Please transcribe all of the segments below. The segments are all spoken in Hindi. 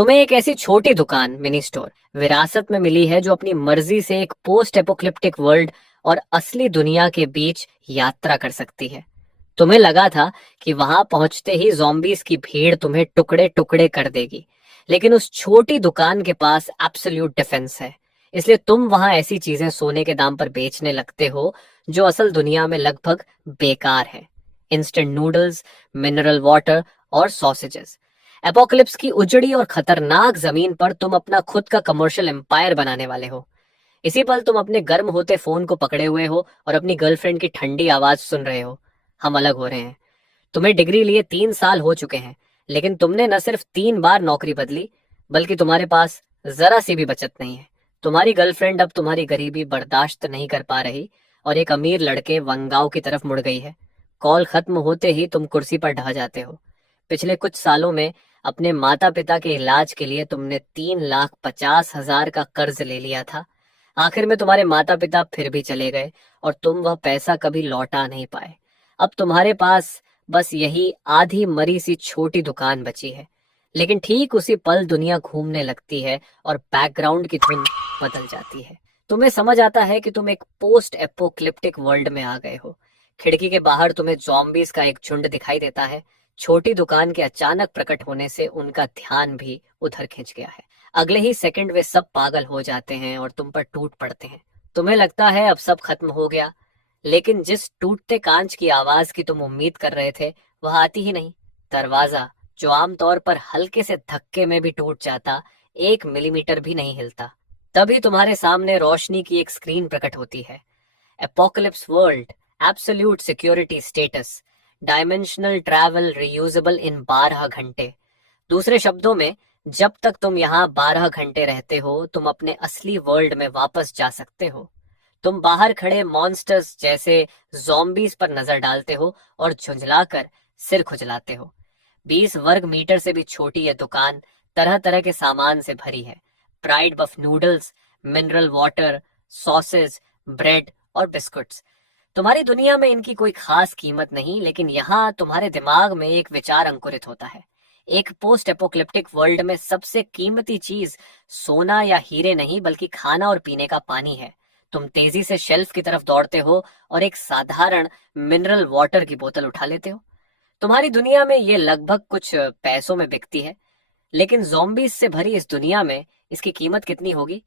तुम्हें एक ऐसी छोटी दुकान मिनी स्टोर विरासत में मिली है जो अपनी मर्जी से एक पोस्ट एपोक्लिप्टिक वर्ल्ड और असली दुनिया के बीच यात्रा कर सकती है। तुम्हें लगा था कि वहां पहुंचते ही zombies की भीड़ तुम्हें टुकड़े टुकड़े कर देगी, लेकिन उस छोटी दुकान के पास एब्सोल्यूट डिफेंस है। इसलिए तुम वहां ऐसी चीजें सोने के दाम पर बेचने लगते हो जो असल दुनिया में लगभग बेकार है। इंस्टेंट नूडल्स, मिनरल वाटर और सॉसेजेस। एपोकलिप्स की उजड़ी और खतरनाक जमीन पर तुम अपना खुद का कमर्शियल एम्पायर बनाने वाले हो। इसी पल तुम अपने गर्म होते फोन को पकड़े हुए हो और अपनी गर्लफ्रेंड की ठंडी आवाज सुन रहे हो। हम अलग हो रहे हैं। तुम्हें डिग्री लिए 3 साल हो चुके हैं, लेकिन तुमने न सिर्फ 3 बार नौकरी बदली, बल्कि तुम्हारे पास जरा सी भी बचत नहीं है। तुम्हारी गर्लफ्रेंड अब तुम्हारी गरीबी बर्दाश्त नहीं कर पा रही और एक अमीर लड़के वंगाओ की तरफ मुड़ गई है। कॉल खत्म होते ही तुम कुर्सी पर ढह जाते हो। पिछले कुछ सालों में अपने माता पिता के इलाज के लिए तुमने 3,50,000 का कर्ज ले लिया था। आखिर में तुम्हारे माता पिता फिर भी चले गए और तुम वह पैसा कभी लौटा नहीं पाए। अब तुम्हारे पास बस यही आधी मरी सी छोटी दुकान बची है। लेकिन ठीक उसी पल दुनिया घूमने लगती है और बैकग्राउंड की धुन बदल जाती है। तुम्हें समझ आता है कि तुम एक पोस्ट एपोक्लिप्टिक वर्ल्ड में आ गए हो। खिड़की के बाहर तुम्हें zombies का एक झुंड दिखाई देता है। छोटी दुकान के अचानक प्रकट होने से उनका ध्यान भी उधर खिंच गया है। अगले ही सेकंड वे सब पागल हो जाते हैं और तुम पर टूट पड़ते हैं। तुम्हें लगता है अब सब खत्म हो गया, लेकिन जिस टूटते कांच की आवाज की तुम उम्मीद कर रहे थे वह आती ही नहीं। दरवाजा, जो आमतौर पर हल्के से धक्के में भी टूट जाता, 1 मिलीमीटर भी नहीं हिलता। तभी तुम्हारे सामने रोशनी की एक स्क्रीन प्रकट होती है। Apocalypse world, absolute security status, dimensional travel reusable in 12 घंटे। दूसरे शब्दों में, जब तक तुम यहाँ 12 घंटे रहते हो तुम अपने असली वर्ल्ड में वापस जा सकते हो। तुम बाहर खड़े मॉन्स्टर्स जैसे zombies पर नजर डालते हो और झुंझलाकर सिर खुजलाते हो। 20 वर्ग मीटर से भी छोटी यह दुकान तरह तरह के सामान से भरी है। Fried buff noodles, mineral water, sausage, bread और बिस्कुट्स। तुम्हारी दुनिया में इनकी कोई खास कीमत नहीं, लेकिन यहाँ तुम्हारे दिमाग में एक विचार अंकुरित होता है। एक पोस्ट एपोक्लिप्टिक वर्ल्ड में सबसे कीमती चीज सोना या हीरे नहीं, बल्कि खाना और पीने का पानी है। तुम तेजी से शेल्फ की तरफ दौड़ते हो और एक साधारण मिनरल वाटर की बोतल उठा लेते हो। तुम्हारी दुनिया में ये लगभग कुछ पैसों में बिकती है, लेकिन zombies से भरी इस दुनिया में इसकी कीमत कितनी होगी?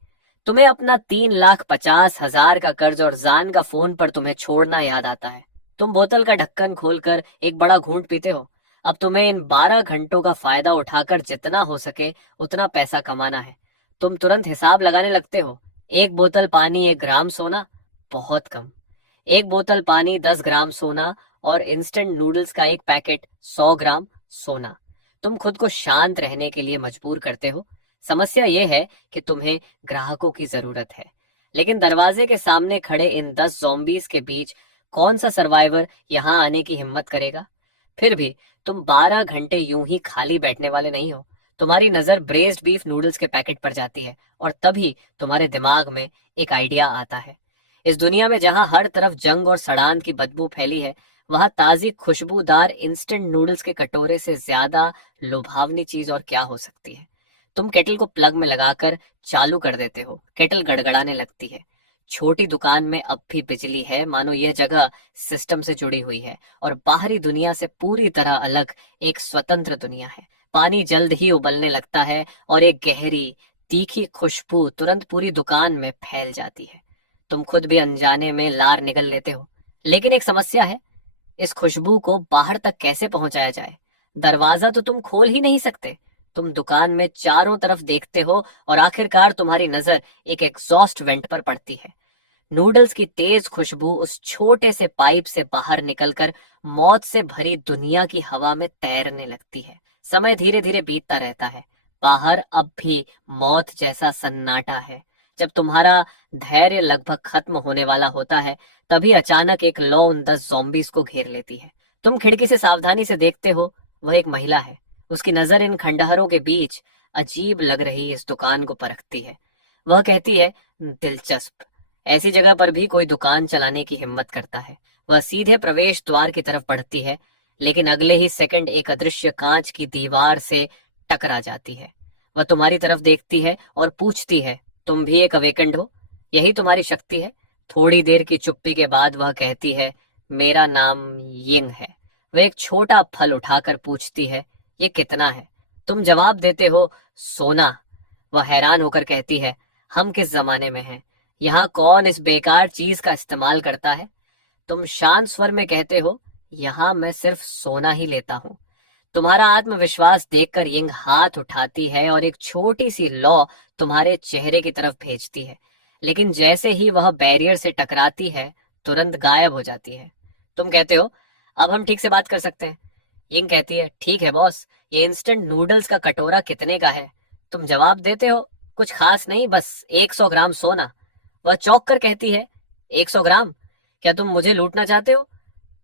तुम्हें अपना 3,50,000 का कर्ज और जान का फोन पर तुम्हें छोड़ना याद आता है। तुम बोतल का ढक्कन खोलकर एक बड़ा घूंट पीते हो। अब तुम्हें इन 12 घंटों का फायदा उठाकर जितना हो सके उतना पैसा कमाना है। तुम तुरंत हिसाब लगाने लगते हो। एक बोतल पानी 1 ग्राम सोना, बहुत कम। एक बोतल पानी 10 ग्राम सोना और इंस्टेंट नूडल्स का एक पैकेट 100 ग्राम सोना। तुम खुद को शांत रहने के लिए मजबूर करते हो। समस्या यह है कि तुम्हें ग्राहकों की जरूरत है, लेकिन दरवाजे के सामने खड़े इन 10 zombies के बीच कौन सा सर्वाइवर यहाँ आने की हिम्मत करेगा? फिर भी तुम 12 घंटे यूं ही खाली बैठने वाले नहीं हो। तुम्हारी नजर ब्रेस्ड बीफ नूडल्स के पैकेट पर जाती है और तभी तुम्हारे दिमाग में एक आइडिया आता है। इस दुनिया में जहां हर तरफ जंग और सड़ान की बदबू फैली है, वहां ताजी खुशबूदार इंस्टेंट नूडल्स के कटोरे से ज्यादा लुभावनी चीज और क्या हो सकती है? तुम केटल को प्लग में लगाकर चालू कर देते हो। केटल गड़गड़ाने लगती है। छोटी दुकान में अब भी बिजली है, मानो यह जगह सिस्टम से जुड़ी हुई है और बाहरी दुनिया से पूरी तरह अलग एक स्वतंत्र दुनिया है। पानी जल्द ही उबलने लगता है और एक गहरी तीखी खुशबू तुरंत पूरी दुकान में फैल जाती है। तुम खुद भी अनजाने में लार निगल लेते हो। लेकिन एक समस्या है, इस खुशबू को बाहर तक कैसे पहुंचाया जाए? दरवाजा तो तुम खोल ही नहीं सकते। तुम दुकान में चारों तरफ देखते हो और आखिरकार तुम्हारी नजर एक एग्जॉस्ट वेंट पर पड़ती है। नूडल्स की तेज खुशबू उस छोटे से पाइप से बाहर निकलकर मौत से भरी दुनिया की हवा में तैरने लगती है। समय धीरे धीरे बीतता रहता है। बाहर अब भी मौत जैसा सन्नाटा है। जब तुम्हारा धैर्य लगभग खत्म होने वाला होता है, तभी अचानक एक लौ उन 10 zombies को घेर लेती है। तुम खिड़की से सावधानी से देखते हो। वह एक महिला है। उसकी नजर इन खंडहरों के बीच अजीब लग रही इस दुकान को परखती है। वह कहती है, दिलचस्प। ऐसी जगह पर भी कोई दुकान चलाने की हिम्मत करता है। वह सीधे प्रवेश द्वार की तरफ बढ़ती है, लेकिन अगले ही सेकंड एक अदृश्य कांच की दीवार से टकरा जाती है। वह तुम्हारी तरफ देखती है और पूछती है, तुम भी एक अवेकंड हो? यही तुम्हारी शक्ति है? थोड़ी देर की चुप्पी के बाद वह कहती है, मेरा नाम यिंग है। वह एक छोटा फल उठाकर पूछती है, ये कितना है? तुम जवाब देते हो, सोना। वह हैरान होकर कहती है, हम किस जमाने में हैं? यहाँ कौन इस बेकार चीज का इस्तेमाल करता है? तुम शांत स्वर में कहते हो, यहाँ मैं सिर्फ सोना ही लेता हूँ। तुम्हारा आत्मविश्वास देखकर यिंग हाथ उठाती है और एक छोटी सी लौ तुम्हारे चेहरे की तरफ भेजती है, लेकिन जैसे ही वह बैरियर से टकराती है तुरंत गायब हो जाती है। तुम कहते हो, अब हम ठीक से बात कर सकते हैं। यिंग कहती है, ठीक है बॉस, ये इंस्टेंट नूडल्स का कटोरा कितने का है? तुम जवाब देते हो, कुछ खास नहीं, बस 100 ग्राम सोना। वह चौंक कर कहती है, 100 ग्राम? क्या तुम मुझे लूटना चाहते हो?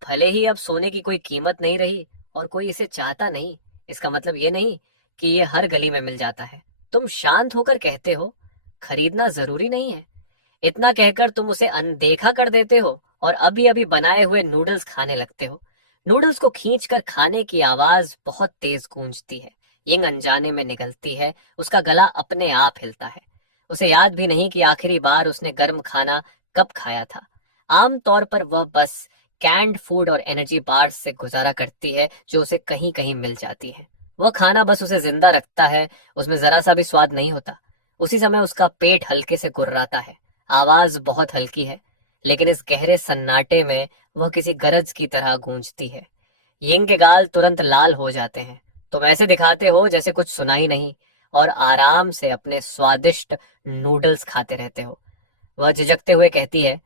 भले ही अब सोने की कोई कीमत नहीं रही और कोई इसे चाहता नहीं, इसका मतलब ये नहीं कि ये हर गली में मिल जाता है। तुम शांत होकर कहते हो, खरीदना जरूरी नहीं है। इतना कहकर तुम उसे अनदेखा कर देते हो और अभी अभी बनाए हुए नूडल्स खाने लगते हो। नूडल्स को खींचकर खाने की आवाज बहुत तेज गूंजती है। यिंग अनजाने में निगलती है, उसका गला अपने आप हिलता है। उसे याद भी नहीं कि आखिरी बार उसने गर्म खाना कब खाया था। आमतौर पर वह बस कैंड फूड और एनर्जी बार्स से गुजारा करती है जो उसे कहीं कहीं मिल जाती है। वह खाना बस उसे जिंदा रखता है, उसमें जरा सा भी स्वाद नहीं होता। उसी समय उसका पेट हल्के से गुर्राता है। आवाज बहुत हल्की है, लेकिन इस गहरे सन्नाटे में वह किसी गरज की तरह गूंजती है। यिंग के गाल तुरंत लाल हो जाते हैं। तुम ऐसे दिखाते हो जैसे कुछ सुना ही नहीं और आराम से अपने स्वादिष्ट नूडल्स खाते रहते हो। वह झिझकते हुए कहती है,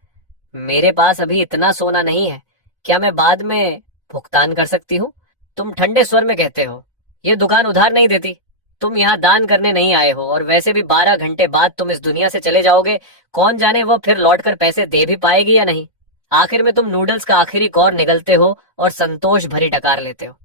मेरे पास अभी इतना सोना नहीं है, क्या मैं बाद में भुगतान कर सकती हूँ? तुम ठंडे स्वर में कहते हो, ये दुकान उधार नहीं देती। तुम यहाँ दान करने नहीं आए हो और वैसे भी 12 घंटे बाद तुम इस दुनिया से चले जाओगे। कौन जाने वो फिर लौट कर पैसे दे भी पाएगी या नहीं। आखिर में तुम नूडल्स का आखिरी कौर निगलते हो और संतोष भरी डकार लेते हो।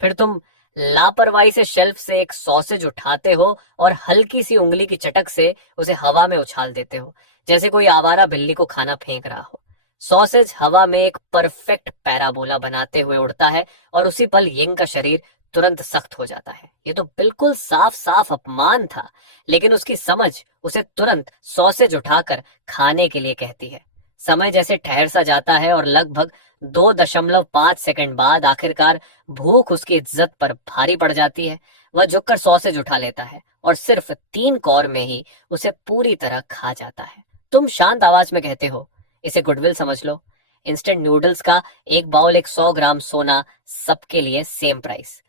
फिर तुम लापरवाही से शेल्फ से एक सॉसेज उठाते हो और हल्की सी उंगली की चटक से उसे हवा में उछाल देते हो, जैसे कोई आवारा बिल्ली को खाना फेंक रहा हो। सॉसेज हवा में एक परफेक्ट पैराबोला बनाते हुए उड़ता है और उसी पल यिंग का शरीर तुरंत सख्त हो जाता है। ये तो बिल्कुल साफ साफ अपमान था, लेकिन उसकी समझ उसे तुरंत सॉसेज उठाकर खाने के लिए कहती है। समय जैसे ठहर सा जाता है और लगभग 2.5 सेकंड बाद आखिरकार भूख उसकी इज्जत पर भारी पड़ जाती है। वह झुककर सॉसेज उठा लेता है और सिर्फ 3 कौर में ही उसे पूरी तरह खा जाता है। तुम शांत आवाज में कहते हो, इसे गुडविल समझ लो। इंस्टेंट नूडल्स का एक बाउल, एक 100 ग्राम सोना, सबके लिए सेम प्राइस।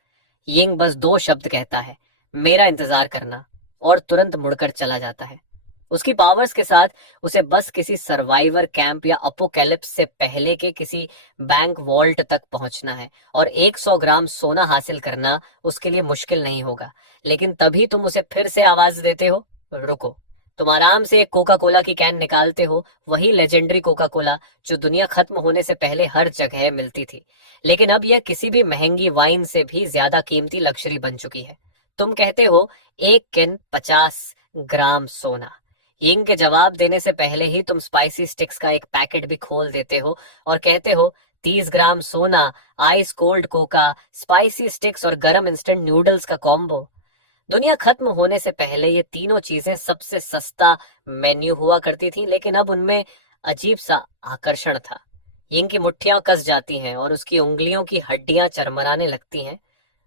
यिंग बस 2 शब्द कहता है, मेरा इंतजार करना, और तुरंत मुड़कर चला जाता है। उसकी पावर्स के साथ उसे बस किसी सर्वाइवर कैंप या अपोकैलिप्स से पहले के किसी बैंक वॉल्ट तक पहुंचना है और 100 ग्राम सोना हासिल करना उसके लिए मुश्किल नहीं होगा। लेकिन तभी तुम उसे फिर से आवाज देते हो, रुको। तुम आराम से एक कोका कोला की कैन निकालते हो, वही लेजेंडरी कोका कोला जो दुनिया खत्म होने से पहले हर जगह मिलती थी, लेकिन अब यह किसी भी महंगी वाइन से भी ज्यादा कीमती लग्जरी बन चुकी है। तुम कहते हो, एक कैन 50 ग्राम सोना। यिंग के जवाब देने से पहले ही तुम स्पाइसी स्टिक्स का एक पैकेट भी खोल देते हो और कहते हो, 30 ग्राम सोना, ice cold Coca, spicy sticks और गरम इंस्टेंट नूडल्स का कॉम्बो। दुनिया खत्म होने से पहले ये तीनों चीजें सबसे सस्ता मेन्यू हुआ करती थी, लेकिन अब उनमें अजीब सा आकर्षण था। यिंग की मुट्ठियां कस जाती हैं और उसकी उंगलियों की हड्डियां चरमराने लगती हैं।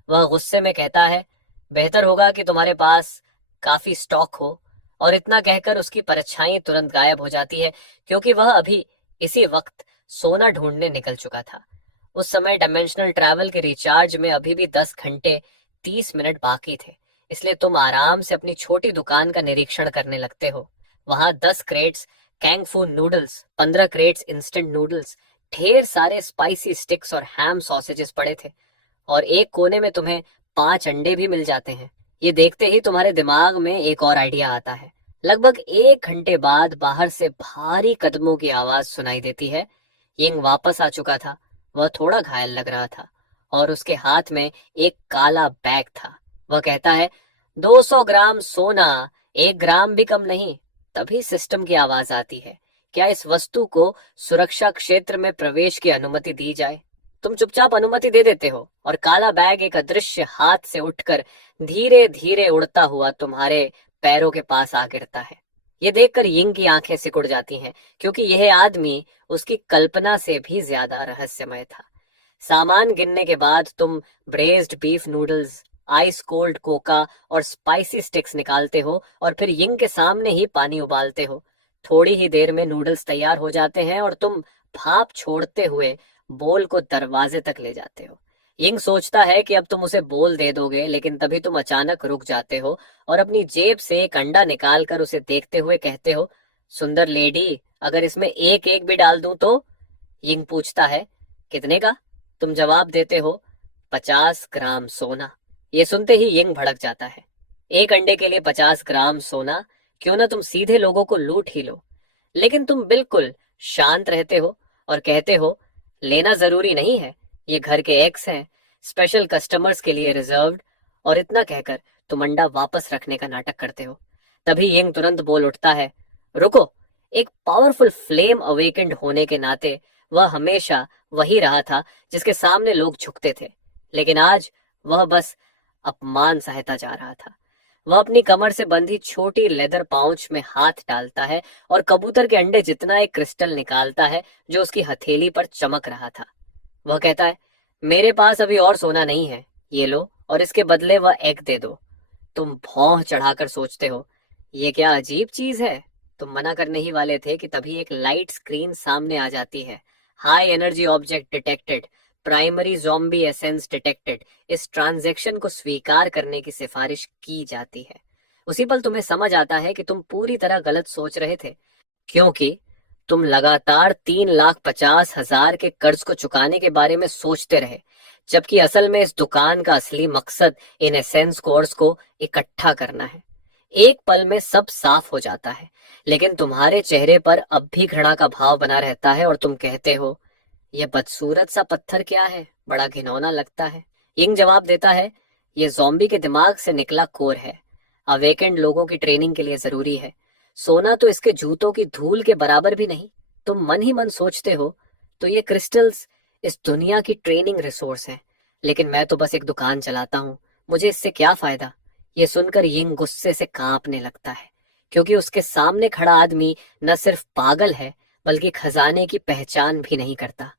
वह गुस्से में कहता है, बेहतर होगा कि तुम्हारे पास काफी स्टॉक हो। और इतना कहकर उसकी परछाई तुरंत गायब हो जाती है, क्योंकि वह अभी इसी वक्त सोना ढूंढने निकल चुका था। उस समय डायमेंशनल ट्रैवल के रिचार्ज में अभी भी 10 घंटे 30 मिनट बाकी थे, इसलिए तुम आराम से अपनी छोटी दुकान का निरीक्षण करने लगते हो। वहां 10 क्रेट्स कैंग फू नूडल्स, 15 क्रेट्स इंस्टेंट नूडल्स, ढेर सारे स्पाइसी स्टिक्स और हैम सॉसेजेस पड़े थे, और एक कोने में तुम्हें 5 अंडे भी मिल जाते हैं। ये देखते ही तुम्हारे दिमाग में एक और आइडिया आता है। लगभग 1 घंटे बाद बाहर से भारी कदमों की आवाज सुनाई देती है। यिंग वापस आ चुका था। वह थोड़ा घायल लग रहा था और उसके हाथ में एक काला बैग था। वह कहता है, 200 ग्राम सोना, 1 ग्राम भी कम नहीं। तभी सिस्टम की आवाज आती है, क्या इस वस्तु को सुरक्षा क्षेत्र में प्रवेश की अनुमति दी जाए? तुम चुपचाप अनुमति दे देते हो और काला बैग एक अदृश्य हाथ से उठकर धीरे धीरे उड़ता हुआ तुम्हारे पैरों के पास आ गिरता है। ये देखकर यिंग की आंखें सिकुड़ जाती हैं, क्योंकि यह आदमी उसकी कल्पना से भी ज्यादा रहस्यमय था। सामान गिनने के बाद तुम braised beef noodles, ice cold coca और स्पाइसी स्टिक्स निकालते हो और फिर यिंग के सामने ही पानी उबालते हो। थोड़ी ही देर में नूडल्स तैयार हो जाते हैं और तुम भाप छोड़ते हुए बोल को दरवाजे तक ले जाते हो। यिंग सोचता है कि अब तुम उसे बोल दे दोगे, लेकिन तभी तुम अचानक रुक जाते हो और अपनी जेब से एक अंडा निकाल कर उसे देखते हुए कहते हो, सुंदर लेडी, अगर इसमें एक एक भी डाल दूं तो? यिंग पूछता है, कितने का? तुम जवाब देते हो, 50 ग्राम सोना। ये सुनते ही यिंग भड़क जाता है। एक अंडे के लिए 50 ग्राम सोना? क्यों ना तुम सीधे लोगों को लूट ही लो। लेकिन तुम बिल्कुल शांत रहते हो और कहते हो, लेना जरूरी नहीं है, ये घर के एग्स हैं, स्पेशल कस्टमर्स के लिए रिजर्व्ड। और इतना कहकर तुम अंडा वापस रखने का नाटक करते हो। तभी यिंग तुरंत बोल उठता है, रुको। एक पावरफुल फ्लेम अवेकेंड होने के नाते वह हमेशा वही रहा था जिसके सामने लोग झुकते थे, लेकिन आज वह बस अपमान सहता जा रहा था। वह अपनी कमर से बंधी छोटी लेदर पाउच में हाथ डालता है और कबूतर के अंडे जितना एक क्रिस्टल निकालता है जो उसकी हथेली पर चमक रहा था। वह कहता है, मेरे पास अभी और सोना नहीं है, ये लो, और इसके बदले वह एग दे दो। तुम भौं चढ़ाकर सोचते हो, ये क्या अजीब चीज है। तुम मना करने ही वाले थे कि तभी एक लाइट स्क्रीन सामने आ जाती है। High energy object detected, primary zombie essence detected. इस ट्रांजैक्शन को स्वीकार करने की सिफारिश की जाती है। उसी पल तुम्हें समझ आता है कि तुम पूरी तरह गलत सोच रहे थे, क्योंकि तुम लगातार 3,50,000 के कर्ज को चुकाने के बारे में सोचते रहे, जबकि असल में इस दुकान का असली मकसद इन एसेंस कोर्स को इकट्ठा करना है। एक पल में सब साफ हो जाता है, लेकिन तुम्हारे चेहरे पर अब भी घृणा का भाव बना रहता है और तुम कहते हो, यह बदसूरत सा पत्थर क्या है, बड़ा घिनौना लगता है। यिंग जवाब देता है, यह ज़ॉम्बी के दिमाग से निकला कोर है, अवेकेंड लोगों की ट्रेनिंग के लिए जरूरी है। सोना तो इसके जूतों की धूल के बराबर भी नहीं। तुम मन ही मन सोचते हो, तो ये क्रिस्टल्स इस दुनिया की ट्रेनिंग रिसोर्स है, लेकिन मैं तो बस एक दुकान चलाता हूँ, मुझे इससे क्या फायदा। ये सुनकर यिंग गुस्से से कांपने लगता है, क्योंकि उसके सामने खड़ा आदमी न सिर्फ पागल है, बल्कि खजाने की पहचान भी नहीं करता।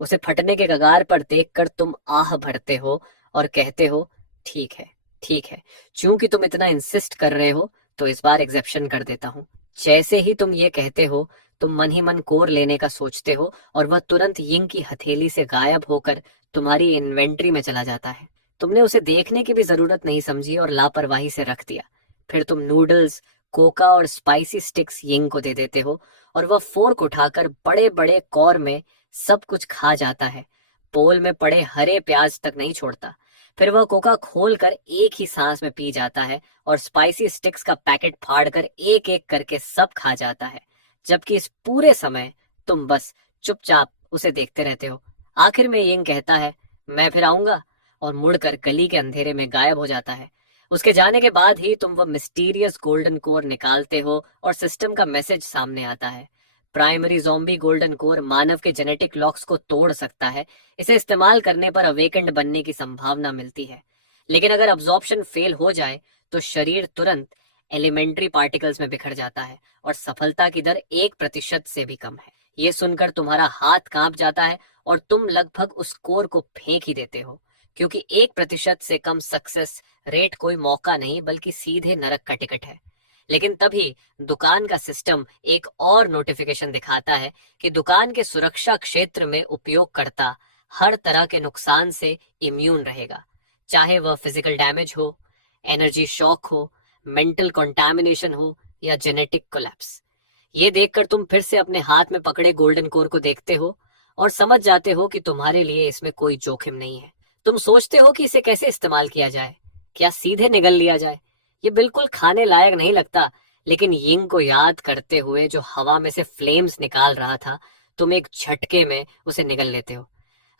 उसे फटने के कगार पर देखकर तुम आह भरते हो और कहते हो, ठीक है, ठीक है, चूंकि तुम इतना इंसिस्ट कर रहे हो तो इस बार एग्जेप्शन कर देता हूँ। जैसे ही तुम ये कहते हो, तुम मन ही मन कोर लेने का सोचते हो और वह तुरंत यिंग की हथेली से गायब होकर तुम्हारी इन्वेंट्री में चला जाता है। तुमने उसे देखने की भी जरूरत नहीं समझी और लापरवाही से रख दिया। फिर तुम नूडल्स, कोका और स्पाइसी स्टिक्स यिंग को दे देते हो और वह फोर्क उठाकर बड़े बड़े कौर में सब कुछ खा जाता है, पोल में पड़े हरे प्याज तक नहीं छोड़ता। फिर वह कोका खोलकर एक ही सांस में पी जाता है और स्पाइसी स्टिक्स का पैकेट फाड़कर एक एक करके सब खा जाता है, जबकि इस पूरे समय तुम बस चुपचाप उसे देखते रहते हो। आखिर में यिंग कहता है, मैं फिर आऊंगा, और मुड़कर गली के अंधेरे में गायब हो जाता है। उसके जाने के बाद ही तुम वह मिस्टीरियस गोल्डन कोर निकालते हो और सिस्टम का मैसेज सामने आता है। प्राइमरी ज़ॉम्बी गोल्डन कोर मानव के जेनेटिक लॉक्स को तोड़ सकता है। इसे इस्तेमाल करने पर अवेकेंड बनने की संभावना मिलती है, लेकिन अगर अब्जॉर्प्शन फेल हो जाए तो शरीर तुरंत एलिमेंट्री पार्टिकल्स में बिखर जाता है और सफलता की दर 1% से भी कम है। ये सुनकर तुम्हारा हाथ कांप जाता है और तुम लगभग उस कोर को फेंक ही देते हो, क्योंकि 1% से कम सक्सेस रेट कोई मौका नहीं, बल्कि सीधे नरक का टिकट है। लेकिन तभी दुकान का सिस्टम एक और नोटिफिकेशन दिखाता है कि दुकान के सुरक्षा क्षेत्र में उपयोगकर्ता हर तरह के नुकसान से इम्यून रहेगा, चाहे वह फिजिकल डैमेज हो, एनर्जी शॉक हो, मेंटल कंटामिनेशन हो या जेनेटिक कोलैप्स। ये देखकर तुम फिर से अपने हाथ में पकड़े गोल्डन कोर को देखते हो और समझ जाते हो कि तुम्हारे लिए इसमें कोई जोखिम नहीं है। तुम सोचते हो कि इसे कैसे इस्तेमाल किया जाए, क्या सीधे निगल लिया जाए। ये बिल्कुल खाने लायक नहीं लगता, लेकिन यिंग को याद करते हुए जो हवा में से फ्लेम्स निकाल रहा था, तुम एक झटके में उसे निगल लेते हो।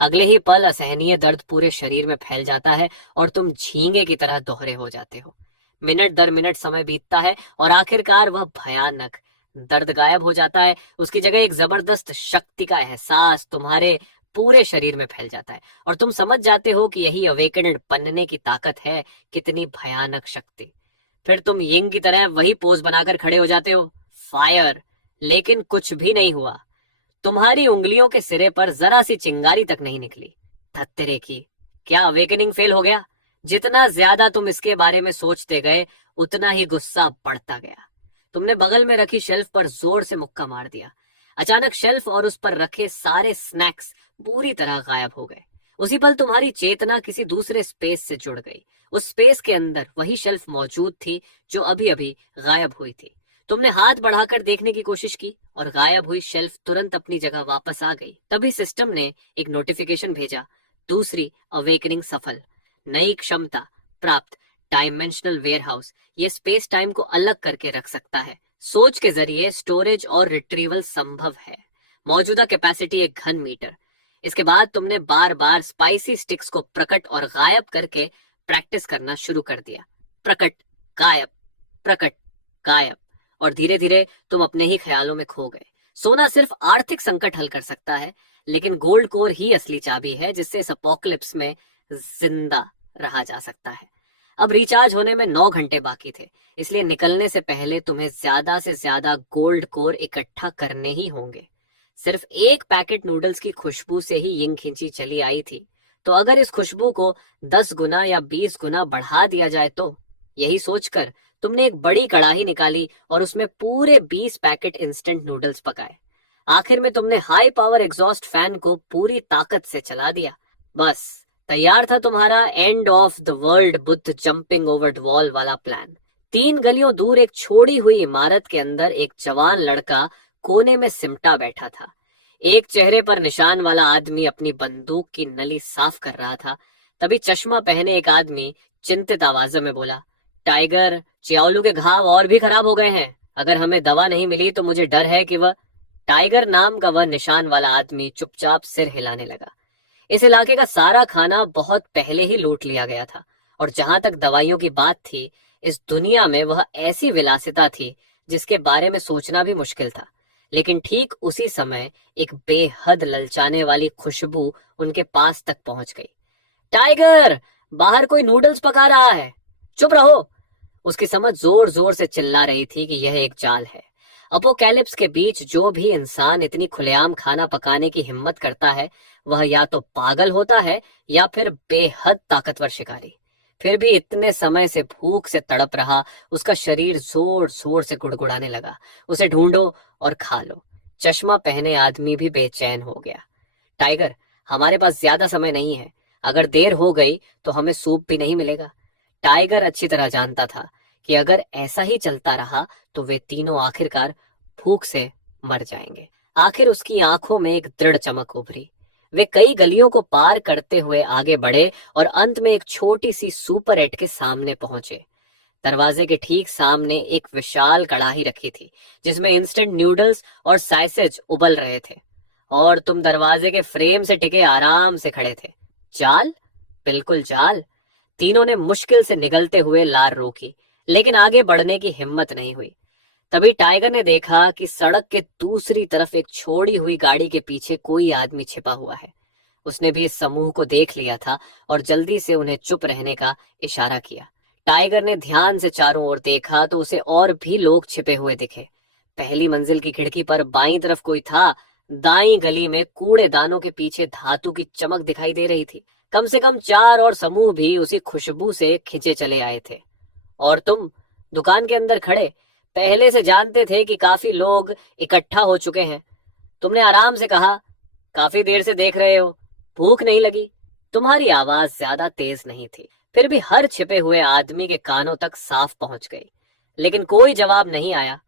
अगले ही पल असहनीय दर्द पूरे शरीर में फैल जाता है और तुम झींगे की तरह दोहरे हो जाते हो। मिनट दर मिनट समय बीतता है और आखिरकार वह भयानक दर्द गायब हो जाता है। उसकी जगह एक जबरदस्त शक्ति का एहसास तुम्हारे पूरे शरीर में फैल जाता है और तुम समझ जाते हो कि यही अवेकनेड बनने की ताकत है। कितनी भयानक शक्ति। फिर तुम यिंग की तरह वही पोज बनाकर खड़े हो जाते हो, फायर। लेकिन कुछ भी नहीं हुआ। तुम्हारी उंगलियों के सिरे पर जरा सी चिंगारी तक नहीं निकली। धत्तेरे की, क्या अवेकनिंग फेल हो गया? जितना ज्यादा तुम इसके बारे में सोचते गए उतना ही गुस्सा बढ़ता गया। तुमने बगल में रखी शेल्फ पर जोर से मुक्का मार दिया। अचानक शेल्फ और उस पर रखे सारे स्नैक्स पूरी तरह गायब हो गए। उसी पल तुम्हारी चेतना किसी दूसरे स्पेस से जुड़ गई। उस स्पेस के अंदर वही शेल्फ मौजूद थी जो अभी अभी गायब हुई थी। तुमने हाथ बढ़ाकर देखने की कोशिश की और गायब हुई शेल्फ तुरंत अपनी जगह वापस आ गई। तभी सिस्टम ने एक नोटिफिकेशन भेजा, दूसरी अवेकनिंग सफल, नई क्षमता प्राप्त, डायमेंशनल वेयरहाउस। ये स्पेस टाइम को अलग करके रख सकता है। सोच के जरिए स्टोरेज और रिट्रीवल संभव है। मौजूदा कैपेसिटी 1 घन मीटर। इसके बाद तुमने बार बार स्पाइसी स्टिक्स को प्रकट और गायब करके प्रैक्टिस करना शुरू कर दिया। प्रकट, गायब, प्रकट, गायब, और धीरे धीरे तुम अपने ही ख्यालों में खो गए। सोना सिर्फ आर्थिक संकट हल कर सकता है, लेकिन गोल्ड कोर ही असली चाबी है जिससे इस अपोकलिप्स में जिंदा रहा जा सकता है। अब रिचार्ज होने में 9 घंटे बाकी थे, इसलिए निकलने से पहले तुम्हें ज्यादा से ज्यादा गोल्ड कोर इकट्ठा करने ही होंगे। सिर्फ एक पैकेट नूडल्स की खुशबू से ही यिंग खिंची चली आई थी, तो अगर इस खुशबू को 10 गुना या 20 गुना बढ़ा दिया जाए तो? यही सोचकर तुमने एक बड़ी कढ़ाई निकाली और उसमें पूरे 20 पैकेट इंस्टेंट नूडल्स पकाए। आखिर में तुमने हाई पावर एग्जॉस्ट फैन को पूरी ताकत से चला दिया। बस तैयार था तुम्हारा end of the world Buddha jumping over the wall वाला प्लान। 3 गलियों दूर एक छोड़ी हुई इमारत के अंदर एक जवान लड़का कोने में सिमटा बैठा था। एक चेहरे पर निशान वाला आदमी अपनी बंदूक की नली साफ कर रहा था। तभी चश्मा पहने एक आदमी चिंतित आवाज़ में बोला, टाइगर, चियाओलू के घाव और भी खराब हो गए हैं। अगर हमें दवा नहीं मिली तो मुझे डर है कि वह। टाइगर नाम का वह निशान वाला आदमी चुपचाप सिर हिलाने लगा। इस इलाके का सारा खाना बहुत पहले ही लूट लिया गया था, और जहां तक दवाइयों की बात थी, इस दुनिया में वह ऐसी विलासिता थी जिसके बारे में सोचना भी मुश्किल था। लेकिन ठीक उसी समय एक बेहद ललचाने वाली खुशबू उनके पास तक पहुंच गई। टाइगर, बाहर कोई नूडल्स पका रहा है, चुप रहो। उसकी समझ जोर जोर से चिल्ला रही थी कि यह एक जाल है। अपोकैलिप्स के बीच जो भी इंसान इतनी खुलेआम खाना पकाने की हिम्मत करता है, वह या तो पागल होता है या फिर बेहद ताकतवर शिकारी। फिर भी इतने समय से भूख से तड़प रहा उसका शरीर जोर जोर से गुड़गुड़ाने लगा। उसे ढूंढो और खा लो। चश्मा पहने आदमी भी बेचैन हो गया। टाइगर, हमारे पास ज्यादा समय नहीं है। अगर देर हो गई तो हमें सूप भी नहीं मिलेगा। टाइगर अच्छी तरह जानता था कि अगर ऐसा ही चलता रहा तो वे तीनों आखिरकार भूख से मर जाएंगे। आखिर उसकी आंखों में एक दृढ़ चमक उभरी। वे कई गलियों को पार करते हुए आगे बढ़े और अंत में एक छोटी सी सुपर 8 के सामने पहुंचे। दरवाजे के ठीक सामने एक विशाल कढ़ाई रखी थी जिसमें इंस्टेंट नूडल्स और सैसेज उबल रहे थे, और तुम दरवाजे के फ्रेम से टिके आराम से खड़े थे। जाल? बिल्कुल जाल। तीनों ने मुश्किल से निगलते हुए लार रोकी, लेकिन आगे बढ़ने की हिम्मत नहीं हुई। तभी टाइगर ने देखा कि सड़क के दूसरी तरफ एक छोड़ी हुई गाड़ी के पीछे कोई आदमी छिपा हुआ है। उसने भी इस समूह को देख लिया था और जल्दी से उन्हें चुप रहने का इशारा किया। टाइगर ने ध्यान से चारों ओर देखा तो उसे और भी लोग छिपे हुए दिखे। पहली मंजिल की खिड़की पर बाईं तरफ कोई था। दाईं गली में कूड़ेदानों के पीछे धातु की चमक दिखाई दे रही थी। कम से कम 4 और समूह भी उसी खुशबू से खिंचे चले आए थे। और तुम दुकान के अंदर खड़े पहले से जानते थे कि काफी लोग इकट्ठा हो चुके हैं। तुमने आराम से कहा, काफी देर से देख रहे हो, भूख नहीं लगी? तुम्हारी आवाज ज्यादा तेज नहीं थी, फिर भी हर छिपे हुए आदमी के कानों तक साफ पहुंच गई। लेकिन कोई जवाब नहीं आया।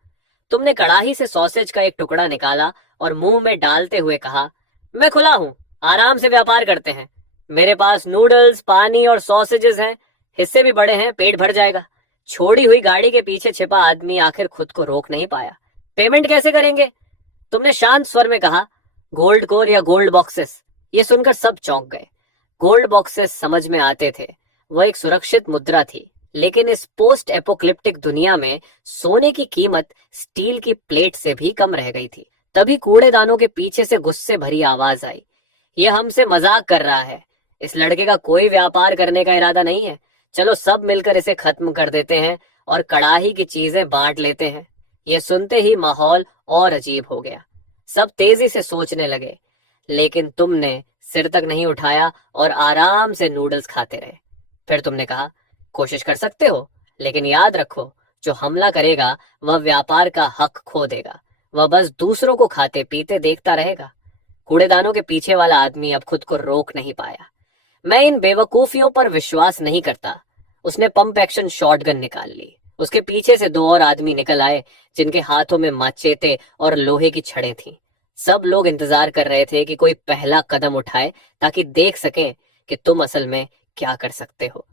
तुमने कड़ाही से सॉसेज का एक टुकड़ा निकाला और मुंह में डालते हुए कहा, मैं खुला हूं, आराम से व्यापार करते हैं। मेरे पास नूडल्स, पानी और सॉसेजेस हैं, हिस्से भी बड़े हैं, पेट भर जाएगा। छोड़ी हुई गाड़ी के पीछे छिपा आदमी आखिर खुद को रोक नहीं पाया। पेमेंट कैसे करेंगे? तुमने शांत स्वर में कहा, गोल्ड कोर या गोल्ड बॉक्सेस। ये सुनकर सब चौंक गए। गोल्ड बॉक्सेस समझ में आते थे, वह एक सुरक्षित मुद्रा थी, लेकिन इस पोस्ट एपोक्लिप्टिक दुनिया में सोने की कीमत स्टील की प्लेट से भी कम रह गई थी। तभी कूड़ेदानों के पीछे से गुस्से भरी आवाज आई, ये हमसे मजाक कर रहा है। इस लड़के का कोई व्यापार करने का इरादा नहीं है। चलो सब मिलकर इसे खत्म कर देते हैं और कड़ाही की चीजें बांट लेते हैं। ये सुनते ही माहौल और अजीब हो गया। सब तेजी से सोचने लगे, लेकिन तुमने सिर तक नहीं उठाया और आराम से नूडल्स खाते रहे। फिर तुमने कहा, कोशिश कर सकते हो, लेकिन याद रखो, जो हमला करेगा वह व्यापार का हक खो देगा। वह बस दूसरों को खाते पीते देखता रहेगा। कूड़ेदानों के पीछे वाला आदमी अब खुद को रोक नहीं पाया। मैं इन बेवकूफियों पर विश्वास नहीं करता। उसने पंप एक्शन शॉटगन निकाल ली। उसके पीछे से दो और आदमी निकल आए, जिनके हाथों में माचेते और लोहे की छड़ें थीं। सब लोग इंतजार कर रहे थे कि कोई पहला कदम उठाए, ताकि देख सकें कि तुम असल में क्या कर सकते हो।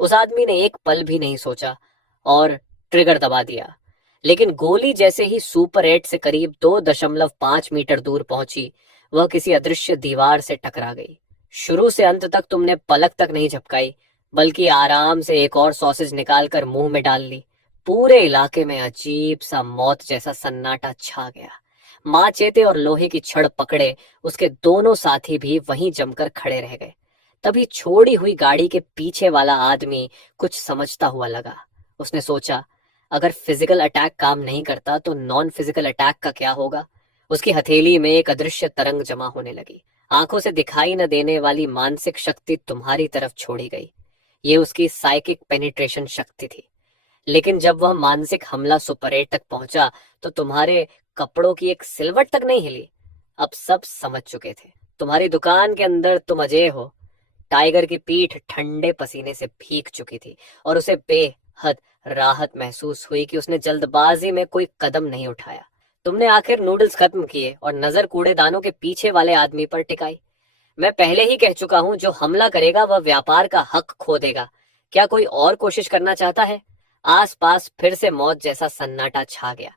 उस आदमी ने एक पल भी नहीं सोचा और ट्रिगर दबा दिया। लेकिन गोली जैसे ही सुपर 8 से करीब 2.5 मीटर दूर पहुंची, वह किसी अदृश्य दीवार से टकरा गई। शुरू से अंत तक तुमने पलक तक नहीं झपकाई, बल्कि आराम से एक और सॉसेज निकालकर मुंह में डाल ली। पूरे इलाके में अजीब सा मौत जैसा सन्नाटा छा गया। माचेते और लोहे की छड़ पकड़े उसके दोनों साथी भी वहीं जमकर खड़े रह गए। तभी छोड़ी हुई गाड़ी के पीछे वाला आदमी कुछ समझता हुआ लगा। उसने सोचा, अगर फिजिकल अटैक काम नहीं करता तो नॉन फिजिकल अटैक का क्या होगा। उसकी हथेली में एक अदृश्य तरंग जमा होने लगी। आंखों से दिखाई न देने वाली मानसिक शक्ति तुम्हारी तरफ छोड़ी गई। ये उसकी साइकिक पेनिट्रेशन शक्ति थी। लेकिन जब वह मानसिक हमला सुपर 8 तक पहुंचा, तो तुम्हारे कपड़ों की एक सिलवट तक नहीं हिली। अब सब समझ चुके थे, तुम्हारी दुकान के अंदर तुम अजय हो। टाइगर की पीठ ठंडे पसीने से भीग चुकी थी और उसे बेहद राहत महसूस हुई कि उसने जल्दबाजी में कोई कदम नहीं उठाया। तुमने आखिर नूडल्स खत्म किए और नजर कूड़ेदानों के पीछे वाले आदमी पर टिकाई। मैं पहले ही कह चुका हूं, जो हमला करेगा वह व्यापार का हक खो देगा। क्या कोई और कोशिश करना चाहता है? आसपास फिर से मौत जैसा सन्नाटा छा गया।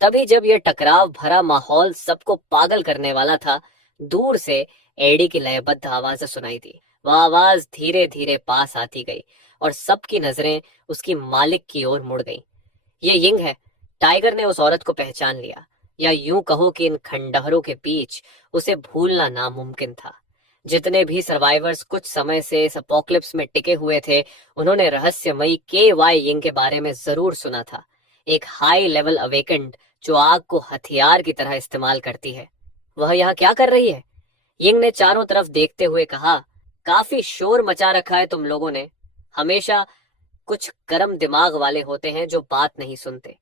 तभी जब यह टकराव भरा माहौल सबको पागल करने वाला था, दूर से एडी की लयबद्ध आवाज सुनाई दी। वह आवाज धीरे धीरे पास आती गई और सबकी नजरें उसकी मालिक की ओर मुड़ गईं। ये यिंग है। टाइगर ने उस औरत को पहचान लिया, या यूं कहो कि इन खंडहरों के बीच उसे भूलना नामुमकिन था। जितने भी सर्वाइवर्स कुछ समय से इस अपोकलिप्स में टिके हुए थे, उन्होंने रहस्यमयी के वाई यिंग के बारे में जरूर सुना था। एक हाई लेवल अवेकेंड जो आग को हथियार की तरह इस्तेमाल करती है। वह यहाँ क्या कर रही है? यिंग ने चारों तरफ देखते हुए कहा, काफी शोर मचा रखा है तुम लोगों ने। हमेशा कुछ गर्म दिमाग वाले होते हैं जो बात नहीं सुनते।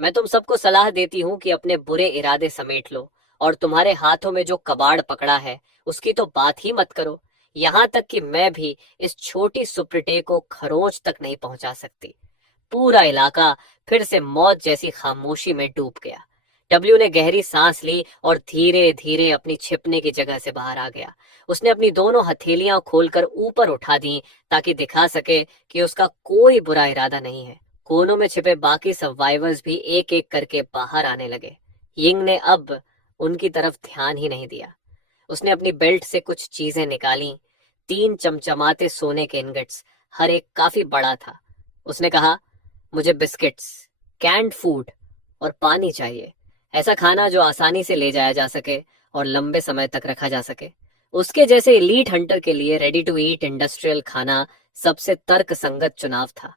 मैं तुम सबको सलाह देती हूँ कि अपने बुरे इरादे समेट लो, और तुम्हारे हाथों में जो कबाड़ पकड़ा है उसकी तो बात ही मत करो। यहाँ तक कि मैं भी इस छोटी सुप्रिटे को खरोंच तक नहीं पहुंचा सकती। पूरा इलाका फिर से मौत जैसी खामोशी में डूब गया। डब्ल्यू ने गहरी सांस ली और धीरे धीरे अपनी छिपने की जगह से बाहर आ गया। उसने अपनी दोनों हथेलियां खोलकर ऊपर उठा दी, ताकि दिखा सके कि उसका कोई बुरा इरादा नहीं है। कोनों में छिपे बाकी सर्वाइवर्स भी एक एक करके बाहर आने लगे। यिंग ने अब उनकी तरफ ध्यान ही नहीं दिया। उसने अपनी बेल्ट से कुछ चीजें निकाली। 3 चमचमाते सोने के इनगट्स, हर एक काफी बड़ा था। उसने कहा, मुझे बिस्किट्स, कैंड फूड और पानी चाहिए। ऐसा खाना जो आसानी से ले जाया जा सके और लंबे समय तक रखा जा सके। उसके जैसे एलीट हंटर के लिए रेडी टू ईट इंडस्ट्रियल खाना सबसे तर्क संगत चुनाव था।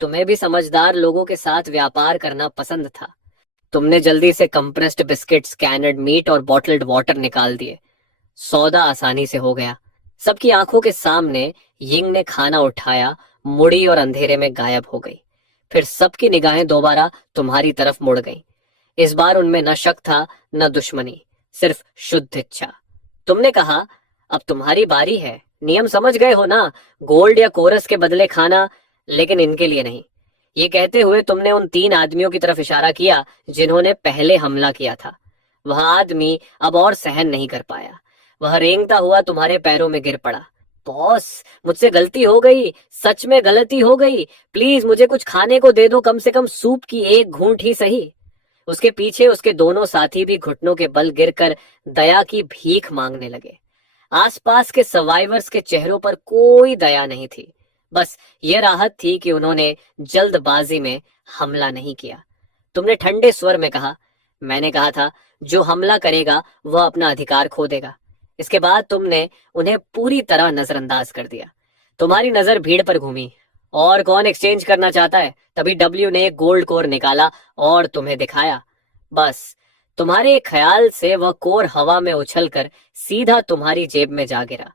तुम्हें भी समझदार लोगों के साथ व्यापार करना पसंद था। तुमने जल्दी से कंप्रेस्ड बिस्किट्स, कैनड मीट और बॉटल्ड वाटर निकाल दिए। सौदा आसानी से हो गया। सबकी आंखों के सामने यिंग ने खाना उठाया, मुड़ी और अंधेरे में गायब हो गई। फिर सबकी निगाहें दोबारा तुम्हारी तरफ मुड़ गईं। इस बार उनमें न शक था न दुश्मनी, सिर्फ शुद्ध इच्छा। तुमने कहा, अब तुम्हारी बारी है। नियम समझ गए हो ना? गोल्ड या कोरस के बदले खाना, लेकिन इनके लिए नहीं। ये कहते हुए तुमने उन 3 आदमियों की तरफ इशारा किया जिन्होंने पहले हमला किया था। वह आदमी अब और सहन नहीं कर पाया। वह रेंगता हुआ तुम्हारे पैरों में गिर पड़ा। बॉस, मुझसे गलती हो गई, सच में गलती हो गई। प्लीज मुझे कुछ खाने को दे दो, कम से कम सूप की एक घूंट ही सही। उसके पीछे उसके दोनों साथी भी घुटनों के बल गिरकर दया की भीख मांगने लगे। आसपास के सर्वाइवर्स के चेहरों पर कोई दया नहीं थी। बस ये राहत थी कि उन्होंने जल्दबाजी में हमला नहीं किया। तुमने ठंडे स्वर में कहा, मैंने कहा था, जो हमला करेगा वह अपना अधिकार खो देगा। इसके बाद तुमने उन्हें पूरी तरह नजरअंदाज कर दिया। तुम्हारी नजर भीड़ पर घूमी। और कौन एक्सचेंज करना चाहता है? तभी डब्ल्यू ने एक गोल्ड कोर निकाला और तुम्हें दिखाया। बस तुम्हारे ख्याल से वह कोर हवा में उछलकर सीधा तुम्हारी जेब में जा गिरा।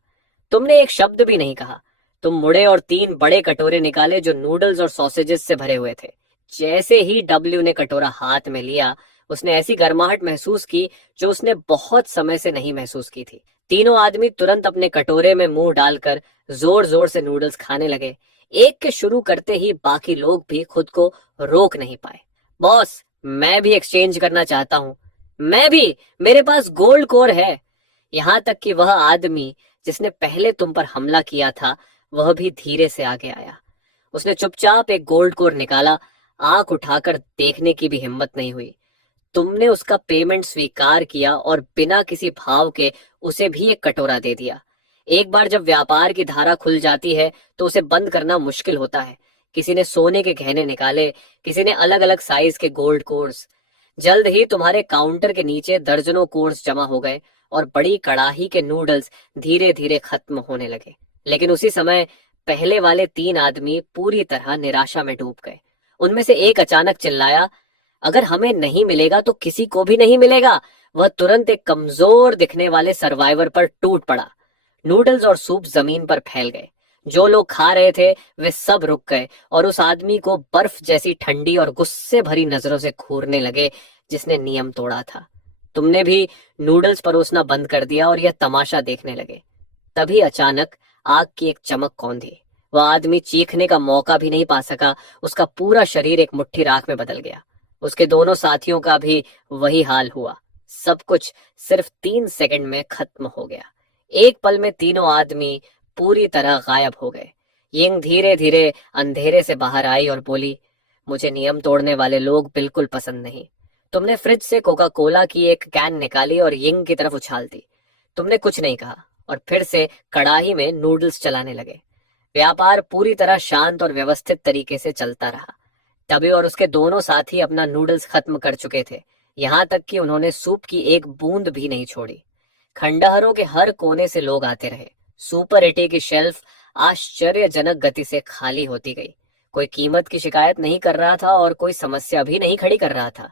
तुमने एक शब्द भी नहीं कहा। तुम मुड़े और 3 बड़े कटोरे निकाले जो नूडल्स और सॉसेजेस से भरे हुए थे। जैसे ही डब्ल्यू ने कटोरा हाथ में लिया, उसने ऐसी गर्माहट महसूस की जो उसने बहुत समय से नहीं महसूस की थी। तीनों आदमी तुरंत अपने कटोरे में मुंह डालकर जोर जोर से नूडल्स खाने लगे। एक के शुरू करते ही बाकी लोग भी खुद को रोक नहीं पाए। बॉस, मैं भी एक्सचेंज करना चाहता हूँ। मैं भी, मेरे पास गोल्ड कोर है। यहाँ तक कि वह आदमी जिसने पहले तुम पर हमला किया था, वह भी धीरे से आगे आया। उसने चुपचाप एक गोल्ड कोर निकाला। आंख उठाकर देखने की भी हिम्मत नहीं हुई। तुमने उसका पेमेंट स्वीकार किया और बिना किसी भाव के उसे भी एक कटोरा दे दिया। एक बार जब व्यापार की धारा खुल जाती है तो उसे बंद करना मुश्किल होता है। किसी ने सोने के गहने निकाले, किसी ने अलग अलग साइज के गोल्ड कोर्स। जल्द ही तुम्हारे काउंटर के नीचे दर्जनों कोर्स जमा हो गए और बड़ी कड़ाही के नूडल्स धीरे धीरे खत्म होने लगे। लेकिन उसी समय पहले वाले 3 आदमी पूरी तरह निराशा में डूब गए। उनमें से एक अचानक चिल्लाया, अगर हमें नहीं मिलेगा तो किसी को भी नहीं मिलेगा। वह तुरंत एक कमजोर दिखने वाले सर्वाइवर पर टूट पड़ा। नूडल्स और सूप जमीन पर फैल गए। जो लोग खा रहे थे वे सब रुक गए और उस आदमी को बर्फ जैसी ठंडी और गुस्से भरी नजरों से घूरने लगे जिसने नियम तोड़ा था। तुमने भी नूडल्स परोसना बंद कर दिया और यह तमाशा देखने लगे। तभी अचानक आग की एक चमक कौंधी। वह आदमी चीखने का मौका भी नहीं पा सका। उसका पूरा शरीर एक मुट्ठी राख में बदल गया। उसके दोनों साथियों का भी वही हाल हुआ। सब कुछ सिर्फ 3 सेकंड में खत्म हो गया। एक पल में तीनों आदमी पूरी तरह गायब हो गए। यिंग धीरे धीरे अंधेरे से बाहर आई और बोली, मुझे नियम तोड़ने वाले लोग बिल्कुल पसंद नहीं। तुमने फ्रिज से कोका कोला की एक कैन निकाली और यिंग की तरफ उछाल दी। तुमने कुछ नहीं कहा और फिर से कड़ाही में नूडल्स चलाने लगे। व्यापार पूरी तरह शांत और व्यवस्थित तरीके से चलता रहा। टबी और उसके दोनों साथी अपना नूडल्स खत्म कर चुके थे, यहाँ तक कि उन्होंने सूप की एक बूंद भी नहीं छोड़ी। खंडहरों के हर कोने से लोग आते रहे। सुपर 80 की शेल्फ आश्चर्यजनक गति से खाली होती गई। कोई कीमत की शिकायत नहीं कर रहा था और कोई समस्या भी नहीं खड़ी कर रहा था।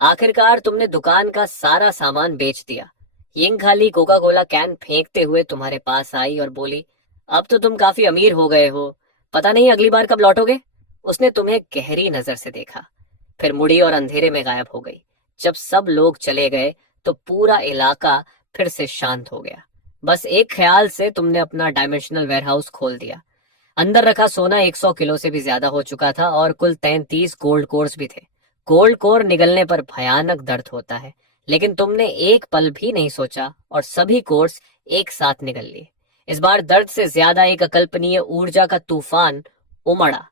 आखिरकार तुमने दुकान का सारा सामान बेच दिया। यिंग खाली कोका कोला कैन फेंकते हुए तुम्हारे पास आई और बोली, अब तो तुम काफी अमीर हो गए हो। पता नहीं अगली बार कब लौटोगे। उसने तुम्हें गहरी नजर से देखा, फिर मुड़ी और अंधेरे में गायब हो गई। जब सब लोग चले गए तो पूरा इलाका फिर से शांत हो गया। बस एक ख्याल से तुमने अपना डायमेंशनल वेयरहाउस खोल दिया। अंदर रखा सोना 100 किलो से भी ज्यादा हो चुका था और कुल 33 गोल्ड कोर्स भी थे। गोल्ड कोर निगलने पर भयानक दर्द होता है, लेकिन तुमने एक पल भी नहीं सोचा और सभी कोर्स एक साथ निगल लिए। इस बार दर्द से ज्यादा एक अकल्पनीय ऊर्जा का तूफान उमड़ा।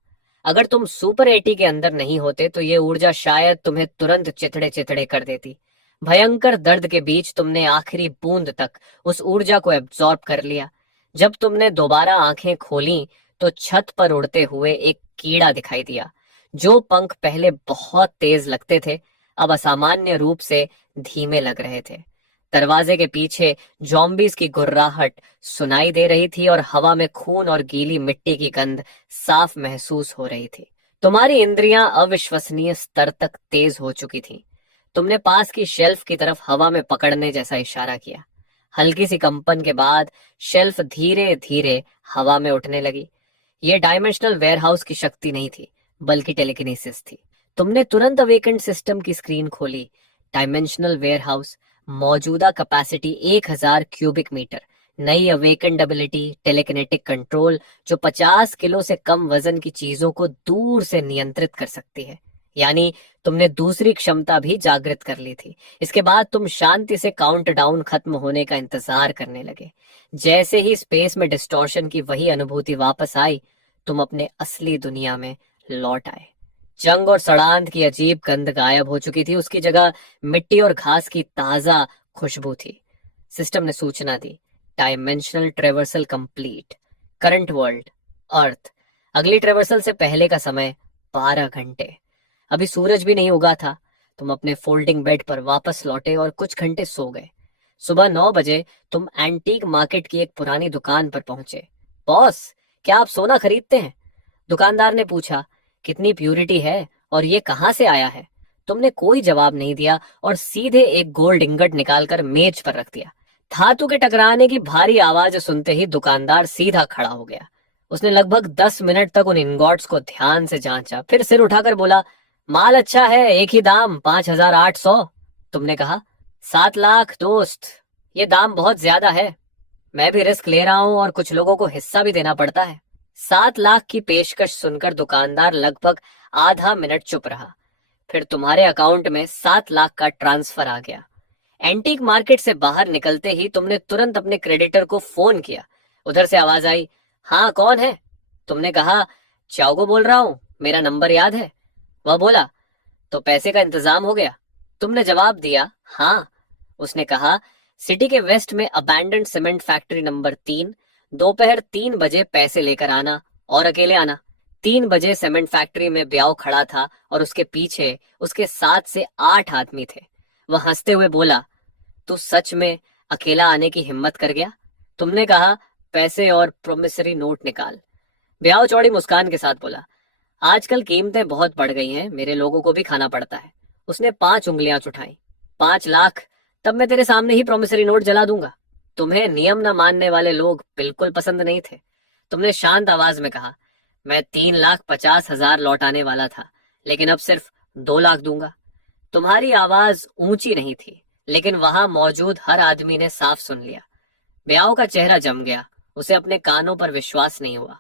अगर तुम सुपर 80 के अंदर नहीं होते तो ये ऊर्जा शायद तुम्हें तुरंत चिथड़े चिथड़े कर देती। भयंकर दर्द के बीच तुमने आखिरी बूंद तक उस ऊर्जा को एब्जॉर्ब कर लिया। जब तुमने दोबारा आंखें खोली तो छत पर उड़ते हुए एक कीड़ा दिखाई दिया। जो पंख पहले बहुत तेज लगते थे, अब असामान्य रूप से धीमे लग रहे थे। दरवाजे के पीछे जॉम्बीज की गुर्राहट सुनाई दे रही थी और हवा में खून और गीली मिट्टी की गंध साफ महसूस हो रही थी। तुम्हारी इंद्रियां अविश्वसनीय स्तर तक तेज हो चुकी थीं। तुमने पास की शेल्फ की तरफ हवा में पकड़ने जैसा इशारा किया। हल्की सी कंपन के बाद शेल्फ धीरे धीरे हवा में उठने लगी। ये डायमेंशनल वेयरहाउस की शक्ति नहीं थी, बल्कि टेलीकिनेसिस थी। तुमने तुरंत अवेकेंड सिस्टम की स्क्रीन खोली। डायमेंशनल वेयरहाउस, मौजूदा कैपेसिटी 1000 क्यूबिक मीटर, नई अवेकेंड एबिलिटी टेलीकिनेटिक कंट्रोल जो 50 किलो से कम वजन की चीजों को दूर से नियंत्रित कर सकती है। यानी तुमने दूसरी क्षमता भी जागृत कर ली थी। इसके बाद तुम शांति से काउंटडाउन खत्म होने का इंतजार करने लगे। जैसे ही स्पेस में डिस्टॉर्शन की वही अनुभूति वापस आई, तुम अपने असली दुनिया में लौट आए। जंग और सड़ांध की अजीब गंध गायब हो चुकी थी। उसकी जगह मिट्टी और घास की ताजा खुशबू थी। सिस्टम ने सूचना दी, dimensional traversal complete, current world Earth. अगली ट्रेवर्सल से पहले का समय 12 घंटे। अभी सूरज भी नहीं उगा था। तुम अपने फोल्डिंग बेड पर वापस लौटे और कुछ घंटे सो गए। सुबह 9 बजे तुम एंटीक मार्केट की एक पुरानी दुकान पर पहुंचे। बॉस, क्या आप सोना खरीदते हैं? दुकानदार ने पूछा। कितनी प्यूरिटी है और ये कहाँ से आया है? तुमने कोई जवाब नहीं दिया और सीधे एक गोल्ड इंगट निकालकर मेज पर रख दिया। धातु के टकराने की भारी आवाज सुनते ही दुकानदार सीधा खड़ा हो गया। उसने लगभग 10 मिनट तक उन इंगॉट्स को ध्यान से जांचा, फिर सिर उठाकर बोला, माल अच्छा है, एक ही दाम 5,800। तुमने कहा, 7 लाख दोस्त, ये दाम बहुत ज्यादा है। मैं भी रिस्क ले रहा हूं और कुछ लोगों को हिस्सा भी देना पड़ता है। 7 लाख की पेशकश सुनकर दुकानदार लगभग आधा मिनट चुप रहा। फिर तुम्हारे अकाउंट में 7 लाख का ट्रांसफर आ गया। एंटीक मार्केट से बाहर निकलते ही तुमने तुरंत अपने क्रेडिटर को फोन किया। उधर से आवाज आई, हाँ कौन है? तुमने कहा, चाओगो बोल रहा हूं, मेरा नंबर याद है? वह बोला, तो पैसे का इंतजाम हो गया? तुमने जवाब दिया, हाँ। उसने कहा, सिटी के वेस्ट में अबैंडन्ड सीमेंट फैक्ट्री नंबर 3, दोपहर 3 बजे पैसे लेकर आना और अकेले आना। 3 बजे सीमेंट फैक्ट्री में ब्याव खड़ा था और उसके पीछे उसके 7 से 8 आदमी थे। वह हंसते हुए बोला, तू सच में अकेला आने की हिम्मत कर गया? तुमने कहा, पैसे और प्रोमिसरी नोट निकाल। ब्याव चौड़ी मुस्कान के साथ बोला, आजकल कीमतें बहुत बढ़ गई हैं, मेरे लोगों को भी खाना पड़ता है। उसने 5 उंगलियां चुठाई। 5 लाख? तब मैं तेरे सामने ही प्रोमिसरी नोट जला दूंगा। तुम्हें नियम न मानने वाले लोग बिल्कुल पसंद नहीं थे। तुमने शांत आवाज में कहा, मैं 3,50,000 लौटाने वाला था, लेकिन अब सिर्फ 2 लाख दूंगा। तुम्हारी आवाज ऊंची नहीं थी, लेकिन वहां मौजूद हर आदमी ने साफ सुन लिया। ब्याव का चेहरा जम गया। उसे अपने कानों पर विश्वास नहीं हुआ।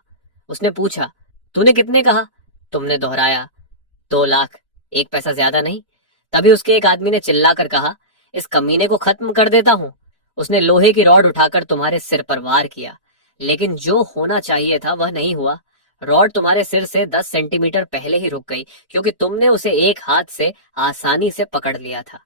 उसने पूछा, तूने कितने कहा? तुमने दोहराया, 2 लाख, 1 पैसा ज्यादा नहीं। तभी उसके एक आदमी ने चिल्लाकर कहा, इस कमीने को खत्म कर देता हूं। उसने लोहे की रॉड उठाकर तुम्हारे सिर पर वार किया, लेकिन जो होना चाहिए था वह नहीं हुआ। रॉड तुम्हारे सिर से 10 सेंटीमीटर पहले ही रुक गई, क्योंकि तुमने उसे एक हाथ से आसानी से पकड़ लिया था।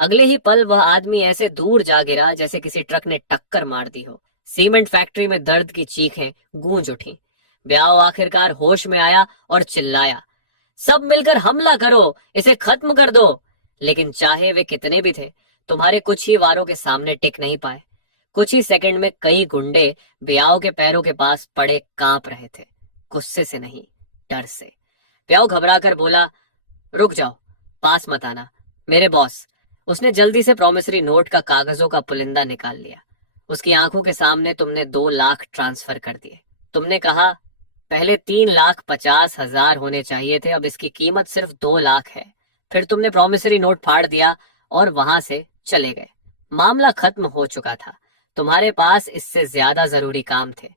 अगले ही पल वह आदमी ऐसे दूर जा गिरा जैसे किसी ट्रक ने टक्कर मार दी हो। सीमेंट फैक्ट्री में दर्द की चीखें गूंज उठी। ब्याव आखिरकार होश में आया और चिल्लाया, सब मिलकर हमला करो, इसे खत्म कर दो। लेकिन चाहे वे कितने भी थे, तुम्हारे कुछ ही वारों के सामने टिक नहीं पाए। कुछ ही सेकंड में कई गुंडे ब्याव के पैरों के पास पड़े कांप रहे थे, गुस्से से नहीं, डर से। ब्याव घबराकर बोला, रुक जाओ, पास मत आना, मेरे बॉस। उसने जल्दी से प्रॉमिसरी नोट का कागजों का पुलिंदा निकाल लिया। उसकी आंखों के सामने तुमने 2 लाख ट्रांसफर कर दिए। तुमने कहा, पहले 3,50,000 होने चाहिए थे, अब इसकी कीमत सिर्फ 2 लाख है। फिर तुमने प्रॉमिसरी नोट फाड़ दिया और वहां से चले गए। मामला खत्म हो चुका था। तुम्हारे पास इससे ज्यादा जरूरी काम थे।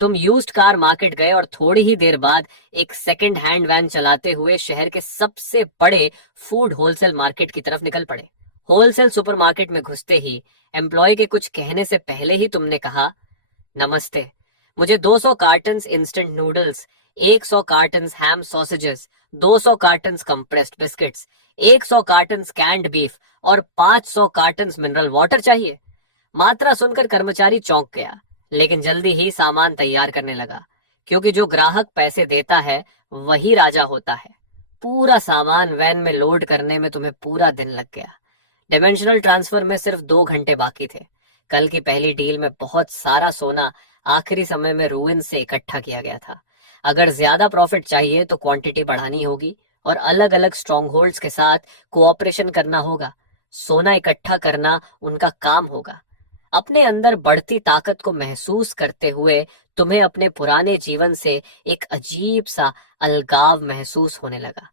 तुम यूज्ड कार मार्केट गए और थोड़ी ही देर बाद एक सेकंड हैंड वैन चलाते हुए शहर के सबसे बड़े फूड होलसेल मार्केट की तरफ निकल पड़े। होलसेल सुपरमार्केट में घुसते ही एम्प्लॉय के कुछ कहने से पहले ही तुमने कहा, नमस्ते, मुझे 200 cartons instant noodles, 100 cartons ham sausages, 200 cartons compressed biscuits, 100 cartons canned beef और 500 कार्टन्स मिनरल वाटर चाहिए। मात्रा सुनकर कर्मचारी चौंक गया, लेकिन जल्दी ही सामान तैयार करने लगा, क्योंकि जो ग्राहक पैसे देता है वही राजा होता है। पूरा सामान वैन में लोड करने में तुम्हें पूरा दिन लग गया। डायमेंशनल ट्रांसफर में सिर्फ 2 घंटे बाकी थे। कल की पहली डील में बहुत सारा सोना आखिरी समय में रूइन से इकट्ठा किया गया था। अगर ज्यादा प्रॉफिट चाहिए तो क्वांटिटी बढ़ानी होगी और अलग अलग स्ट्रॉन्ग होल्ड्स के साथ कोऑपरेशन करना होगा। सोना इकट्ठा करना उनका काम होगा। अपने अंदर बढ़ती ताकत को महसूस करते हुए तुम्हें अपने पुराने जीवन से एक अजीब सा अलगाव महसूस होने लगा।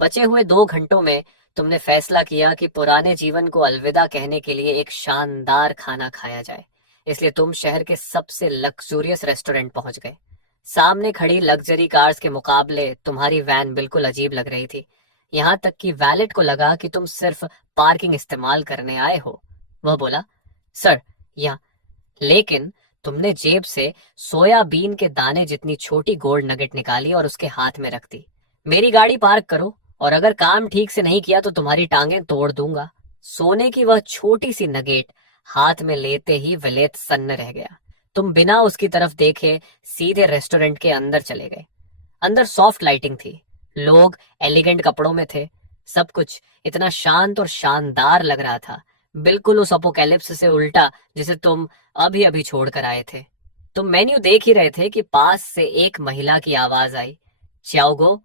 बचे हुए 2 घंटों में तुमने फैसला किया कि पुराने जीवन को अलविदा कहने के लिए एक शानदार खाना खाया जाए। इसलिए तुम शहर के सबसे लग्जूरियस रेस्टोरेंट पहुंच गए। सामने खड़ी लग्जरी कार्स के मुकाबले तुम्हारी वैन बिल्कुल अजीब लग रही थी। यहाँ तक कि वैलेट को लगा कि तुम सिर्फ पार्किंग इस्तेमाल करने आए हो। वह बोला, सर, यहाँ। लेकिन तुमने जेब से सोयाबीन के दाने जितनी छोटी गोल्ड नगेट निकाली और उसके हाथ में रख दी। मेरी गाड़ी पार्क करो और अगर काम ठीक से नहीं किया तो तुम्हारी टांगें तोड़ दूंगा। सोने की वह छोटी सी नगेट हाथ में लेते ही विलेत सन्न रह गया। तुम बिना उसकी तरफ देखे सीधे रेस्टोरेंट के अंदर चले गए। अंदर सॉफ्ट लाइटिंग थी, लोग एलिगेंट कपड़ों में थे, सब कुछ इतना शांत और शानदार लग रहा था बिल्कुल उस अपोकैलिप्स से उल्टा जिसे तुम अभी अभी छोड़कर आए थे। तुम मेन्यू देख ही रहे थे कि पास से एक महिला की आवाज आई, च्याओगो।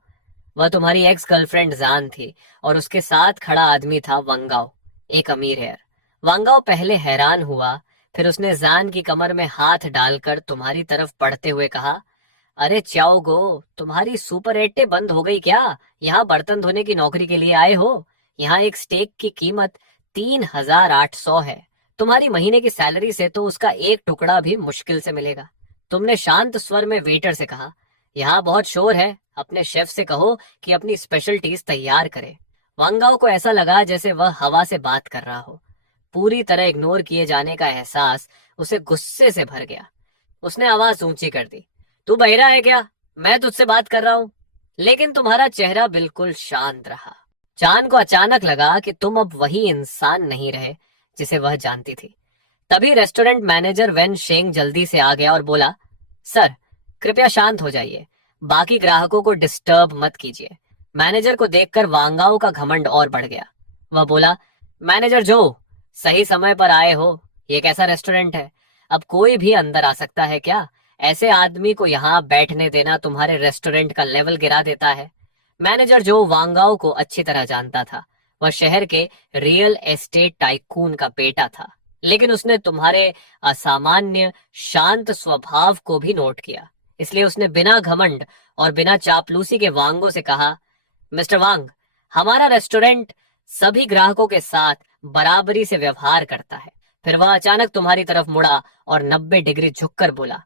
वह तुम्हारी एक्स गर्लफ्रेंड जान थी और उसके साथ खड़ा आदमी था वंगाओ, एक अमीर है। वांगाओ पहले हैरान हुआ, फिर उसने जान की कमर में हाथ डालकर तुम्हारी तरफ बढ़ते हुए कहा, अरे च्याओगो, तुम्हारी सुपर 8 बंद हो गई क्या? यहाँ बर्तन धोने की नौकरी के लिए आए हो? यहाँ एक स्टेक की कीमत 3800 है। तुम्हारी महीने की सैलरी से तो उसका एक टुकड़ा भी मुश्किल से मिलेगा। तुमने शांत स्वर में वेटर से कहा, यहाँ बहुत शोर है, अपने शेफ से कहो कि अपनी स्पेशलिटीज तैयार करे। वांगाओ को ऐसा लगा जैसे वह हवा से बात कर रहा हो। पूरी तरह इग्नोर किए जाने का एहसास उसे गुस्से से भर गया। उसने आवाज ऊंची कर दी, तू बहिरा है क्या? मैं तुझसे बात कर रहा हूँ। लेकिन तुम्हारा चेहरा बिल्कुल शांत रहा। चान को अचानक लगा कि तुम अब वही इंसान नहीं रहे जिसे वह जानती थी। तभी रेस्टोरेंट मैनेजर वेन शेंग जल्दी से आ गया और बोला, सर, कृपया शांत हो जाइए, बाकी ग्राहकों को डिस्टर्ब मत कीजिए। मैनेजर को देखकर वांगाओ का घमंड और बढ़ गया। वह बोला, मैनेजर जो, सही समय पर आए हो। ये कैसा रेस्टोरेंट है? अब कोई भी अंदर आ सकता है क्या? ऐसे आदमी को यहाँ बैठने देना तुम्हारे रेस्टोरेंट का लेवल गिरा देता है। मैनेजर जो वांगाओ को अच्छी तरह जानता था। वह शहर के रियल एस्टेट टाइकून का बेटा था। लेकिन उसने तुम्हारे असामान्य शांत स्वभाव को भी नोट किया। इसलिए उसने बिना घमंड और बिना चापलूसी के वांगो से कहा, मिस्टर वांग, हमारा रेस्टोरेंट सभी ग्राहकों के साथ बराबरी से व्यवहार करता है। फिर वह अचानक तुम्हारी तरफ मुड़ा और 90 डिग्री झुककर बोला,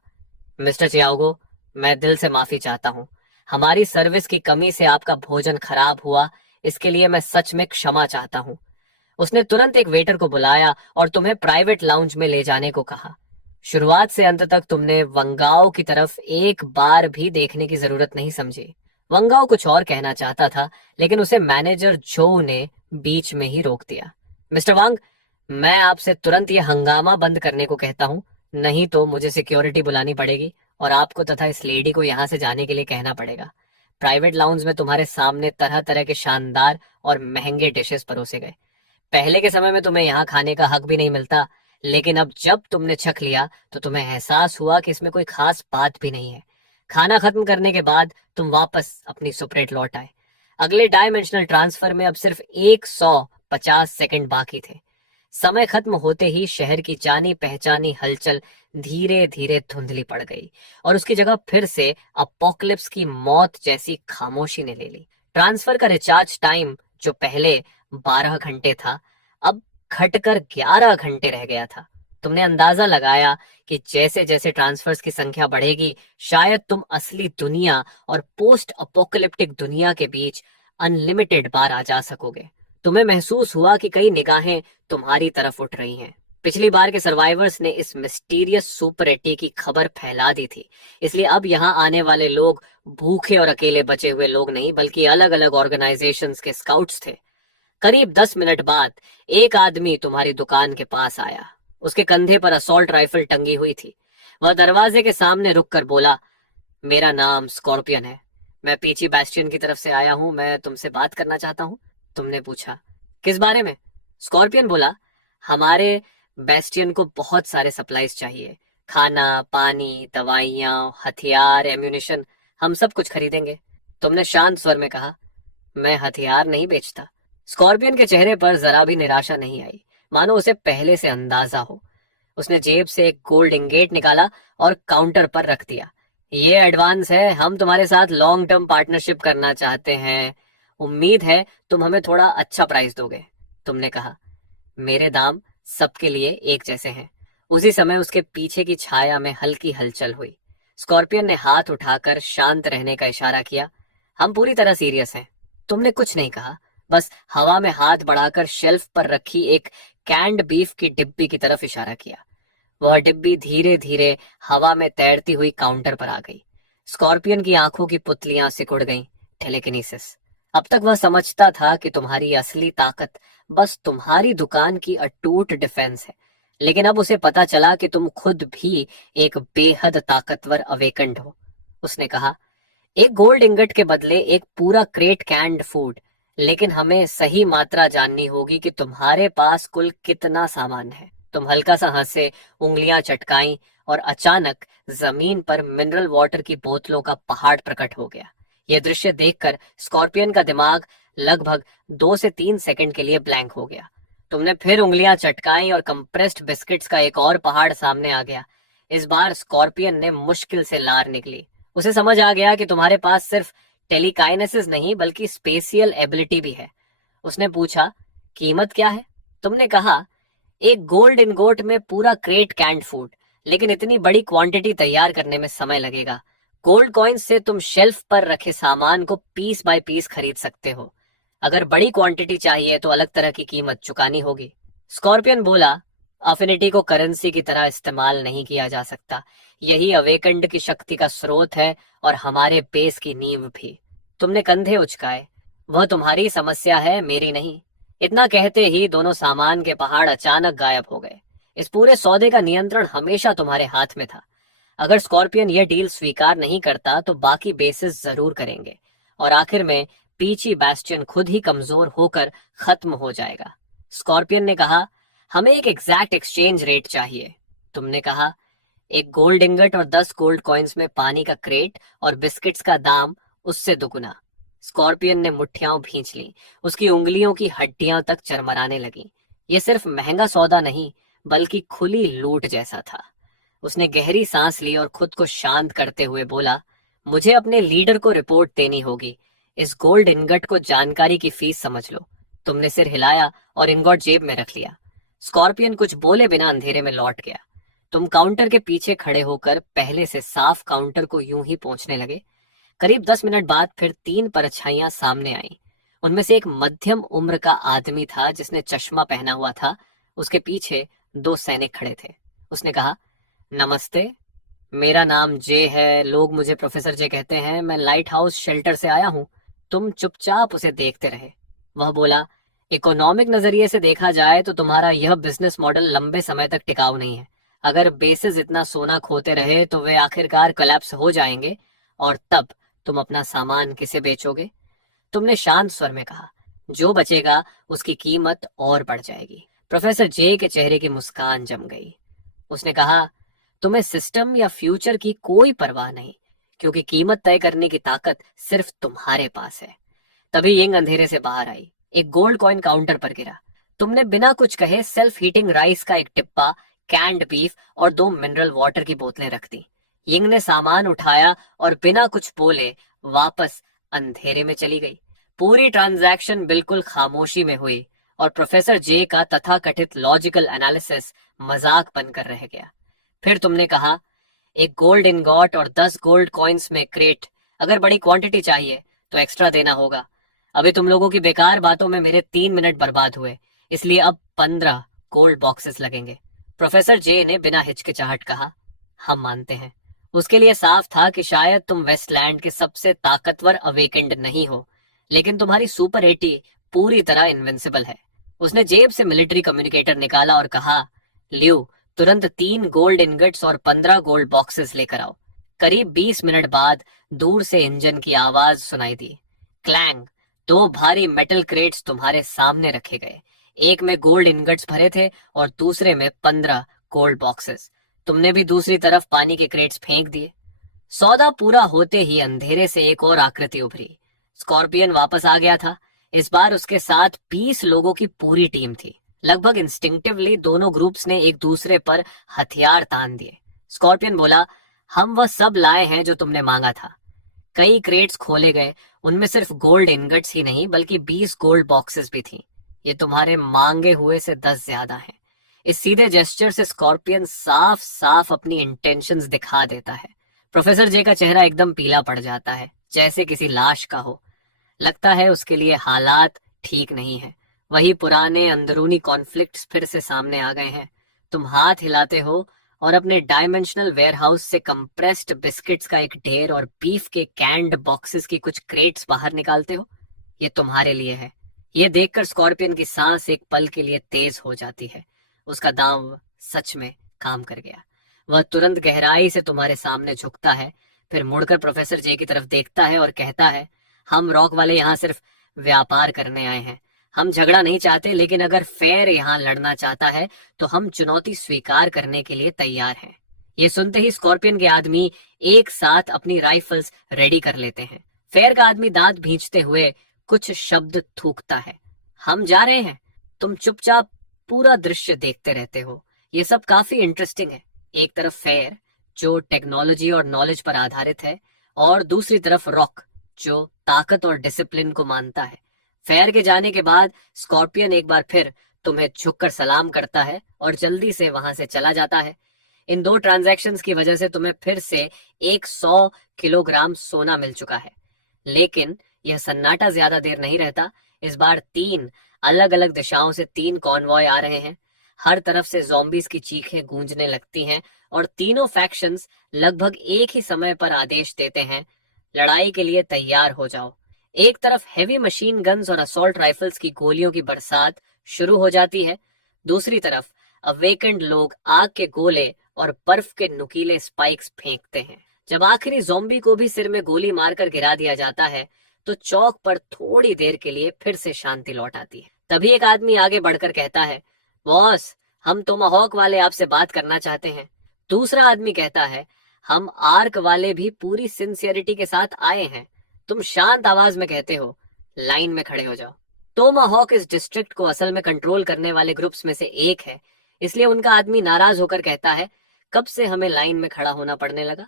मिस्टर चियाओगो, मैं दिल से माफी चाहता हूँ। हमारी सर्विस की कमी से आपका भोजन खराब हुआ, इसके लिए मैं सच में क्षमा चाहता हूँ। उसने तुरंत एक वेटर को बुलाया और तुम्हें प्राइवेट लाउंज में ले जाने को कहा। शुरुआत से अंत तक तुमने वंगाओ की तरफ एक बार भी देखने की जरूरत नहीं समझी। वंगाओ कुछ और कहना चाहता था, लेकिन उसे मैनेजर जो ने बीच में ही रोक दिया। मिस्टर वांग, मैं आपसे तुरंत ये हंगामा बंद करने को कहता हूँ, नहीं तो मुझे सिक्योरिटी बुलानी पड़ेगी और आपको तथा इस लेडी को यहाँ से जाने के लिए कहना पड़ेगा। प्राइवेट लाउंज में तुम्हारे सामने तरह तरह के शानदार और महंगे डिशेस परोसे गए। पहले के समय में तुम्हें यहाँ खाने का हक भी नहीं मिलता, लेकिन अब जब तुमने चख लिया तो तुम्हें एहसास हुआ कि इसमें कोई खास बात भी नहीं है। खाना खत्म करने के बाद तुम वापस अपनी सुपरेट लौट आए। अगले डायमेंशनल ट्रांसफर में अब सिर्फ 150 सेकंड बाकी थे। समय खत्म होते ही शहर की जानी पहचानी हलचल धीरे धीरे धुंधली पड़ गई और उसकी जगह फिर से अपोकलिप्स की मौत जैसी खामोशी ने ले ली। ट्रांसफर का रिचार्ज टाइम जो पहले 12 घंटे था, अब घटकर 11 घंटे रह गया था। तुमने अंदाजा लगाया कि जैसे जैसे ट्रांसफर्स की संख्या बढ़ेगी, शायद तुम असली दुनिया और पोस्ट अपोकलिप्टिक दुनिया के बीच अनलिमिटेड बार आ जा सकोगे। तुम्हें महसूस हुआ कि कई निगाहें तुम्हारी तरफ उठ रही हैं। पिछली बार के सर्वाइवर्स ने इस मिस्टीरियस सुपर 80 की खबर फैला दी थी, इसलिए अब यहाँ आने वाले लोग भूखे और अकेले बचे हुए लोग नहीं, बल्कि अलग अलग ऑर्गेनाइजेशंस के स्काउट्स थे। करीब 10 मिनट बाद एक आदमी तुम्हारी दुकान के पास आया। उसके कंधे पर असॉल्ट राइफल टंगी हुई थी। वह दरवाजे के सामने रुककर बोला, मेरा नाम स्कॉर्पियन है, मैं पीछी बैस्टियन की तरफ से आया हूँ, मैं तुमसे बात करना चाहता हूँ। तुमने पूछा, किस बारे में? स्कॉर्पियन बोला, हमारे बेस्टियन को बहुत सारे सप्लाईज चाहिए, खाना, पानी, दवाइयाँ, हथियार, एम्यूनिशन, हम सब कुछ खरीदेंगे। तुमने शांत स्वर में कहा, मैं हथियार नहीं बेचता। स्कॉर्पियन के चेहरे पर जरा भी निराशा नहीं आई, मानो उसे पहले से अंदाजा हो। उसने जेब से एक गोल्ड इंगेट निकाला और काउंटर पर रख दिया। ये एडवांस है, हम तुम्हारे साथ लॉन्ग टर्म पार्टनरशिप करना चाहते हैं, उम्मीद है तुम हमें थोड़ा अच्छा प्राइस दोगे। तुमने कहा, मेरे दाम सबके लिए एक जैसे हैं। उसी समय उसके पीछे की छाया में हल्की हलचल हुई। स्कॉर्पियन ने हाथ उठाकर शांत रहने का इशारा किया, हम पूरी तरह सीरियस हैं। तुमने कुछ नहीं कहा, बस हवा में हाथ बढ़ाकर शेल्फ पर रखी एक कैंड बीफ की डिब्बी की तरफ इशारा किया। वह डिब्बी धीरे धीरे हवा में तैरती हुई काउंटर पर आ गई। स्कॉर्पियन की आंखों की पुतलियां सिकुड़ गईं। टेलीकिनेसिस। अब तक वह समझता था कि तुम्हारी असली ताकत बस तुम्हारी दुकान की अटूट डिफेंस है, लेकिन अब उसे पता चला कि तुम खुद भी एक बेहद ताकतवर अवेकंड हो। उसने कहा, एक गोल्ड इंगट के बदले एक पूरा क्रेट कैंड फूड, लेकिन हमें सही मात्रा जाननी होगी कि तुम्हारे पास कुल कितना सामान है। तुम हल्का सा हंसे, उंगलियां चटकाई और अचानक जमीन पर मिनरल वाटर की बोतलों का पहाड़ प्रकट हो गया। यह दृश्य देखकर स्कॉर्पियन का दिमाग लगभग 2 से 3 सेकंड के लिए ब्लैंक हो गया। तुमने फिर उंगलियां चटकाई और कंप्रेस्ड बिस्किट्स का एक और पहाड़ सामने आ गया। इस बार स्कॉर्पियन ने मुश्किल से लार निकली। उसे समझ आ गया कि तुम्हारे पास सिर्फ टेलीकाइनेसिस नहीं बल्कि स्पेशियल एबिलिटी भी है। उसने पूछा, कीमत क्या है? तुमने कहा, एक गोल्ड इनगोट में पूरा क्रेट कैंड फूड, लेकिन इतनी बड़ी क्वांटिटी तैयार करने में समय लगेगा। गोल्ड कॉइन्स से तुम शेल्फ पर रखे सामान को पीस बाय पीस खरीद सकते हो। अगर बड़ी क्वांटिटी चाहिए तो अलग तरह की कीमत चुकानी होगी। स्कॉर्पियन बोला, अफिनिटी को करेंसी की तरह इस्तेमाल नहीं किया जा सकता। यही अवेकंड की शक्ति का स्रोत है और हमारे बेस की नींव भी। तुमने कंधे उचकाए। वह तुम्हारी समस्या है, मेरी नहीं। इतना कहते ही दोनों सामान के पहाड़ अचानक गायब हो गए। इस पूरे सौदे का नियंत्रण हमेशा तुम्हारे हाथ में था। अगर स्कॉर्पियन यह डील स्वीकार नहीं करता तो बाकी बेसिस जरूर करेंगे और आखिर में पीची बैस्टियन खुद ही कमजोर होकर खत्म हो जाएगा। स्कॉर्पियन ने कहा, हमें एक एग्जैक्ट एक्सचेंज रेट चाहिए। तुमने कहा, एक गोल्ड इंगट और 10 गोल्ड कॉइन्स में पानी का क्रेट और बिस्किट्स का दाम उससे दुगुना। स्कॉर्पियन ने मुट्ठियां भींच ली। उसकी उंगलियों की हड्डियां तक चरमराने लगी। ये सिर्फ महंगा सौदा नहीं बल्कि खुली लूट जैसा था। उसने गहरी सांस ली और खुद को शांत करते हुए बोला, मुझे अपने लीडर को रिपोर्ट देनी होगी। इस गोल्ड इनगट को जानकारी की फीस समझ लो। तुमने सिर हिलाया और इनगॉट जेब में रख लिया। स्कॉर्पियन कुछ बोले बिना अंधेरे में लौट गया। तुम काउंटर के पीछे खड़े होकर पहले से साफ काउंटर को यूं ही पोंछने लगे। करीब 10 मिनट बाद फिर 3 परछाइयां सामने आईं। उनमें से एक मध्यम उम्र का आदमी था जिसने चश्मा पहना हुआ था। उसके पीछे 2 सैनिक खड़े थे। उसने कहा, नमस्ते, मेरा नाम जे है। लोग मुझे प्रोफेसर जे कहते हैं। मैं लाइट हाउस शेल्टर से आया हूँ। तुम चुपचाप उसे देखते रहे। वह बोला, इकोनॉमिक नजरिए से देखा जाए तो तुम्हारा यह बिजनेस मॉडल लंबे समय तक टिकाऊ नहीं है। अगर बेसिस इतना सोना खोते रहे तो वे आखिरकार कोलैप्स हो जाएंगे और तब तुम अपना सामान किसे बेचोगे? तुमने शांत स्वर में कहा, जो बचेगा उसकी कीमत और बढ़ जाएगी। प्रोफेसर जे के चेहरे की मुस्कान जम गई। उसने कहा, तुम्हें सिस्टम या फ्यूचर की कोई परवाह नहीं, क्योंकि कीमत तय करने की ताकत सिर्फ तुम्हारे पास है। तभी यिंग अंधेरे से बाहर आई। एक गोल्ड कॉइन काउंटर पर गिरा। तुमने बिना कुछ कहे सेल्फ हीटिंग राइस का एक डिब्बा, कैंड बीफ और 2 मिनरल वाटर की बोतलें रख दी। यिंग ने सामान उठाया और बिना कुछ बोले वापस अंधेरे में चली गई। पूरी ट्रांजैक्शन बिल्कुल खामोशी में हुई और प्रोफेसर जे का तथाकथित लॉजिकल एनालिसिस मजाक बनकर रह गया। फिर तुमने कहा, एक गोल्ड इनगॉट और 10 गोल्ड कॉइन्स में क्रेट। अगर बड़ी क्वांटिटी चाहिए तो एक्स्ट्रा देना होगा। अभी तुम लोगों की बेकार बातों में मेरे 3 मिनट बर्बाद हुए, इसलिए अब 15 गोल्ड बॉक्सेस लगेंगे। प्रोफेसर जे ने बिना हिचकिचाहट कहा, हम मानते हैं। उसके लिए साफ था कि शायद तुम वेस्टलैंड के सबसे ताकतवर अवेकेंड नहीं हो, लेकिन तुम्हारी सुपर 80 पूरी तरह इनविंसिबल है। उसने जेब से मिलिट्री कम्युनिकेटर निकाला और कहा, ल्यू, तुरंत 3 गोल्ड इनगट्स और 15 गोल्ड बॉक्सेस लेकर आओ। करीब 20 मिनट बाद दूर से इंजन की आवाज सुनाई दी। क्लैंग। 2 भारी मेटल क्रेट्स तुम्हारे सामने रखे गए। एक में गोल्ड इनगट्स भरे थे और दूसरे में 15 गोल्ड बॉक्सेस। तुमने भी दूसरी तरफ पानी के क्रेट्स फेंक दिए। सौदा पूरा होते ही अंधेरे से एक और आकृति उभरी। स्कॉर्पियन वापस आ गया था। इस बार उसके साथ 20 लोगों की पूरी टीम थी। लगभग इंस्टिंक्टिवली दोनों ग्रुप्स ने एक दूसरे पर हथियार तान दिए। स्कॉर्पियन बोला, हम वह सब लाए हैं जो तुमने मांगा था। कई क्रेट्स खोले गए। उनमें सिर्फ गोल्ड इनगट्स ही नहीं बल्कि 20 गोल्ड बॉक्सेस भी थी। ये तुम्हारे मांगे हुए से 10 ज्यादा हैं। इस सीधे जेस्चर से स्कॉर्पियन साफ साफ अपनी इंटेंशंस दिखा देता है। प्रोफेसर जे का चेहरा एकदम पीला पड़ जाता है, जैसे किसी लाश का हो। लगता है उसके लिए हालात ठीक नहीं है। वही पुराने अंदरूनी कॉन्फ्लिक्ट्स फिर से सामने आ गए हैं। तुम हाथ हिलाते हो और अपने डायमेंशनल वेयरहाउस से कंप्रेस्ड बिस्किट्स का एक ढेर और बीफ के कैंड बॉक्सेस की कुछ क्रेट्स बाहर निकालते हो। ये तुम्हारे लिए है। ये देखकर स्कॉर्पियन की सांस एक पल के लिए तेज हो जाती है। उसका दांव सच में काम कर गया। वह तुरंत गहराई से तुम्हारे सामने झुकता है, फिर मुड़कर प्रोफेसर जे की तरफ देखता है और कहता है, हम रॉक वाले यहाँ सिर्फ व्यापार करने आए हैं। हम झगड़ा नहीं चाहते, लेकिन अगर फेयर यहाँ लड़ना चाहता है तो हम चुनौती स्वीकार करने के लिए तैयार हैं। ये सुनते ही स्कॉर्पियन के आदमी एक साथ अपनी राइफल्स रेडी कर लेते हैं। फेयर का आदमी दांत भींचते हुए कुछ शब्द थूकता है। हम जा रहे हैं। तुम चुपचाप पूरा दृश्य देखते रहते हो। ये सब काफी इंटरेस्टिंग है। एक तरफ फेयर जो टेक्नोलॉजी और नॉलेज पर आधारित है, और दूसरी तरफ रॉक जो ताकत और डिसिप्लिन को मानता है। फेयर के जाने के बाद स्कॉर्पियन एक बार फिर तुम्हें झुककर सलाम करता है और जल्दी से वहां से चला जाता है। इन दो ट्रांजैक्शंस की वजह से तुम्हें फिर से 100 किलोग्राम सोना मिल चुका है। लेकिन यह सन्नाटा ज्यादा देर नहीं रहता। इस बार 3 अलग अलग दिशाओं से 3 कॉन्वॉय आ रहे हैं। हर तरफ से ज़ॉम्बीज की चीखें गूंजने लगती हैं और तीनों फैक्शंस लगभग एक ही समय पर आदेश देते हैं, लड़ाई के लिए तैयार हो जाओ। एक तरफ हेवी मशीन गन्स और असॉल्ट राइफल्स की गोलियों की बरसात शुरू हो जाती है। दूसरी तरफ अवेकेंड लोग आग के गोले और बर्फ के नुकीले स्पाइक्स फेंकते हैं। जब आखिरी ज़ॉम्बी को भी सिर में गोली मारकर गिरा दिया जाता है तो चौक पर थोड़ी देर के लिए फिर से शांति लौट आती है। तभी एक आदमी आगे बढ़कर कहता है, बॉस, हम टोमाहॉक वाले आपसे बात करना चाहते हैं। दूसरा आदमी कहता है, हम आर्क वाले भी पूरी सिंसियरिटी के साथ आए हैं। तुम शांत आवाज में कहते हो, लाइन में खड़े हो जाओ। टोमाहॉक इस डिस्ट्रिक्ट को असल में कंट्रोल करने वाले ग्रुप्स में से एक है, इसलिए उनका आदमी नाराज होकर कहता है, कब से हमें लाइन में खड़ा होना पड़ने लगा?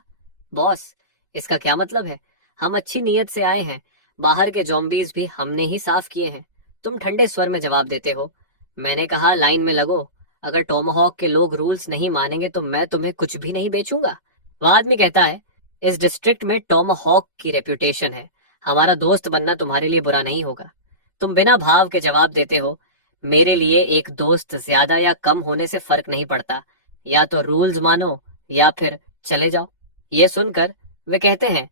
बॉस, इसका क्या मतलब है? हम अच्छी नीयत से आए हैं। बाहर के ज़ॉम्बीज भी हमने ही साफ किए हैं। तुम ठंडे स्वर में जवाब देते हो, मैंने कहा लाइन में लगो। अगर टोमाहॉक के लोग रूल्स नहीं मानेंगे तो मैं तुम्हें कुछ भी नहीं बेचूंगा। वह आदमी कहता है, इस डिस्ट्रिक्ट में टोमाहॉक की रेपुटेशन है। हमारा दोस्त बनना तुम्हारे लिए बुरा नहीं होगा। तुम बिना भाव के जवाब देते हो, मेरे लिए एक दोस्त ज्यादा या कम होने से फर्क नहीं पड़ता। या तो रूल्स मानो या फिर चले जाओ। ये सुनकर वे कहते हैं,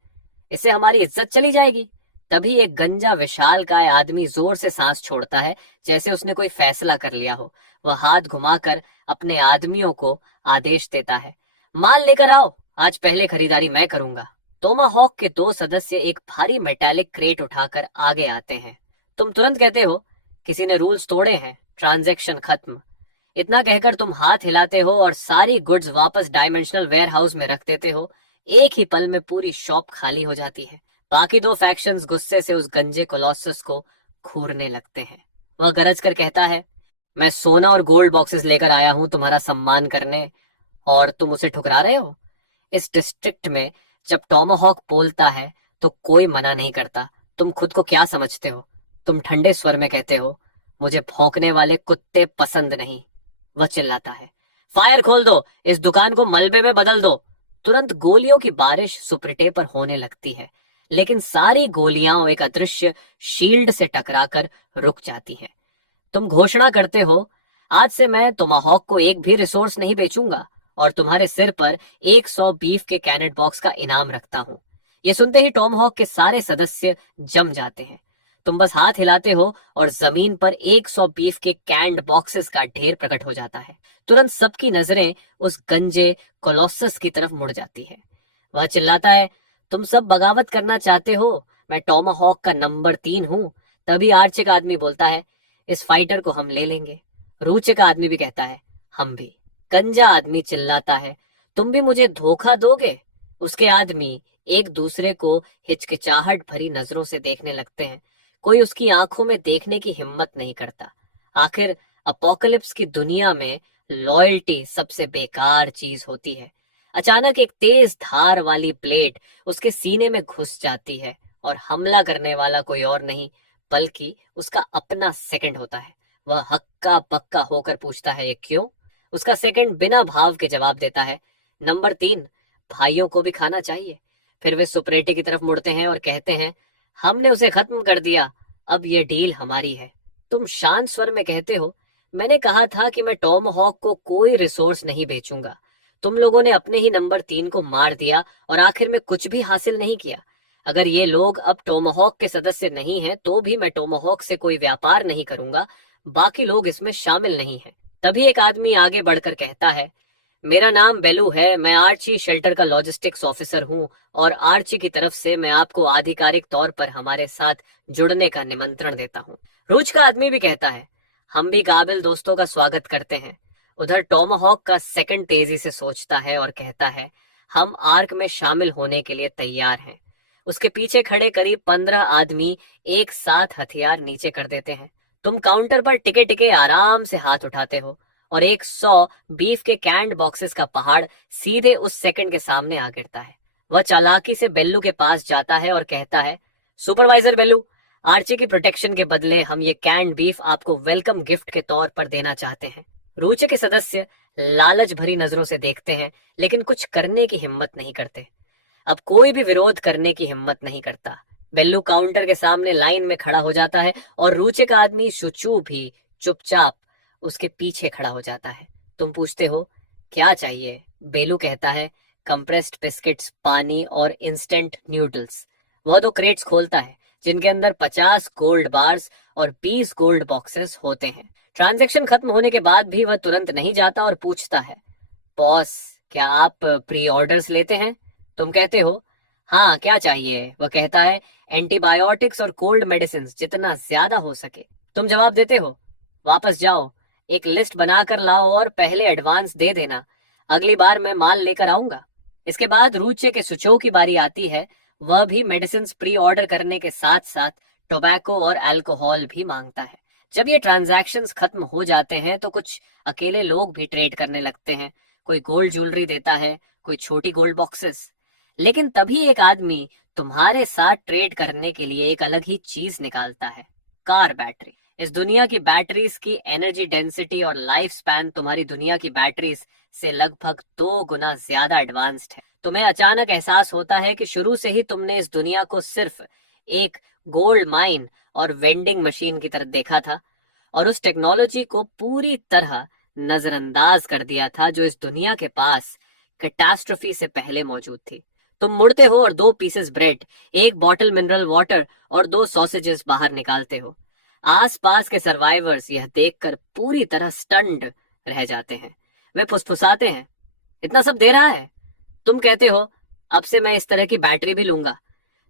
इससे हमारी इज्जत चली जाएगी। तभी एक गंजा विशालकाय आदमी जोर से सांस छोड़ता है, जैसे उसने कोई फैसला कर लिया हो। वह हाथ घुमाकर अपने आदमियों को आदेश देता है, माल लेकर आओ, आज पहले खरीदारी मैं करूंगा। टोमाहॉक के 2 सदस्य एक भारी मेटालिक क्रेट उठाकर आगे आते हैं। तुम तुरंत कहते हो, किसी ने रूल्स तोड़े हैं, ट्रांजैक्शन खत्म। इतना कहकर तुम हाथ हिलाते हो और सारी गुड्स वापस डायमेंशनल वेयरहाउस में रख देते हो। एक ही पल में पूरी शॉप खाली हो जाती है। बाकी 2 फैक्शंस गुस्से से उस गंजे कोलोसस को घूरने लगते हैं। वह गरज कर कहता है, मैं सोना और गोल्ड बॉक्सेस लेकर आया हूं तुम्हारा सम्मान करने, और तुम उसे ठुकरा रहे हो। इस डिस्ट्रिक्ट में जब टोमाहॉक बोलता है तो कोई मना नहीं करता। तुम खुद को क्या समझते हो? तुम ठंडे स्वर में कहते हो, मुझे भौंकने वाले कुत्ते पसंद नहीं। वह चिल्लाता है, फायर खोल दो, इस दुकान को मलबे में बदल दो। तुरंत गोलियों की बारिश सुपरटे पर होने लगती है, लेकिन सारी गोलियां एक अदृश्य शील्ड से टकराकर रुक जाती हैं। तुम घोषणा करते हो, आज से मैं टोमाहॉक को एक भी रिसोर्स नहीं बेचूंगा और तुम्हारे सिर पर 100 बीफ के कैनेट बॉक्स का इनाम रखता हूं। ये सुनते ही टोमाहॉक के सारे सदस्य जम जाते हैं। तुम बस हाथ हिलाते हो और जमीन पर 100 बीफ के कैंड बॉक्सेस का ढेर प्रकट हो जाता है। तुरंत सबकी नजरें उस गंजे कोलोसस की तरफ मुड़ जाती है। वह चिल्लाता है, तुम सब बगावत करना चाहते हो, मैं टोमाहॉक का नंबर 3 हूं। तभी आर्चे का आदमी बोलता है, इस फाइटर को हम ले लेंगे। रूचे का आदमी भी कहता है, हम भी। गंजा आदमी चिल्लाता है, तुम भी मुझे धोखा दोगे? उसके आदमी एक दूसरे को हिचकिचाहट भरी नजरों से देखने लगते हैं। कोई उसकी आंखों में देखने की हिम्मत नहीं करता। आखिर अपोकलिप्स की दुनिया में लॉयल्टी सबसे बेकार चीज होती है। अचानक एक तेज धार वाली प्लेट उसके सीने में घुस जाती है और हमला करने वाला कोई और नहीं बल्कि उसका अपना सेकंड होता है। वह हक्का बक्का होकर पूछता है, ये क्यों? उसका सेकंड बिना भाव के जवाब देता है, नंबर 3, भाइयों को भी खाना चाहिए। फिर वे सुपरेटी की तरफ मुड़ते हैं और कहते हैं, हमने उसे खत्म कर दिया, अब ये डील हमारी है। तुम शांत स्वर में कहते हो, मैंने कहा था कि मैं टोमाहॉक को कोई रिसोर्स नहीं बेचूंगा। तुम लोगों ने अपने ही नंबर 3 को मार दिया और आखिर में कुछ भी हासिल नहीं किया। अगर ये लोग अब टोमाहॉक के सदस्य नहीं हैं तो भी मैं टोमाहॉक से कोई व्यापार नहीं करूंगा। बाकी लोग इसमें शामिल नहीं हैं। तभी एक आदमी आगे बढ़कर कहता है, मेरा नाम बेलू है, मैं आर्ची शेल्टर का लॉजिस्टिक्स ऑफिसर हूँ और आर्ची की तरफ से मैं आपको आधिकारिक तौर पर हमारे साथ जुड़ने का निमंत्रण देता हूँ। रूच का आदमी भी कहता है, हम भी काबिल दोस्तों का स्वागत करते हैं। उधर टॉमाहॉक का सेकंड तेजी से सोचता है और कहता है, हम आर्क में शामिल होने के लिए तैयार हैं। उसके पीछे खड़े करीब 15 आदमी एक साथ हथियार नीचे कर देते हैं। तुम काउंटर पर टिके टिके आराम से हाथ उठाते हो और 100 बीफ के कैंड बॉक्सेस का पहाड़ सीधे उस सेकंड के सामने आ गिरता है। वह चालाकी से बेल्लू के पास जाता है और कहता है, सुपरवाइजर बेल्लू, आर्ची की प्रोटेक्शन के बदले हम ये कैंड बीफ आपको वेलकम गिफ्ट के तौर पर देना चाहते हैं। रूचे के सदस्य लालच भरी नजरों से देखते हैं, लेकिन कुछ करने की हिम्मत नहीं करते। अब कोई भी विरोध करने की हिम्मत नहीं करता। बेल्लू काउंटर के सामने लाइन में खड़ा हो जाता है और रूचे का आदमी शुचू भी चुपचाप उसके पीछे खड़ा हो जाता है। तुम पूछते हो, क्या चाहिए? बेलू कहता है, कंप्रेस्ड बिस्किट्स, पानी और इंस्टेंट नूडल्स। वह 2 क्रेट्स खोलता है जिनके अंदर 50 गोल्ड बार्स और 20 गोल्ड बॉक्सेस होते हैं। ट्रांजैक्शन खत्म होने के बाद भी वह तुरंत नहीं जाता और पूछता है, बॉस, क्या आप प्री ऑर्डर्स लेते हैं? तुम कहते हो, हाँ, क्या चाहिए? वह कहता है, एंटीबायोटिक्स और कोल्ड मेडिसिन जितना ज्यादा हो सके। तुम जवाब देते हो, वापस जाओ, एक लिस्ट बनाकर लाओ और पहले एडवांस दे देना, अगली बार मैं माल लेकर आऊंगा। इसके बाद रूचे के सुचो की बारी आती है। वह भी मेडिसिन प्री ऑर्डर करने के साथ साथ टोबैको और अल्कोहल भी मांगता है। जब ये ट्रांजैक्शंस खत्म हो जाते हैं तो कुछ अकेले लोग भी ट्रेड करने लगते हैं। कोई गोल्ड ज्वेलरी देता है, कोई छोटी गोल्ड बॉक्सेस। लेकिन तभी एक आदमी तुम्हारे साथ ट्रेड करने के लिए एक अलग ही चीज निकालता है, कार बैटरी। इस दुनिया की बैटरीज की एनर्जी डेंसिटी और लाइफ स्पैन तुम्हारी दुनिया की बैटरीज से लगभग 2 गुना ज्यादा एडवांस्ड है। तुम्हें अचानक एहसास होता है कि शुरू से ही तुमने इस दुनिया को सिर्फ एक गोल्ड माइन और वेंडिंग मशीन की तरह देखा था और उस टेक्नोलॉजी को पूरी तरह नजरअंदाज कर दिया था जो इस दुनिया के पास कैटास्ट्रोफी से पहले मौजूद थी। तुम मुड़ते हो और 2 पीसेस ब्रेड, एक बॉटल मिनरल वाटर और 2 सॉसेजेस बाहर निकालते हो। आसपास के सर्वाइवर्स यह देखकर पूरी तरह स्टन्ड रह जाते हैं। वे फुसफुसाते हैं, इतना सब दे रहा है? तुम कहते हो, अब से मैं इस तरह की बैटरी भी लूंगा।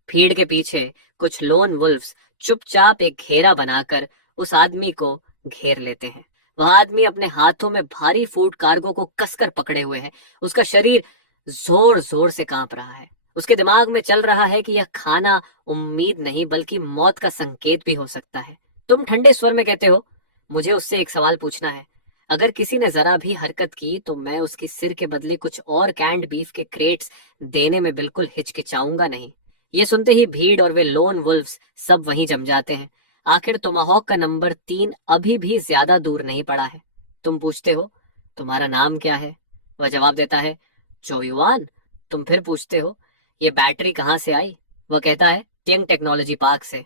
भीड़ के पीछे कुछ लोन वुल्फ्स चुपचाप एक घेरा बनाकर उस आदमी को घेर लेते हैं। वह आदमी अपने हाथों में भारी फूड कार्गो को कसकर पकड़े हुए है। उसका शरीर जोर जोर से कांप रहा है। उसके दिमाग में चल रहा है कि यह खाना उम्मीद नहीं बल्कि मौत का संकेत भी हो सकता है। तुम ठंडे स्वर में कहते हो, मुझे उससे एक सवाल पूछना है। अगर किसी ने जरा भी हरकत की तो मैं उसकी सिर के बदले कुछ और कैंड बीफ के क्रेट्स देने में बिल्कुल हिचकिचाऊंगा नहीं। ये सुनते ही भीड़ और वे लोन वुल्फ्स सब वहीं जम जाते हैं। आखिर टोमाहॉक का नंबर 3 अभी भी ज्यादा दूर नहीं पड़ा है। तुम पूछते हो, तुम्हारा नाम क्या है? वह जवाब देता है, जोयुआन। तुम फिर पूछते हो, ये बैटरी कहाँ से आई? वह कहता है, टियंग टेक्नोलॉजी पार्क से।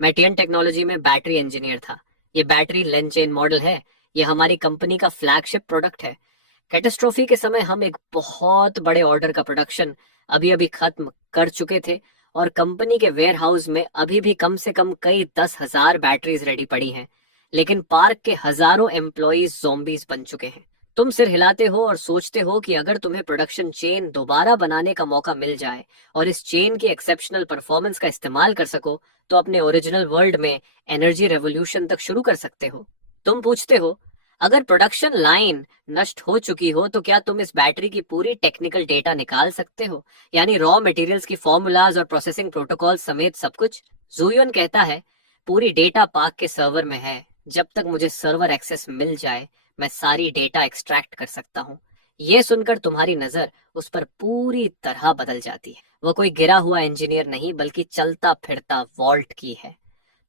मैं टियंग टेक्नोलॉजी में बैटरी इंजीनियर था। ये बैटरी लेन चेन मॉडल है। ये हमारी कंपनी का फ्लैगशिप प्रोडक्ट है। कैटास्ट्रोफी के समय हम एक बहुत बड़े ऑर्डर का प्रोडक्शन अभी अभी खत्म कर चुके थे और कंपनी के वेयर हाउस में अभी भी कम से कम कई 10,000 बैटरीज रेडी पड़ी हैं। लेकिन पार्क के हजारों एम्प्लॉइज ज़ॉम्बीज बन चुके हैं। तुम सिर हिलाते हो और सोचते हो कि अगर तुम्हें प्रोडक्शन चेन दोबारा बनाने का मौका मिल जाए और इस चेन की एक्सेप्शनल परफॉर्मेंस का इस्तेमाल कर सको तो अपने ओरिजिनल वर्ल्ड में एनर्जी रेवोल्यूशन तक शुरू कर सकते हो। तुम पूछते हो, अगर प्रोडक्शन लाइन नष्ट हो चुकी हो तो क्या तुम इस बैटरी की पूरी टेक्निकल डेटा निकाल सकते हो, यानी रॉ मटेरियल्स की फॉर्मूलाज और प्रोसेसिंग प्रोटोकॉल समेत सब कुछ? जुयन कहता है, पूरी डेटा पार्क के सर्वर में है। जब तक मुझे सर्वर एक्सेस मिल जाए मैं सारी डेटा एक्सट्रैक्ट कर सकता हूँ। ये सुनकर तुम्हारी नजर उस पर पूरी तरह बदल जाती है। वह कोई गिरा हुआ इंजीनियर नहीं बल्कि चलता फिरता वॉल्ट की है।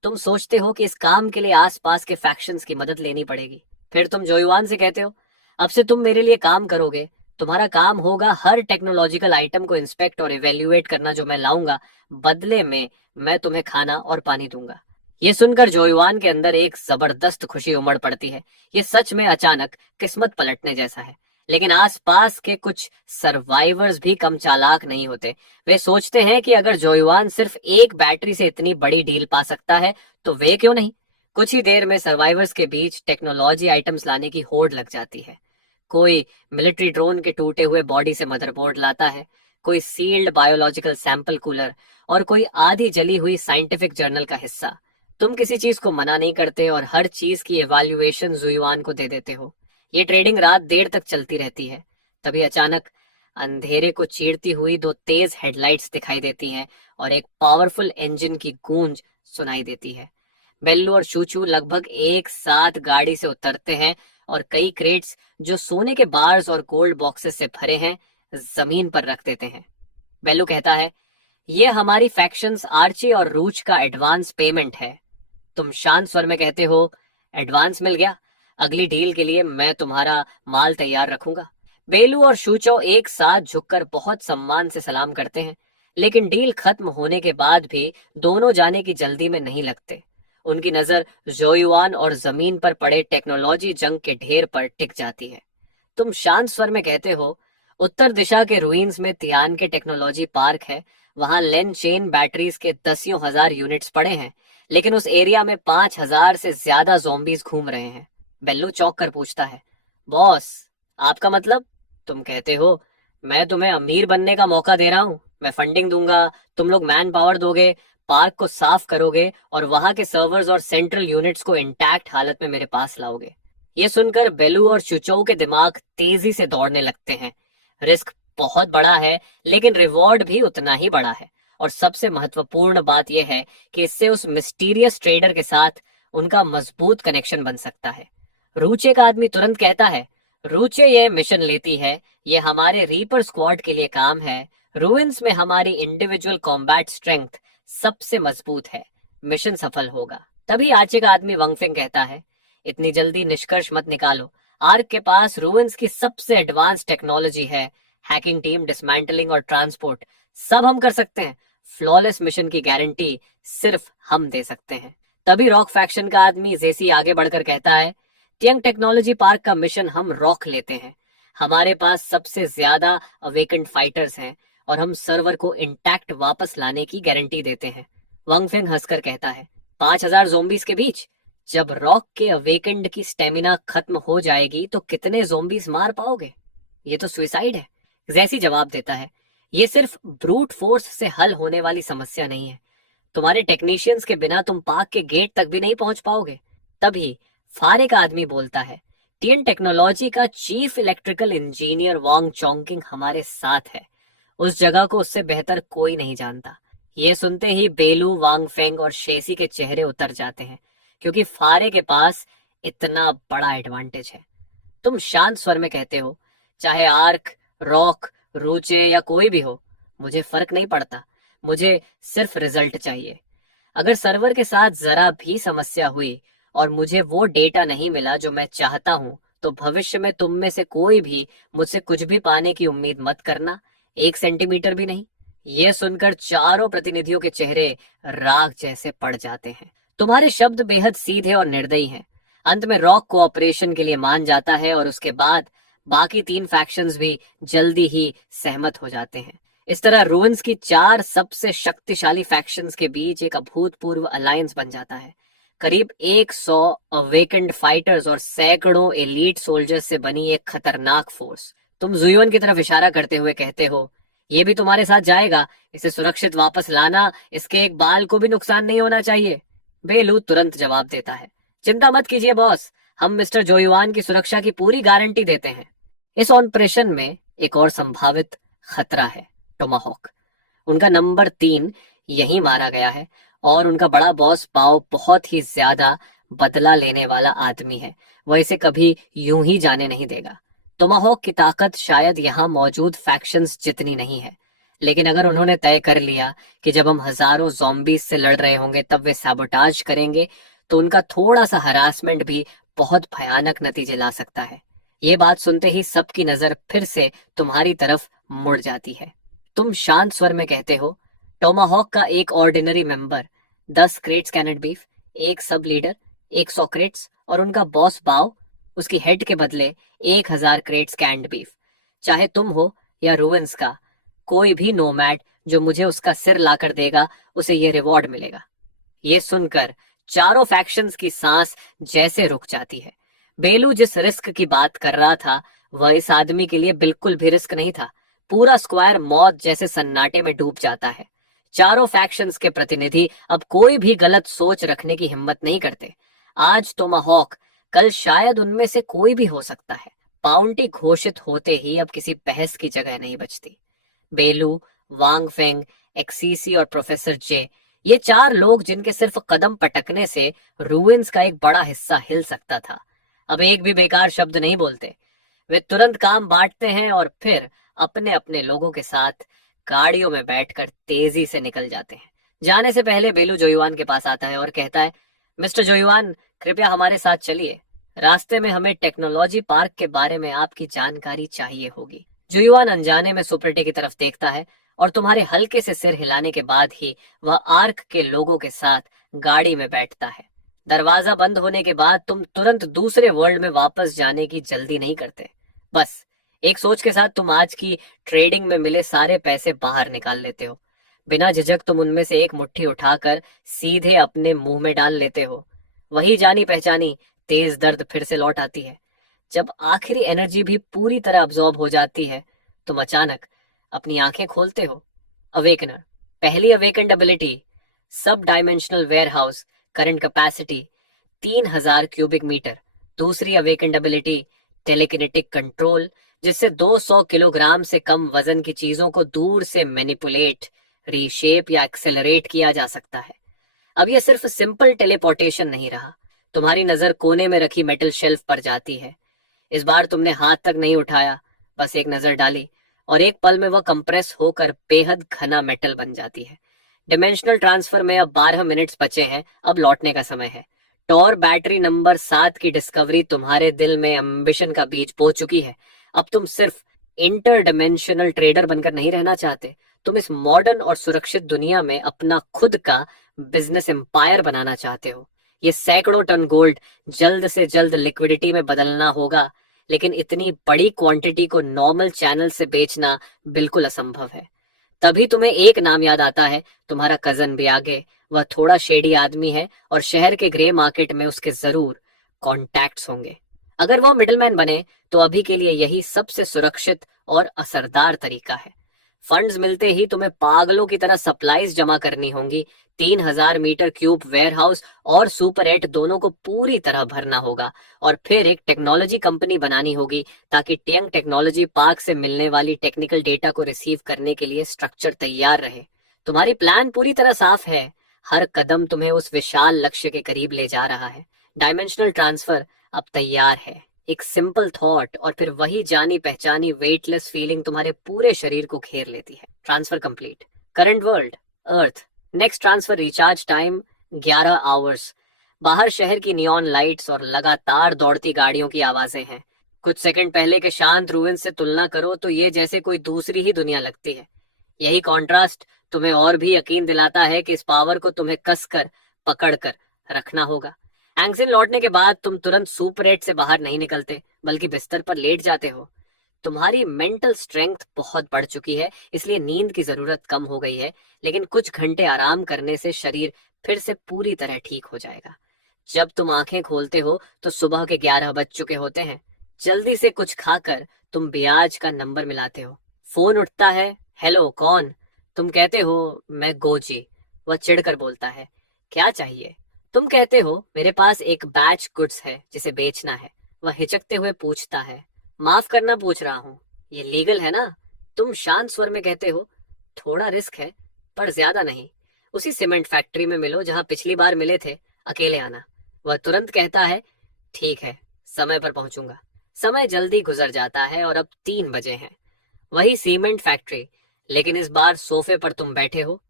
तुम सोचते हो कि इस काम के लिए आसपास के फैक्शंस की मदद लेनी पड़ेगी। फिर तुम जोयुआन से कहते हो, अब से तुम मेरे लिए काम करोगे। तुम्हारा काम होगा हर टेक्नोलॉजिकल आइटम को इंस्पेक्ट और इवेल्युएट करना जो मैं लाऊंगा। बदले में मैं तुम्हें खाना और पानी दूंगा। ये सुनकर जोयुआन के अंदर एक जबरदस्त खुशी उमड़ पड़ती है। ये सच में अचानक किस्मत पलटने जैसा है। लेकिन आसपास के कुछ सर्वाइवर्स भी कम चालाक नहीं होते। वे सोचते हैं कि अगर जोयुआन सिर्फ एक बैटरी से इतनी बड़ी डील पा सकता है तो वे क्यों नहीं। कुछ ही देर में सर्वाइवर्स के बीच टेक्नोलॉजी आइटम्स लाने की होड़ लग जाती है। कोई मिलिट्री ड्रोन के टूटे हुए बॉडी से मदरबोर्ड लाता है, कोई सील्ड बायोलॉजिकल सैंपल कूलर और कोई आधी जली हुई साइंटिफिक जर्नल का हिस्सा। तुम किसी चीज को मना नहीं करते और हर चीज की इवैल्यूएशन जुईवान को दे देते हो। ये ट्रेडिंग रात देर तक चलती रहती है। तभी अचानक अंधेरे को चीरती हुई दो तेज हेडलाइट्स दिखाई देती हैं और एक पावरफुल इंजन की गूंज सुनाई देती है। बेल्लू और चूचू लगभग एक साथ गाड़ी से उतरते हैं और कई क्रेट्स जो सोने के बार्स और गोल्ड बॉक्सेस से भरे हैं जमीन पर रख देते हैं। बेल्लू कहता है, ये हमारी फैक्शंस आर्ची और रूच का एडवांस पेमेंट है। तुम शांत स्वर में कहते हो, एडवांस मिल गया, अगली डील के लिए मैं तुम्हारा माल तैयार रखूंगा। बेलू और शूचो एक साथ झुककर बहुत सम्मान से सलाम करते हैं, लेकिन डील खत्म होने के बाद भी दोनों जाने की जल्दी में नहीं लगते। उनकी नजर जोयुआन और जमीन पर पड़े टेक्नोलॉजी जंग के ढेर पर टिक जाती है। तुम शांत स्वर में कहते हो, उत्तर दिशा के रुइंस में तियान के टेक्नोलॉजी पार्क है, वहां लेन चेन बैटरीज के दसियों हजार यूनिट्स पड़े हैं, लेकिन उस एरिया में 5,000 से ज्यादा ज़ॉम्बीज घूम रहे हैं। बेल्लू चौंक कर पूछता है, बॉस आपका मतलब? तुम कहते हो, मैं तुम्हें अमीर बनने का मौका दे रहा हूँ, मैं फंडिंग दूंगा, तुम लोग मैन पावर दोगे, पार्क को साफ करोगे और वहां के सर्वर्स और सेंट्रल यूनिट्स को इंटैक्ट हालत में मेरे पास लाओगे। ये सुनकर बेलू और चुचौ के दिमाग तेजी से दौड़ने लगते हैं। रिस्क बहुत बड़ा है, लेकिन रिवॉर्ड भी उतना ही बड़ा है। और सबसे महत्वपूर्ण बात यह है कि इससे उस मिस्टीरियस ट्रेडर के साथ उनका मजबूत कनेक्शन बन सकता है। रूचे का आदमी तुरंत कहता है, रूचे ये मिशन लेती है, ये हमारे रीपर स्क्वाड के लिए काम है। रूइंस में हमारी इंडिविजुअल कॉम्बैट स्ट्रेंथ सबसे मजबूत है, मिशन सफल होगा। तभी आचे का आदमी वंगफिंग कहता है, इतनी जल्दी निष्कर्ष मत निकालो, आर्क के पास रूइंस की सबसे एडवांस टेक्नोलॉजी है, हैकिंग टीम, डिसमेंटलिंग और ट्रांसपोर्ट सब हम कर सकते हैं। फ्लॉलेस मिशन की गारंटी सिर्फ हम दे सकते हैं। तभी रॉक फैक्शन का आदमी जेसी आगे बढ़कर कहता है, टियंग टेक्नोलॉजी पार्क का मिशन हम रॉक लेते हैं, हमारे पास सबसे ज्यादा अवेकेंड फाइटर्स हैं और हम सर्वर को इंटैक्ट वापस लाने की गारंटी देते हैं। वंगफिंग हंसकर कहता है, 5,000 ज़ोंबीज के बीच? जब रॉक के अवेकेंड की स्टेमिना खत्म हो जाएगी तो कितने ज़ोंबीज मार पाओगे? ये तो सुइसाइड है। जैसी जवाब देता है, ये सिर्फ ब्रूट फोर्स से हल होने वाली समस्या नहीं है, तुम्हारे टेक्नीशियंस के बिना तुम पार्क के गेट तक भी नहीं पहुंच पाओगे। तभी फारे का आदमी बोलता है, टियन टेक्नोलॉजी का चीफ इलेक्ट्रिकल इंजीनियर वांग चोंकिंग हमारे साथ है, उस जगह को उससे बेहतर कोई नहीं जानता। ये सुनते ही बेलू, वांगफेंग और शेसी के चेहरे उतर जाते हैं, क्योंकि फारे के पास इतना बड़ा एडवांटेज है। तुम शांत स्वर में कहते हो, चाहे आर्क, रॉक, रूचे या कोई भी हो, मुझे फर्क नहीं पड़ता, मुझे सिर्फ रिजल्ट चाहिए। अगर सर्वर के साथ जरा भी समस्या हुई और मुझे वो डेटा नहीं मिला जो मैं चाहता हूँ, तो भविष्य में तुम में से कोई भी मुझसे कुछ भी पाने की उम्मीद मत करना, 1 सेंटीमीटर भी नहीं। ये सुनकर चारों प्रतिनिधियों के चेहरे राख जैसे पड़ जाते हैं। तुम्हारे शब्द बेहद सीधे और निर्दयी हैं। अंत में रॉक कोऑपरेशन के लिए मान जाता है और उसके बाद बाकी 3 फैक्शंस भी जल्दी ही सहमत हो जाते हैं। इस तरह रूइंस की 4 सबसे शक्तिशाली फैक्शंस के बीच एक अभूतपूर्व अलायंस बन जाता है। करीब 100 अवेकेंड फाइटर्स और सैकड़ों एलीट सोल्जर्स से बनी एक खतरनाक फोर्स। तुम जुयोन की तरफ इशारा करते हुए कहते हो, ये भी तुम्हारे साथ जाएगा, इसे सुरक्षित वापस लाना, इसके एक बाल को भी नुकसान नहीं होना चाहिए। बेलू तुरंत जवाब देता है, चिंता मत कीजिए बॉस, हम मिस्टर जोयुआन की सुरक्षा की पूरी गारंटी देते हैं। इस ऑपरेशन में एक और संभावित खतरा है, टोमाहॉक। उनका नंबर 3 यही मारा गया है और उनका बड़ा बॉस पाओ बहुत ही ज्यादा बदला लेने वाला आदमी है, वह इसे कभी यूं ही जाने नहीं देगा। टोमाहॉक की ताकत शायद यहाँ मौजूद फैक्शंस जितनी नहीं है, लेकिन अगर उन्होंने तय कर लिया कि जब हम हजारों ज़ॉम्बीज से लड़ रहे होंगे तब वे सैबोटाज करेंगे, तो उनका थोड़ा सा हरासमेंट भी बहुत भयानक नतीजे ला सकता है। ये बात सुनते ही सबकी नजर फिर से तुम्हारी तरफ मुड़ जाती है। तुम शांत स्वर में कहते हो, टोमाहॉक का एक ordinary member, 10 crates canned beef, एक सब लीडर, 100 क्रेट्स और उनका बॉस बाव, उसकी हेड के बदले 1000 क्रेट्स कैंड बीफ। चाहे तुम हो या रूवेंस का कोई भी नोमैड जो मुझे उसका सिर लाकर देगा, उसे ये रिवॉर्ड मिलेगा। ये सुनकर चारों फैक्शंस की सांस जैसे रुक जाती है। बेलू जिस रिस्क की बात कर रहा था वह इस आदमी के लिए बिल्कुल भी रिस्क नहीं था। पूरा स्क्वायर मौत जैसे सन्नाटे में डूब जाता है। चारों फैक्शंस के प्रतिनिधि अब कोई भी गलत सोच रखने की हिम्मत नहीं करते। आज टोमाहॉक, कल शायद उनमें से कोई भी हो सकता है। बाउंटी घोषित होते ही अब किसी बहस की जगह नहीं बचती। बेलू, वांग फेंग, एक्सीसी और प्रोफेसर जे, ये चार लोग जिनके सिर्फ कदम पटकने से रूइंस का एक बड़ा हिस्सा हिल सकता था, अब एक भी बेकार शब्द नहीं बोलते। वे तुरंत काम बांटते हैं और फिर अपने अपने लोगों के साथ गाड़ियों में बैठकर तेजी से निकल जाते हैं। जाने से पहले बेलू जोयुआन के पास आता है और कहता है, मिस्टर जोयुआन, कृपया हमारे साथ चलिए। रास्ते में हमें टेक्नोलॉजी पार्क के बारे में आपकी जानकारी चाहिए होगी। जुयुआन अनजाने में सुपरटे की तरफ देखता है और तुम्हारे हल्के से सिर हिलाने के बाद ही वह आर्क के लोगों के साथ गाड़ी में बैठता है। दरवाजा बंद होने के बाद तुम तुरंत दूसरे वर्ल्ड में वापस जाने की जल्दी नहीं करते। बस एक सोच के साथ तुम आज की ट्रेडिंग में मिले सारे पैसे बाहर निकाल लेते हो। बिना झिझक तुम उनमें से एक मुट्ठी उठाकर सीधे अपने मुंह में डाल लेते हो। वही जानी पहचानी तेज दर्द फिर से लौट आती है। जब आखिरी एनर्जी भी पूरी तरह अब्सॉर्ब हो जाती है, तुम अचानक अपनी आंखें खोलते हो। अवेकनर, पहली awakened ability, sub dimensional warehouse, current capacity 3000 cubic metre. दूसरी अवेकन्ड एबिलिटी, टेलीकिनेटिक कंट्रोल, जिससे 200 किलोग्राम से कम वजन की चीजों को दूर से मैनिपुलेट, रीशेप या एक्सेलरेट किया जा सकता है। अब यह सिर्फ सिंपल टेलीपोर्टेशन नहीं रहा। तुम्हारी नजर कोने में रखी मेटल शेल्फ पर जाती है। इस बार तुमने हाथ तक नहीं उठाया, बस एक नजर डाली और एक पल में वह कंप्रेस होकर बेहद घना मेटल बन जाती है। डिमेंशनल ट्रांसफर में अब 12 मिनट्स बचे हैं, अब लौटने का समय है। टॉर बैटरी नंबर 7 की डिस्कवरी तुम्हारे दिल में एम्बिशन का बीज बो चुकी है। अब तुम सिर्फ इंटर डिमेंशनल ट्रेडर बनकर नहीं रहना चाहते, तुम इस मॉडर्न और सुरक्षित दुनिया में अपना खुद का बिजनेस एम्पायर बनाना चाहते हो। ये सैकड़ों टन गोल्ड जल्द से जल्द लिक्विडिटी में बदलना होगा, लेकिन इतनी बड़ी क्वांटिटी को नॉर्मल चैनल से बेचना बिल्कुल असंभव है। तभी तुम्हें एक नाम याद आता है, तुम्हारा कजन भी आगे। वह थोड़ा शेडी आदमी है और शहर के ग्रे मार्केट में उसके जरूर कॉन्टैक्ट्स होंगे। अगर वो मिडलमैन बने तो अभी के लिए यही सबसे सुरक्षित और असरदार तरीका है। फंड्स मिलते ही तुम्हें पागलों की तरह सप्लाईज जमा करनी होंगी। 3000 मीटर क्यूब वेयरहाउस और सुपर 8 दोनों को पूरी तरह भरना होगा और फिर एक टेक्नोलॉजी कंपनी बनानी होगी ताकि टियंग टेक्नोलॉजी पार्क से मिलने वाली टेक्निकल डेटा को रिसीव करने के लिए स्ट्रक्चर तैयार रहे। तुम्हारी प्लान पूरी तरह साफ है। हर कदम तुम्हें उस विशाल लक्ष्य के करीब ले जा रहा है। डायमेंशनल ट्रांसफर अब तैयार है। एक सिंपल थॉट और फिर वही जानी पहचानी वेटलेस फीलिंग तुम्हारे पूरे शरीर को घेर लेती है। Transfer complete. Current world, Earth. Next transfer recharge time 11 hours. बाहर शहर की नियॉन लाइट्स और लगातार दौड़ती गाड़ियों की आवाजें हैं। कुछ सेकंड पहले के शांत रूइन से तुलना करो तो ये जैसे कोई दूसरी ही दुनिया लगती है। यही कॉन्ट्रास्ट तुम्हें और भी यकीन दिलाता है कि इस पावर को तुम्हें कसकर पकड़कर रखना होगा। एंग्जिन लौटने के बाद तुम तुरंत सुपर 8 से बाहर नहीं निकलते, बल्कि बिस्तर पर लेट जाते हो। तुम्हारी मेंटल स्ट्रेंथ बहुत बढ़ चुकी है, इसलिए नींद की जरूरत कम हो गई है, लेकिन कुछ घंटे आराम करने से शरीर फिर से पूरी तरह ठीक हो जाएगा। जब तुम आंखें खोलते हो तो सुबह के 11 बज चुके होते हैं। जल्दी से कुछ खाकर तुम बियाज का नंबर मिलाते हो। फोन उठता है। हेलो, कौन? तुम कहते हो, मैं गोजी। वह चिढ़कर बोलता है, क्या चाहिए? तुम कहते हो, मेरे पास एक बैच गुड्स है जिसे बेचना है। वह हिचकते हुए पूछता है, माफ करना पूछ रहा हूँ, ये लीगल है ना? तुम शांत स्वर में कहते हो, थोड़ा रिस्क है पर ज्यादा नहीं। उसी सीमेंट फैक्ट्री में मिलो जहाँ पिछली बार मिले थे, अकेले आना। वह तुरंत कहता है, ठीक है, समय पर पहुंचूंगा। समय जल्दी गुजर जाता है और अब 3 बजे हैं। वही सीमेंट फैक्ट्री, लेकिन इस बार सोफे पर तुम बैठे हो।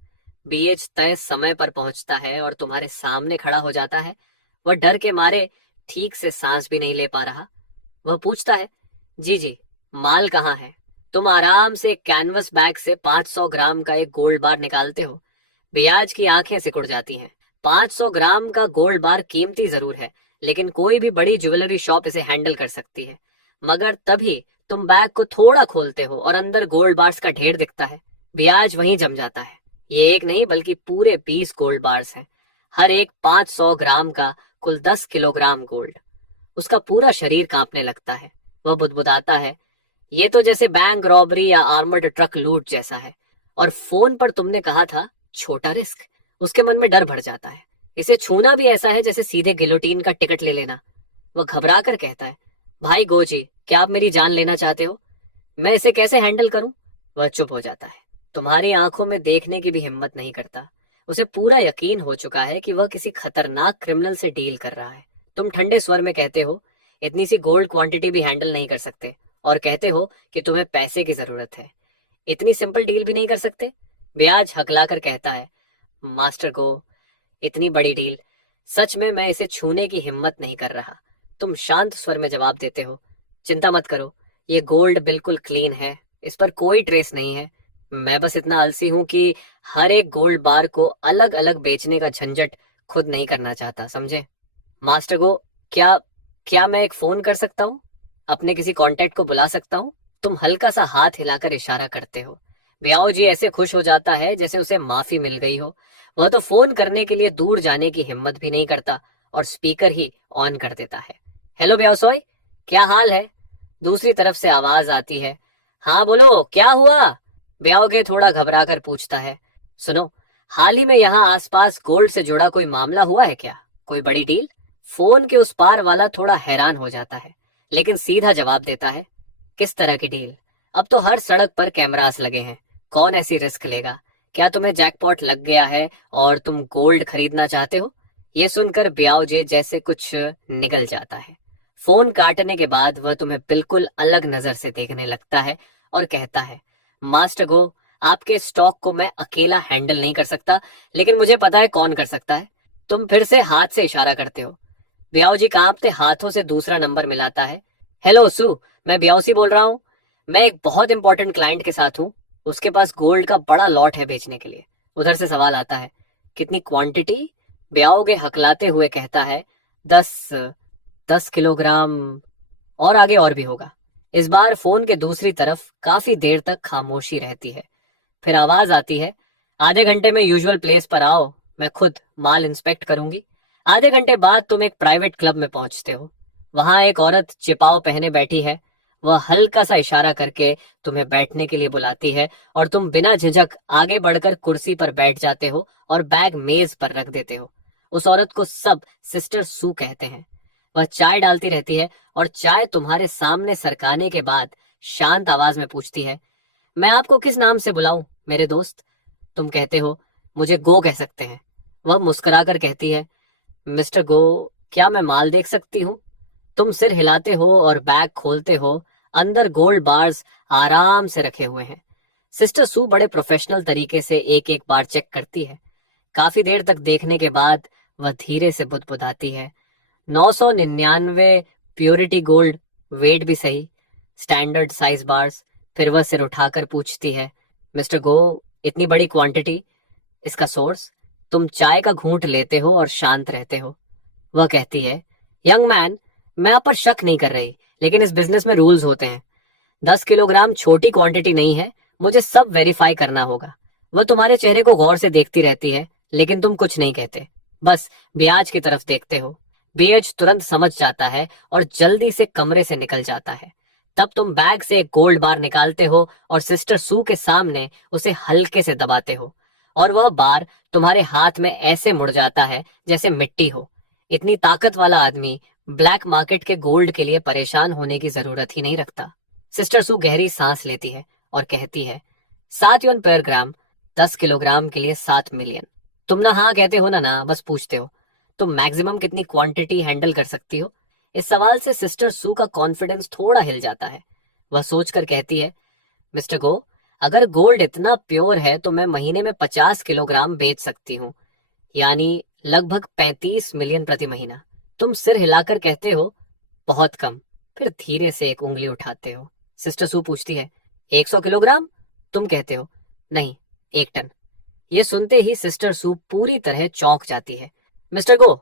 बीएच तय समय पर पहुंचता है और तुम्हारे सामने खड़ा हो जाता है। वह डर के मारे ठीक से सांस भी नहीं ले पा रहा। वह पूछता है, जी जी, माल कहाँ है? तुम आराम से एक कैनवस बैग से 500 ग्राम का एक गोल्ड बार निकालते हो। बियाज की आंखें सिकुड़ जाती हैं। 500 ग्राम का गोल्ड बार कीमती जरूर है, लेकिन कोई भी बड़ी ज्वेलरी शॉप इसे हैंडल कर सकती है। मगर तभी तुम बैग को थोड़ा खोलते हो और अंदर गोल्ड बार्स का ढेर दिखता है। ब्याज वहीं जम जाता है। ये एक नहीं बल्कि पूरे 20 गोल्ड बार्स हैं, हर एक 500 ग्राम का, कुल 10 किलोग्राम गोल्ड। उसका पूरा शरीर कांपने लगता है। वह बुदबुदाता है, ये तो जैसे बैंक रॉबरी या आर्मर्ड ट्रक लूट जैसा है। और फोन पर तुमने कहा था छोटा रिस्क। उसके मन में डर भर जाता है। इसे छूना भी ऐसा है जैसे सीधे गिलोटीन का टिकट ले लेना। वह घबरा कर कहता है, भाई गोजी, क्या आप मेरी जान लेना चाहते हो? मैं इसे कैसे हैंडल करूं? वह चुप हो जाता है। तुम्हारी आंखों में देखने की भी हिम्मत नहीं करता। उसे पूरा यकीन हो चुका है कि वह किसी खतरनाक क्रिमिनल से डील कर रहा है। तुम ठंडे स्वर में कहते हो, इतनी सी गोल्ड क्वांटिटी भी हैंडल नहीं कर सकते, और कहते हो कि तुम्हें पैसे की जरूरत है। इतनी सिंपल डील भी नहीं कर सकते? ब्याज हकलाकर कहता है, मास्टर को इतनी बड़ी डील, सच में मैं इसे छूने की हिम्मत नहीं कर रहा। तुम शांत स्वर में जवाब देते हो, चिंता मत करो, ये गोल्ड बिल्कुल क्लीन है, इस पर कोई ट्रेस नहीं है। मैं बस इतना आलसी हूं कि हर एक गोल्ड बार को अलग अलग बेचने का झंझट खुद नहीं करना चाहता, समझे? मास्टर को, क्या क्या मैं एक फोन कर सकता हूँ? अपने किसी कांटेक्ट को बुला सकता हूँ? तुम हल्का सा हाथ हिलाकर इशारा करते हो। ब्याओ जी ऐसे खुश हो जाता है जैसे उसे माफी मिल गई हो। वह तो फोन करने के लिए दूर जाने की हिम्मत भी नहीं करता और स्पीकर ही ऑन कर देता है। हेलो ब्याओ सोय, क्या हाल है? दूसरी तरफ से आवाज आती है। हाँ बोलो, क्या हुआ? ब्याओ के थोड़ा घबरा कर पूछता है। सुनो, हाल ही में यहाँ आसपास गोल्ड से जुड़ा कोई मामला हुआ है क्या? कोई बड़ी डील? फोन के उस पार वाला थोड़ा हैरान हो जाता है, लेकिन सीधा जवाब देता है, किस तरह की डील? अब तो हर सड़क पर कैमरास लगे हैं, कौन ऐसी रिस्क लेगा? क्या तुम्हें जैकपॉट लग गया है और तुम गोल्ड खरीदना चाहते हो? ये सुनकर ब्याओजे जैसे कुछ निकल जाता है। फोन काटने के बाद वह तुम्हें बिल्कुल अलग नजर से देखने लगता है और कहता है, मास्टर गो, आपके स्टॉक को मैं अकेला हैंडल नहीं कर सकता, लेकिन मुझे पता है कौन कर सकता है। तुम फिर से हाथ से इशारा करते हो। ब्याओजी कांपते हाथों से दूसरा नंबर मिलाता है। हेलो सू, मैं ब्याओसी बोल रहा हूँ। मैं एक बहुत इंपॉर्टेंट क्लाइंट के साथ हूँ, उसके पास गोल्ड का बड़ा लॉट है बेचने के लिए। उधर से सवाल आता है, कितनी क्वांटिटी? ब्याओगे हकलाते हुए कहता है, 10 किलोग्राम, और आगे और भी होगा। इस बार फोन के दूसरी तरफ काफी देर तक खामोशी रहती है। फिर आवाज आती है, आधे घंटे में यूजुअल प्लेस पर आओ, मैं खुद माल इंस्पेक्ट करूंगी। आधे घंटे बाद तुम एक प्राइवेट क्लब में पहुंचते हो। वहां एक औरत चिपाव पहने बैठी है। वह हल्का सा इशारा करके तुम्हें बैठने के लिए बुलाती है और तुम बिना झिझक आगे बढ़कर कुर्सी पर बैठ जाते हो और बैग मेज पर रख देते हो। उस औरत को सब सिस्टर सू कहते हैं। वह चाय डालती रहती है और चाय तुम्हारे सामने सरकाने के बाद शांत आवाज में पूछती है, मैं आपको किस नाम से बुलाऊं मेरे दोस्त? तुम कहते हो, मुझे गो कह सकते हैं। वह मुस्कुराकर कहती है, मिस्टर गो, क्या मैं माल देख सकती हूँ? तुम सिर हिलाते हो और बैग खोलते हो। अंदर गोल्ड बार्स आराम से रखे हुए हैं। सिस्टर सू बड़े प्रोफेशनल तरीके से एक एक बार चेक करती है। काफी देर तक देखने के बाद वह धीरे से बुदबुदाती है, 999 प्योरिटी गोल्ड, वेट भी सही, स्टैंडर्ड साइज बार्स। फिर वह सिर उठाकर पूछती है, मिस्टर गो, इतनी बड़ी क्वांटिटी, इसका सोर्स? तुम चाय का घूंट लेते हो और शांत रहते हो। वह कहती है, यंग मैन, मैं आप पर शक नहीं कर रही, लेकिन इस बिजनेस में रूल्स होते हैं। 10 किलोग्राम छोटी क्वांटिटी नहीं है, मुझे सब वेरीफाई करना होगा। वह तुम्हारे चेहरे को गौर से देखती रहती है, लेकिन तुम कुछ नहीं कहते, बस ब्याज की तरफ देखते हो। ब्याज तुरंत समझ जाता है और जल्दी से कमरे से निकल जाता है। तब तुम बैग से एक गोल्ड बार निकालते हो और सिस्टर सू के सामने उसे हल्के से दबाते हो, और वह बार तुम्हारे हाथ में ऐसे मुड़ जाता है जैसे मिट्टी हो। इतनी ताकत वाला आदमी ब्लैक मार्केट के गोल्ड के लिए परेशान होने की जरूरत ही नहीं रखता। सिस्टर सू गहरी सांस लेती है और कहती है, 7 पर ग्राम, 10 किलोग्राम के लिए 7 मिलियन। तुम ना हाँ कहते हो ना बस पूछते हो। तुम मैक्सिमम कितनी क्वांटिटी हैंडल कर सकती हो? इस सवाल से सिस्टर सू का कॉन्फिडेंस थोड़ा हिल जाता है। वह सोचकर कहती है, मिस्टर गो, अगर गोल्ड इतना प्योर है तो मैं महीने में 50 किलोग्राम बेच सकती हूँ, यानी लगभग 35 मिलियन प्रति महीना। तुम सिर हिलाकर कहते हो, बहुत कम। फिर धीरे से एक उंगली उठाते हो। सिस्टर सू पूछती है, 100 किलोग्राम? तुम कहते हो, नहीं, 1 टन। ये सुनते ही सिस्टर सू पूरी तरह चौंक जाती है। मिस्टर गो,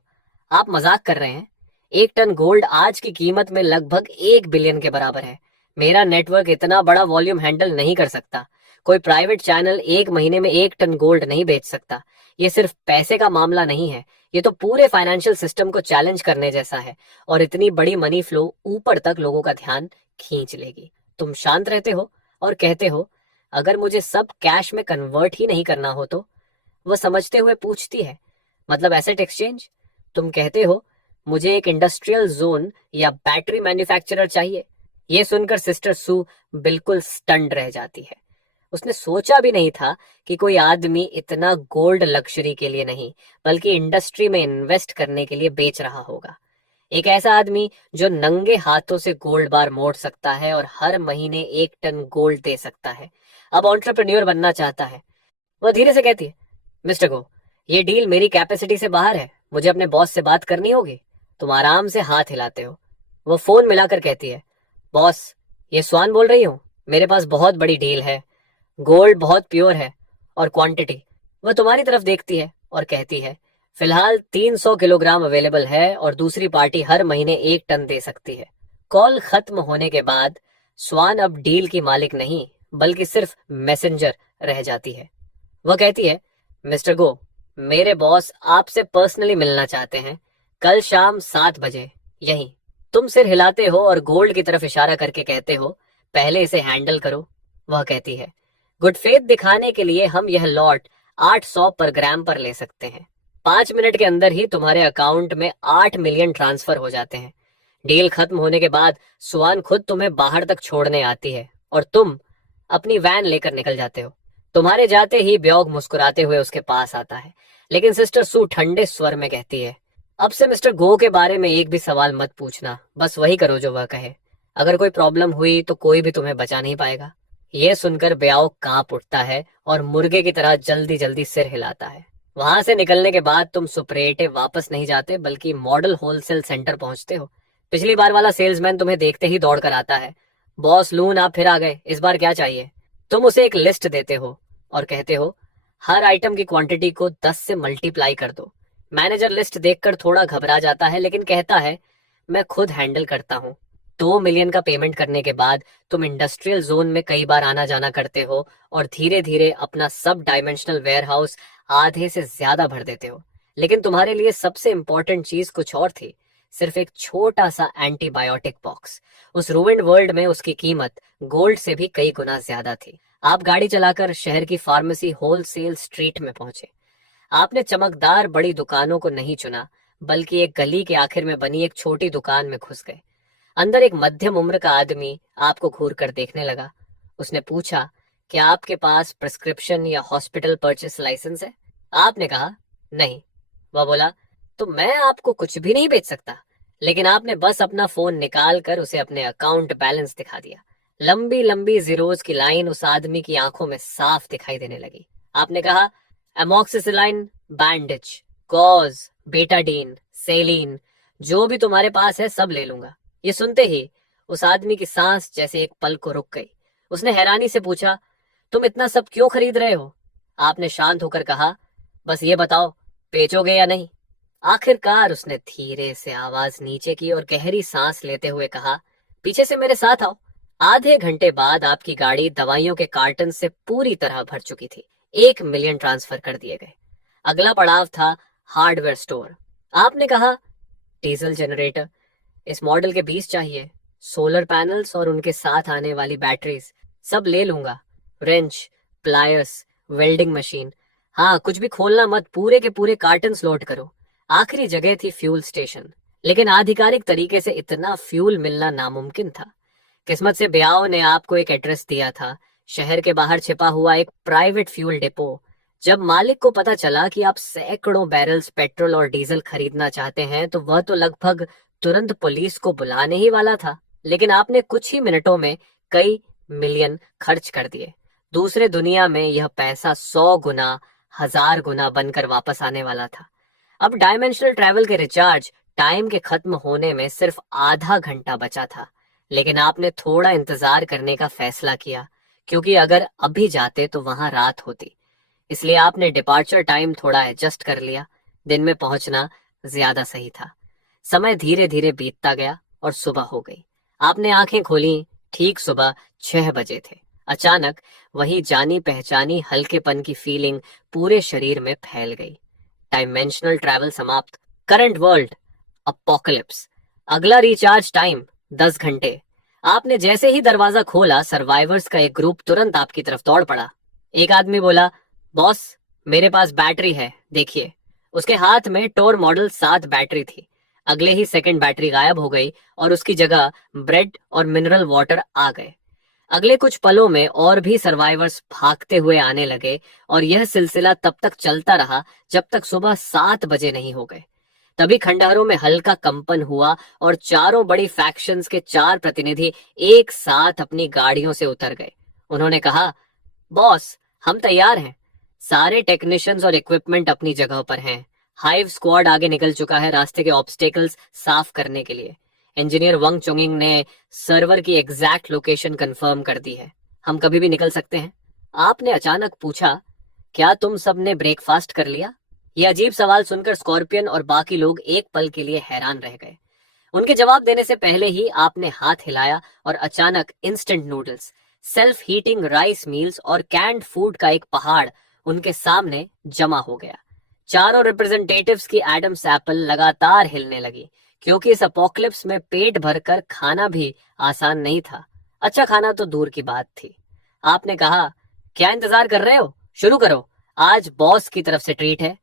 आप मजाक कर रहे हैं? 1 टन गोल्ड आज की कीमत में लगभग 1 बिलियन के बराबर है। मेरा नेटवर्क इतना बड़ा वॉल्यूम हैंडल नहीं कर सकता। कोई प्राइवेट चैनल एक महीने में 1 टन गोल्ड नहीं बेच सकता। ये सिर्फ पैसे का मामला नहीं है, ये तो पूरे फाइनेंशियल सिस्टम को चैलेंज करने जैसा है। और इतनी बड़ी मनी फ्लो ऊपर तक लोगों का ध्यान खींच लेगी। तुम शांत रहते हो और कहते हो, अगर मुझे सब कैश में कन्वर्ट ही नहीं करना हो तो? वह समझते हुए पूछती है, मतलब एसेट एक्सचेंज? तुम कहते हो, मुझे एक इंडस्ट्रियल जोन या बैटरी मैन्युफैक्चरर चाहिए। यह सुनकर सिस्टर सू बिल्कुल स्टन्ड रह जाती है। उसने सोचा भी नहीं था कि कोई आदमी इतना गोल्ड लग्जरी के लिए नहीं, बल्कि इंडस्ट्री में इन्वेस्ट करने के लिए बेच रहा होगा। एक ऐसा आदमी जो नंगे हाथों से गोल्ड बार मोड़ सकता है और हर महीने 1 टन गोल्ड दे सकता है, अब एंटरप्रेन्योर बनना चाहता है। वह धीरे से कहती है, मिस्टर गो, ये डील मेरी कैपेसिटी से बाहर है, मुझे अपने बॉस से बात करनी होगी। तुम आराम से हाथ हिलाते हो। वो फोन मिलाकर कहती है, बॉस, ये स्वान बोल रही हूँ। मेरे पास बहुत बड़ी डील है, गोल्ड बहुत प्योर है और क्वांटिटी। वह तुम्हारी तरफ देखती है और कहती है, फिलहाल 300 किलोग्राम अवेलेबल है और दूसरी पार्टी हर महीने 1 टन दे सकती है। कॉल खत्म होने के बाद स्वान अब डील की मालिक नहीं, बल्कि सिर्फ मैसेंजर रह जाती है। वह कहती है, मिस्टर गो, मेरे बॉस आपसे पर्सनली मिलना चाहते हैं, कल शाम 7 बजे यहीं। तुम सिर हिलाते हो और गोल्ड की तरफ इशारा करके कहते हो, पहले इसे हैंडल करो। वह कहती है, गुड फेथ दिखाने के लिए हम यह लॉट 800 पर ग्राम पर ले सकते हैं। 5 मिनट के अंदर ही तुम्हारे अकाउंट में 8 मिलियन ट्रांसफर हो जाते हैं। डील खत्म होने के बाद सुआन खुद तुम्हें बाहर तक छोड़ने आती है और तुम अपनी वैन लेकर निकल जाते हो। तुम्हारे जाते ही ब्योग मुस्कुराते हुए उसके पास आता है, लेकिन सिस्टर सू ठंडे स्वर में कहती है, अब से मिस्टर गो के बारे में एक भी सवाल मत पूछना, बस वही करो जो वह कहे। अगर कोई प्रॉब्लम हुई तो कोई भी तुम्हें बचा नहीं पाएगा। यह सुनकर ब्याओ कांप उठता है और मुर्गे की तरह जल्दी जल्दी सिर हिलाता है। वहां से निकलने के बाद तुम सुपरेटे वापस नहीं जाते, बल्कि मॉडल होलसेल सेंटर पहुंचते हो। पिछली बार वाला सेल्समैन तुम्हें देखते ही दौड़ कर आता है, बॉस लून, आप फिर आ गए, इस बार क्या चाहिए? तुम उसे एक लिस्ट देते हो और कहते हो, हर आइटम की क्वांटिटी को 10 से मल्टीप्लाई कर दो। मैनेजर लिस्ट देखकर थोड़ा घबरा जाता है, लेकिन कहता है, मैं खुद हैंडल करता हूँ। 2 मिलियन का पेमेंट करने के बाद तुम इंडस्ट्रियल जोन में कई बार आना जाना करते हो और धीरे धीरे अपना सब डायमेंशनल वेयरहाउस आधे से ज्यादा भर देते हो। लेकिन तुम्हारे लिए सबसे इंपॉर्टेंट चीज कुछ और थी, सिर्फ एक छोटा सा एंटीबायोटिक बॉक्स। उस रूइंड वर्ल्ड में उसकी कीमत गोल्ड से भी कई गुना ज्यादा थी। आप गाड़ी चलाकर शहर की फार्मेसी होलसेल स्ट्रीट में पहुंचे। आपने चमकदार बड़ी दुकानों को नहीं चुना, बल्कि एक गली के आखिर में बनी एक छोटी दुकान में घुस गए। अंदर एक मध्यम उम्र का आदमी आपको घूर कर देखने लगा। उसने पूछा, क्या आपके पास प्रिस्क्रिप्शन या हॉस्पिटल परचेस लाइसेंस है? आपने कहा, नहीं। वह बोला, तो मैं आपको कुछ भी नहीं बेच सकता। लेकिन आपने बस अपना फोन निकाल कर उसे अपने अकाउंट बैलेंस दिखा दिया। लंबी लंबी जीरोज की लाइन उस आदमी की आंखों में साफ दिखाई देने लगी। आपने कहा, एमॉक्सिसिलाइन, बैंडेज, गॉज, बेटाडीन, सेलिन, जो भी तुम्हारे पास है सब ले लूंगा। ये सुनते ही उस आदमी की सांस जैसे एक पल को रुक गई। उसने हैरानी से पूछा, तुम इतना सब क्यों खरीद रहे हो? आपने शांत होकर कहा, बस ये बताओ, बेचोगे या नहीं? आखिरकार उसने धीरे से आवाज नीचे की और गहरी सांस लेते हुए कहा, पीछे से मेरे साथ आओ। आधे घंटे बाद आपकी गाड़ी दवाइयों के कार्टन से पूरी तरह भर चुकी थी। 1 मिलियन ट्रांसफर कर दिए गए। अगला पड़ाव था हार्डवेयर स्टोर। आपने कहा, डीजल जनरेटर, इस मॉडल के 20 चाहिए, सोलर पैनल्स और उनके साथ आने वाली बैटरीज सब ले लूंगा। रेंच, प्लायर्स, वेल्डिंग मशीन, हाँ कुछ भी खोलना मत, पूरे के पूरे कार्टन लोड करो। आखिरी जगह थी फ्यूल स्टेशन, लेकिन आधिकारिक तरीके से इतना फ्यूल मिलना नामुमकिन था। किस्मत से ब्याओ ने आपको एक एड्रेस दिया था, शहर के बाहर छिपा हुआ एक प्राइवेट फ्यूल डिपो। जब मालिक को पता चला कि आप सैकड़ों बैरल्स पेट्रोल और डीजल खरीदना चाहते हैं, तो वह तो लगभग तुरंत पुलिस को बुलाने ही वाला था। लेकिन आपने कुछ ही मिनटों में कई मिलियन खर्च कर दिए। दूसरे दुनिया में यह पैसा 100 गुना, 1000 गुना बनकर वापस आने वाला था। अब डायमेंशनल ट्रैवल के रिचार्ज टाइम के खत्म होने में सिर्फ आधा घंटा बचा था। लेकिन आपने थोड़ा इंतजार करने का फैसला किया, क्योंकि अगर अभी जाते तो वहां रात होती। इसलिए आपने डिपार्चर टाइम थोड़ा एडजस्ट कर लिया। दिन में पहुंचना ज्यादा सही था। समय धीरे धीरे बीतता गया और सुबह हो गई। आपने आंखें खोली, ठीक सुबह 6 बजे थे। अचानक वही जानी पहचानी हल्केपन की फीलिंग पूरे शरीर में फैल गई। डायमेंशनल ट्रैवल समाप्त। Current world apocalypse. अगला रिचार्ज टाइम 10 घंटे। आपने जैसे ही दरवाजा खोला, सर्वाइवर्स का एक ग्रुप तुरंत आपकी तरफ दौड़ पड़ा। एक आदमी बोला, बॉस, मेरे पास बैटरी है, देखिए। उसके हाथ में टोर मॉडल 7 बैटरी थी। अगले ही सेकंड बैटरी गायब हो गई और उसकी जगह ब्रेड और मिनरल वाटर आ गए। अगले कुछ पलों में और भी सर्वाइवर्स भागते हुए आने लगे और यह सिलसिला तब तक चलता रहा जब तक सुबह 7 बजे नहीं हो गए। तभी खंडहरों में हल्का कंपन हुआ और चारों बड़ी फैक्शंस के 4 प्रतिनिधि एक साथ अपनी गाड़ियों से उतर गए। उन्होंने कहा, बॉस, हम तैयार हैं। सारे टेक्नीशियंस और इक्विपमेंट अपनी जगह पर हैं। हाइव स्क्वाड आगे निकल चुका है रास्ते के ऑब्स्टेकल्स साफ करने के लिए। इंजीनियर वंग चोंगिंग ने सर्वर की एग्जैक्ट लोकेशन कंफर्म कर दी है। हम कभी भी निकल सकते हैं। आपने अचानक पूछा, क्या तुम सब ने ब्रेकफास्ट कर लिया? यह अजीब सवाल सुनकर स्कॉर्पियन और बाकी लोग एक पल के लिए हैरान रह गए। उनके जवाब देने से पहले ही आपने हाथ हिलाया और अचानक instant noodles, self heating rice meals और कैंड फूड का एक पहाड़ उनके सामने जमा हो गया। चारों रिप्रेजेंटेटिव्स की एडम्स एप्पल लगातार हिलने लगी, क्योंकि इस अपोक्लिप्स में पेट भरकर खाना भी आसान नहीं था। अच्छा खाना तो दूर की बात थी। आपने कहा, क्या इंतजार कर रहे हो? शुरू करो, आज बॉस की तरफ से ट्रीट है।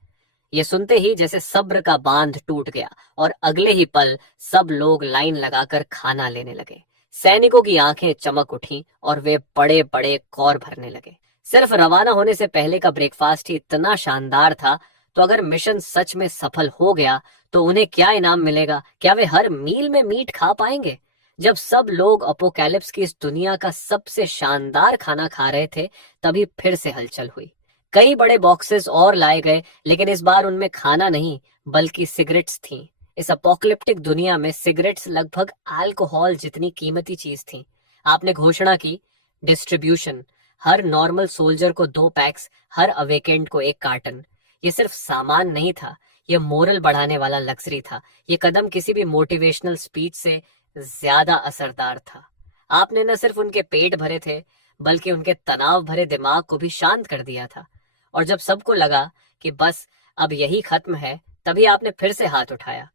ये सुनते ही जैसे सब्र का बांध टूट गया और अगले ही पल सब लोग लाइन लगाकर खाना लेने लगे। सैनिकों की आंखें चमक उठी और वे बड़े बड़े कौर भरने लगे। सिर्फ रवाना होने से पहले का ब्रेकफास्ट ही इतना शानदार था, तो अगर मिशन सच में सफल हो गया तो उन्हें क्या इनाम मिलेगा? क्या वे हर मील में मीट खा पाएंगे? जब सब लोग अपोकैलिप्स की इस दुनिया का सबसे शानदार खाना खा रहे थे, तभी फिर से हलचल हुई। कई बड़े बॉक्सेस और लाए गए, लेकिन इस बार उनमें खाना नहीं बल्कि सिगरेट्स थीं। इस अपोकलिप्टिक दुनिया में सिगरेट्स लगभग अल्कोहल जितनी कीमती चीज थी। आपने घोषणा की, डिस्ट्रीब्यूशन, हर नॉर्मल सोल्जर को 2 पैक्स, हर अवेकेंड को 1 कार्टन। ये सिर्फ सामान नहीं था, ये मोरल बढ़ाने वाला लग्जरी था। ये कदम किसी भी मोटिवेशनल स्पीच से ज्यादा असरदार था। आपने न सिर्फ उनके पेट भरे थे, बल्कि उनके तनाव भरे दिमाग को भी शांत कर दिया था। और जब सबको लगा कि बस अब यही खत्म है, तभी आपने फिर से हाथ उठाया।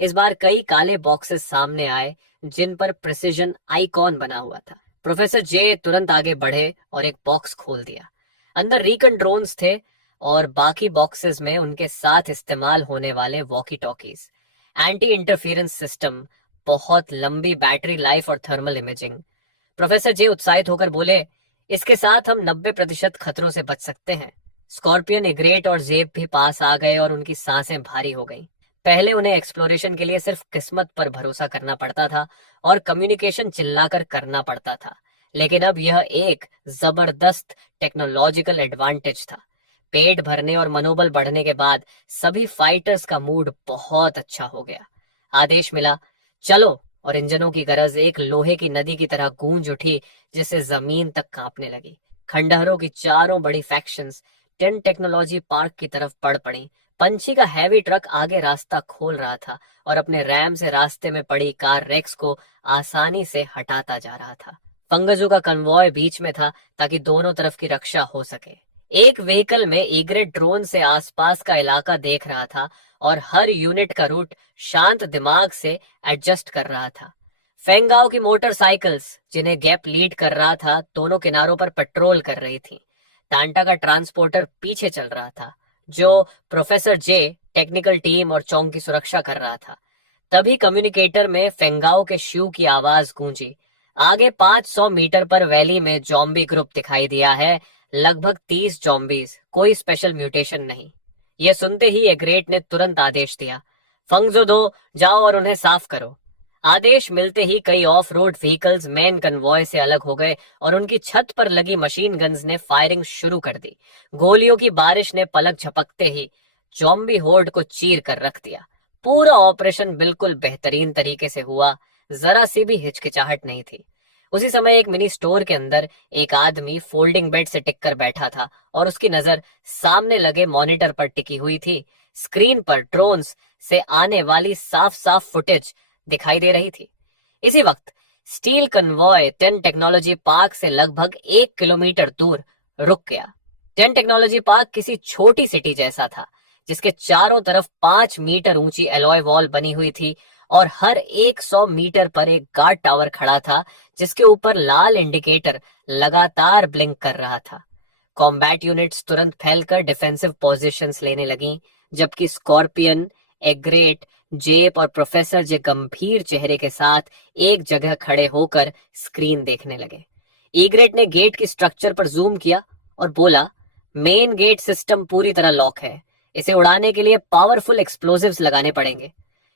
इस बार कई काले बॉक्सेस सामने आए जिन पर प्रिसिजन आइकॉन बना हुआ था। प्रोफेसर जे तुरंत आगे बढ़े और एक बॉक्स खोल दिया। अंदर रिकन ड्रोन्स थे और बाकी बॉक्सेस में उनके साथ इस्तेमाल होने वाले walkie talkies, anti interference system, बहुत लंबी बैटरी लाइफ और थर्मल इमेजिंग। प्रोफेसर जे उत्साहित होकर बोले, इसके साथ हम 90% खतरों से बच सकते हैं। स्कॉर्पियन, इग्रेट और जेब भी पास आ गए और उनकी सांसें भारी हो गईं। पहले उन्हें एक्सप्लोरेशन के लिए सिर्फ किस्मत पर भरोसा करना पड़ता था और कम्युनिकेशन चिल्लाकर करना पड़ता था, लेकिन अब यह एक जबरदस्त टेक्नोलॉजिकल एडवांटेज था। पेट भरने और मनोबल बढ़ने के बाद सभी फाइटर्स का मूड बहुत अच्छा हो गया। आदेश मिला, चलो, और इंजनों की गरज एक लोहे की नदी की तरह गूंज उठी, जिससे जमीन तक कांपने लगी। खंडहरों की चारों बड़ी फैक्शंस 10 टेक्नोलॉजी पार्क की तरफ बढ़ पड़ी। पंछी का हैवी ट्रक आगे रास्ता खोल रहा था और अपने रैम से रास्ते में पड़ी कार रेक्स को आसानी से हटाता जा रहा था। फंगजू का कन्वॉय बीच में था ताकि दोनों तरफ की रक्षा हो सके। एक व्हीकल में ईग्रेट ड्रोन से आसपास का इलाका देख रहा था और हर यूनिट का रूट शांत दिमाग से एडजस्ट कर रहा था। फेंगाओ की मोटरसाइकिल्स, जिन्हें गैप लीड कर रहा था, दोनों किनारों पर पेट्रोल कर रही थी। टांटा का ट्रांसपोर्टर पीछे चल रहा था, जो प्रोफेसर जे, टेक्निकल टीम और चौंग की सुरक्षा कर रहा था। तभी कम्युनिकेटर में फेंगाओ के शू की आवाज गूंजी, आगे 500 मीटर पर वैली में जॉम्बी ग्रुप दिखाई दिया है, लगभग 30 जॉम्बीज, कोई स्पेशल म्यूटेशन नहीं। यह सुनते ही एग्रेट ने तुरंत आदेश दिया, फंगजो दो, जाओ और उन्हें साफ करो। आदेश मिलते ही कई of road vehicles main convoy से अलग हो गए और उनकी छत पर लगी मशीन गन्स ने फायरिंग शुरू कर दी। गोलियों की बारिश ने पलक झपकते ही जॉम्बी होर्ड को चीर कर रख दिया। पूरा ऑपरेशन बिल्कुल बेहतरीन तरीके से हुआ, जरा सी भी हिचकिचाहट नहीं थी। उसी समय एक मिनी स्टोर के अंदर एक आदमी फोल्डिंग बेड से टिक कर बैठा था और उसकी नजर सामने लगे मॉनिटर पर टिकी हुई थी। स्क्रीन पर ड्रोन्स से आने वाली साफ साफ फुटेज दिखाई दे रही थी। इसी वक्त स्टील कन्वॉय 10 टेक्नोलॉजी पार्क से लगभग 1 किलोमीटर दूर रुक गया। 10 टेक्नोलॉजी पार्क किसी छोटी सिटी जैसा था, जिसके चारों तरफ 5 मीटर ऊंची एलॉय वॉल बनी हुई थी और हर 100 मीटर पर एक गार्ड टावर खड़ा था जिसके ऊपर लाल इंडिकेटर लगातार ब्लिंक कर रहा था। कॉम्बैट यूनिट्स तुरंत फैलकर डिफेंसिव पोजीशंस लेने लगीं, जबकि स्कॉर्पियन, एग्रेट, जेप और प्रोफेसर जे गंभीर चेहरे के साथ एक जगह खड़े होकर स्क्रीन देखने लगे। ईग्रेट ने गेट की स्ट्रक्चर पर जूम किया और बोला, मेन गेट सिस्टम पूरी तरह लॉक है, इसे उड़ाने के लिए पावरफुल एक्सप्लोजिव्स लगाने पड़ेंगे।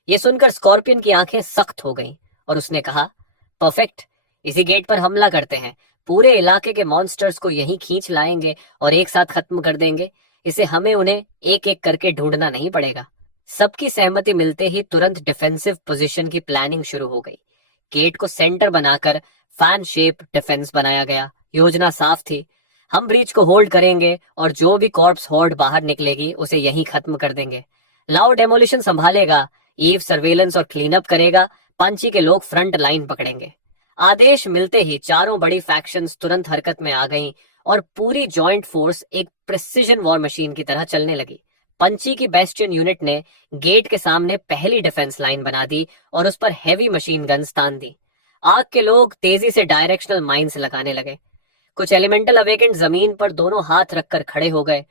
ये सुनकर स्कॉर्पियन की आंखें सख्त हो गईं और उसने कहा, परफेक्ट, इसी गेट पर हमला करते हैं। पूरे इलाके के मॉन्स्टर्स को यहीं खींच लाएंगे और एक साथ खत्म कर देंगे। इसे हमें उन्हें एक एक करके ढूंढना नहीं पड़ेगा। सबकी सहमति मिलते ही तुरंत डिफेंसिव पोजीशन की प्लानिंग शुरू हो गई। गेट को सेंटर बनाकर फैन शेप डिफेंस बनाया गया। योजना साफ थी, हम ब्रीच को होल्ड करेंगे और जो भी कॉर्प्स हॉर्ड बाहर निकलेगी उसे यहीं खत्म कर देंगे। लाओ डेमोलिशन संभालेगा, ईव सर्वेलेंस और क्लीनअप करेगा, पंची के लोग फ्रंट लाइन पकड़ेंगे। आदेश मिलते ही चारों बड़ी फैक्शंस तुरंत हरकत में आ गईं और पूरी जॉइंट फोर्स एक प्रिसिजन वॉर मशीन की तरह चलने लगी। पंची की बेस्टियन यूनिट ने गेट के सामने पहली डिफेंस लाइन बना दी और उस पर हेवी मशीन गन्स तान दी। आग के लोग तेजी से डायरेक्शनल माइंस लगाने लगे। कुछ एलिमेंटल अवेकेंड जमीन पर दोनों हाथ रखकर खड़े हो गए।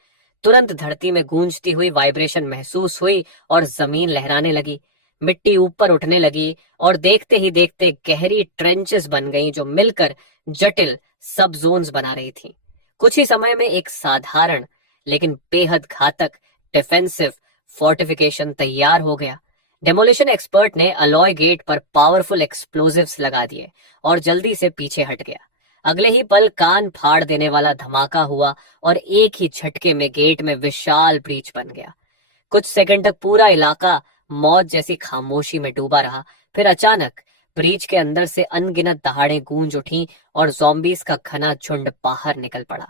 तुरंत धरती में गूंजती हुई वाइब्रेशन महसूस हुई और जमीन लहराने लगी। मिट्टी ऊपर उठने लगी और देखते ही देखते गहरी ट्रेंचेस बन गईं जो मिलकर जटिल सब जोन्स बना रही थीं। कुछ ही समय में एक साधारण लेकिन बेहद घातक डिफेंसिव फोर्टिफिकेशन तैयार हो गया। डेमोलिशन एक्सपर्ट ने अलॉय गेट पर पावरफुल एक्सप्लोजिव्स लगा दिए और जल्दी से पीछे हट गया। अगले ही पल कान फाड़ देने वाला धमाका हुआ और एक ही झटके में गेट में विशाल ब्रीच बन गया। कुछ सेकंड तक पूरा इलाका मौत जैसी खामोशी में डूबा रहा। फिर अचानक ब्रीच के अंदर से अनगिनत दहाड़ें गूंज उठी और ज़ॉम्बीज का घना झुंड बाहर निकल पड़ा।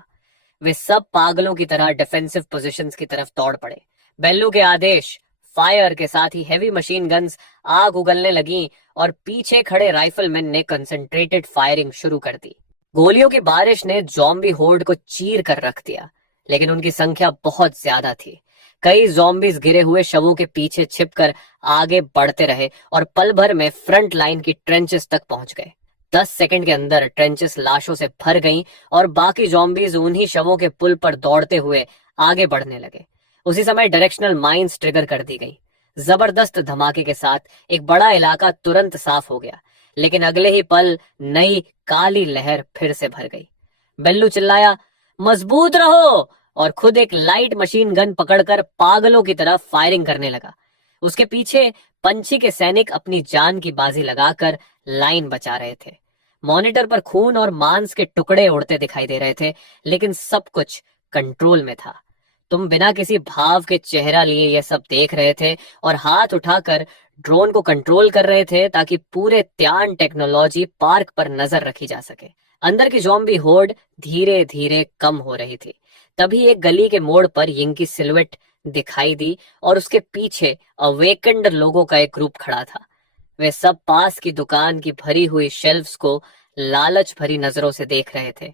वे सब पागलों की तरह डिफेंसिव पोजीशंस की तरफ दौड़ पड़े। बेल्लू के आदेश फायर के साथ ही हेवी मशीन गन्स आग उगलने लगीं और पीछे खड़े राइफलमैन ने कंसंट्रेटेड फायरिंग शुरू कर दी। गोलियों की बारिश ने ज़ॉम्बी होर्ड को चीर कर रख दिया, लेकिन उनकी संख्या बहुत ज्यादा थी। कई ज़ॉम्बीज गिरे हुए शवों के पीछे छिपकर आगे बढ़ते रहे और पल भर में फ्रंट लाइन की ट्रेंचेस तक पहुंच गए। 10 सेकंड के अंदर ट्रेंचेस लाशों से भर गईं और बाकी ज़ॉम्बीज उन्हीं शवों के पुल पर दौड़ते हुए आगे बढ़ने लगे। उसी समय डायरेक्शनल माइंस ट्रिगर कर दी गई। जबरदस्त धमाके के साथ एक बड़ा इलाका तुरंत साफ हो गया, लेकिन अगले ही पल नई काली लहर फिर से भर गई। बेल्लू चिल्लाया, मजबूत रहो, और खुद एक लाइट मशीन गन पकड़कर पागलों की तरह फायरिंग करने लगा। उसके पीछे पंछी के सैनिक अपनी जान की बाजी लगाकर लाइन बचा रहे थे। मॉनिटर पर खून और मांस के टुकड़े उड़ते दिखाई दे रहे थे, लेकिन सब कुछ कंट्रोल में था। तुम बिना किसी भाव के चेहरा लिए यह सब देख रहे थे और हाथ उठाकर ड्रोन को कंट्रोल कर रहे थे ताकि पूरे त्यान टेक्नोलॉजी पार्क पर नजर रखी जा सके। अंदर की ज़ॉम्बी होर्ड धीरे धीरे कम हो रही थी। तभी एक गली के मोड़ पर यिंग की सिलुएट दिखाई दी और उसके पीछे अवेकेंड लोगों का एक ग्रुप खड़ा था। वे सब पास की दुकान की भरी हुई शेल्फ्स को लालच भरी नजरों से देख रहे थे।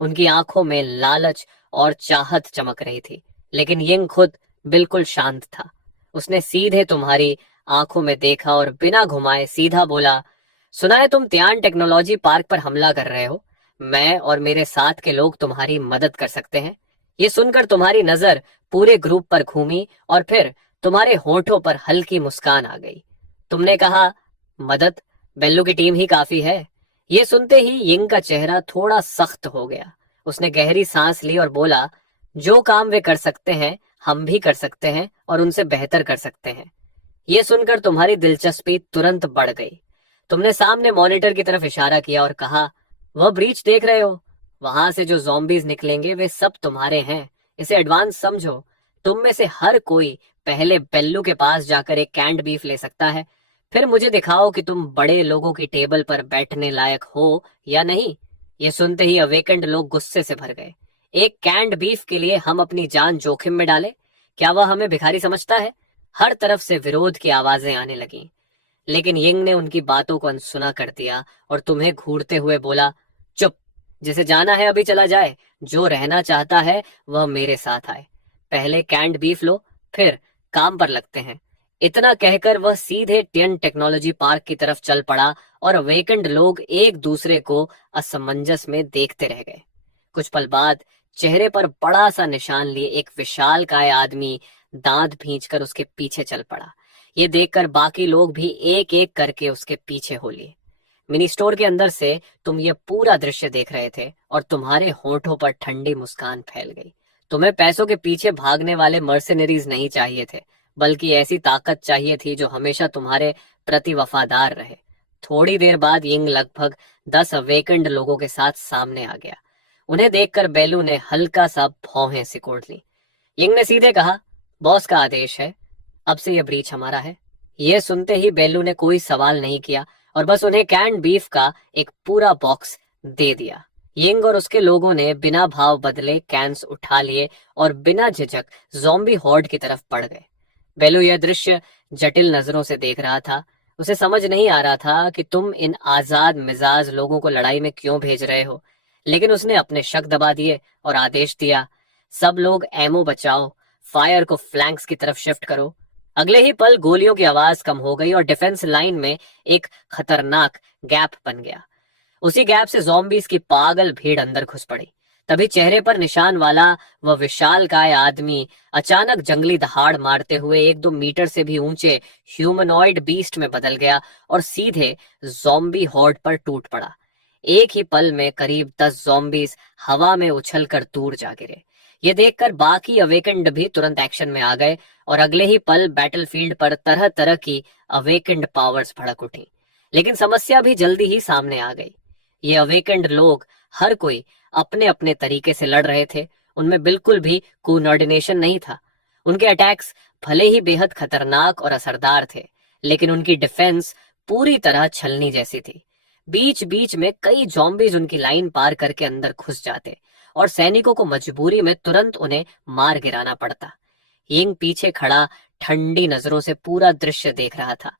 उनकी आंखों में लालच और चाहत चमक रही थी, लेकिन यिंग खुद बिल्कुल शांत था। उसने सीधे तुम्हारी आंखों में देखा और बिना घुमाए सीधा बोला, सुना है तुम त्यान टेक्नोलॉजी पार्क पर हमला कर रहे हो। मैं और मेरे साथ के लोग तुम्हारी मदद कर सकते हैं। ये सुनकर तुम्हारी नजर पूरे ग्रुप पर घूमी और फिर तुम्हारे होठों पर हल्की मुस्कान आ गई। तुमने कहा, मदद? बेल्लू की टीम ही काफी है। ये सुनते ही यिंग का चेहरा थोड़ा सख्त हो गया। उसने गहरी सांस ली और बोला, जो काम वे कर सकते हैं हम भी कर सकते हैं और उनसे बेहतर कर सकते हैं। ये सुनकर तुम्हारी दिलचस्पी तुरंत बढ़ गई। तुमने सामने मॉनिटर की तरफ इशारा किया और कहा, वह ब्रीच देख रहे हो? वहां से जो ज़ॉम्बीज निकलेंगे वे सब तुम्हारे हैं। इसे एडवांस समझो। तुम में से हर कोई पहले बेल्लू के पास जाकर एक कैंड बीफ ले सकता है। फिर मुझे दिखाओ कि तुम बड़े लोगों की टेबल पर बैठने लायक हो या नहीं। ये सुनते ही अवेकेंड लोग गुस्से से भर गए। एक कैंड बीफ के लिए हम अपनी जान जोखिम में डालें? क्या वह हमें भिखारी समझता है? हर तरफ से विरोध की आवाजें आने लगीं, लेकिन यिंग ने उनकी बातों को अनसुना कर दिया और तुम्हें घूरते हुए बोला, चुप, जिसे जाना है अभी चला जाए, जो रहना चाहता है वह मेरे साथ आए। पहले कैंड बीफ लो, फिर काम पर लगते हैं। इतना कहकर वह सीधे टियन टेक्नोलॉजी पार्क की तरफ चल पड़ा और अवेकेंड लोग एक दूसरे को असमंजस में देखते रह गए। कुछ पल बाद चेहरे पर बड़ा सा निशान लिए एक विशालकाय आदमी दांत भींचकर उसके पीछे चल पड़ा। ये देखकर बाकी लोग भी एक एक करके उसके पीछे हो लिए। मिनी स्टोर के अंदर से तुम ये पूरा दृश्य देख रहे थे और तुम्हारे होठों पर ठंडी मुस्कान फैल गई। तुम्हें पैसों के पीछे भागने वाले मर्सिनरीज नहीं चाहिए थे, बल्कि ऐसी ताकत चाहिए थी जो हमेशा तुम्हारे प्रति वफादार रहे। थोड़ी देर बाद यिंग लगभग 10 अवेकेंड लोगों के साथ सामने आ गया। उन्हें देखकर बेलू ने हल्का सा भौहें सिकोड़ ली। यिंग ने सीधे कहा, बॉस का आदेश है, अब से यह ब्रीच हमारा है। यह सुनते ही बेलू ने कोई सवाल नहीं किया और बस उन्हें कैंड बीफ का एक पूरा बॉक्स दे दिया। यिंग और उसके लोगों ने बिना भाव बदले कैंस उठा लिए और बिना झिझक ज़ॉम्बी हॉर्ड की तरफ बढ़ गए। बेलू यह दृश्य जटिल नजरों से देख रहा था। उसे समझ नहीं आ रहा था कि तुम इन आजाद मिजाज लोगों को लड़ाई में क्यों भेज रहे हो, लेकिन उसने अपने शक दबा दिए और आदेश दिया, सब लोग एमो बचाओ, फायर को फ्लैंक्स की तरफ शिफ्ट करो। अगले ही पल गोलियों की आवाज कम हो गई और डिफेंस लाइन में एक खतरनाक गैप बन गया। उसी गैप से ज़ॉम्बीज की पागल भीड़ अंदर घुस पड़ी। तभी चेहरे पर निशान वाला वह विशालकाय आदमी अचानक जंगली दहाड़ मारते हुए 1-2 मीटर से भी ऊंचे ह्यूमनॉइड बीस्ट में बदल गया और सीधे ज़ॉम्बी हॉर्ड पर टूट पड़ा। एक ही पल में करीब 10 ज़ॉम्बीज हवा में उछलकर दूर जा गिरे। ये देखकर बाकी अवेकेंड भी तुरंत एक्शन में आ गए और अगले ही पल बैटलफील्ड पर तरह तरह की अवेकेंड पावर्स भड़क उठी। लेकिन समस्या भी जल्दी ही सामने आ गई। ये अवेकेंड लोग हर कोई अपने अपने तरीके से लड़ रहे थे। उनमें बिल्कुल भी कोऑर्डिनेशन नहीं था। उनके अटैक्स भले ही बेहद खतरनाक और असरदार थे, लेकिन उनकी डिफेंस पूरी तरह छलनी जैसी थी। बीच बीच में कई ज़ॉम्बीज उनकी लाइन पार करके अंदर घुस जाते और सैनिकों को मजबूरी में तुरंत उन्हें मार गिराना पड़ता। यिंग पीछे खड़ा ठंडी नजरों से पूरा दृश्य देख रहा था।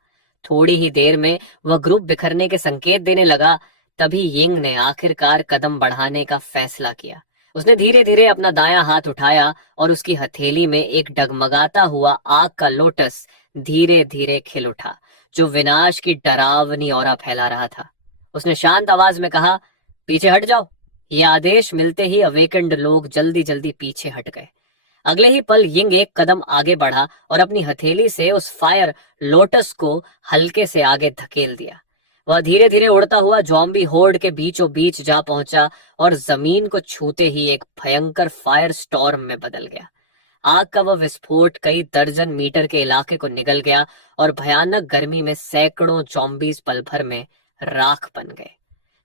थोड़ी ही देर में वह ग्रुप बिखरने के संकेत देने लगा। तभी यिंग ने आखिरकार कदम बढ़ाने का फैसला किया। उसने धीरे धीरे अपना दायां हाथ उठाया और उसकी हथेली में एक डगमगाता हुआ आग का लोटस धीरे धीरे खिल उठा, जो विनाश की डरावनी औरा फैला रहा था। उसने शांत आवाज में कहा, पीछे हट जाओ। यह आदेश मिलते ही अवेकेंड लोग जल्दी जल्दी पीछे हट गए। अगले ही पल यिंग एक कदम आगे बढ़ा और अपनी हथेली से उस फायर लोटस को हल्के से आगे धकेल दिया। वह धीरे धीरे उड़ता हुआ ज़ॉम्बी होर्ड के बीचों बीच जा पहुंचा और जमीन को छूते ही एक भयंकर फायर स्टॉर्म में बदल गया। आग का वह विस्फोट कई दर्जन मीटर के इलाके को निगल गया और भयानक गर्मी में सैकड़ों ज़ॉम्बीज पल भर में राख बन गए।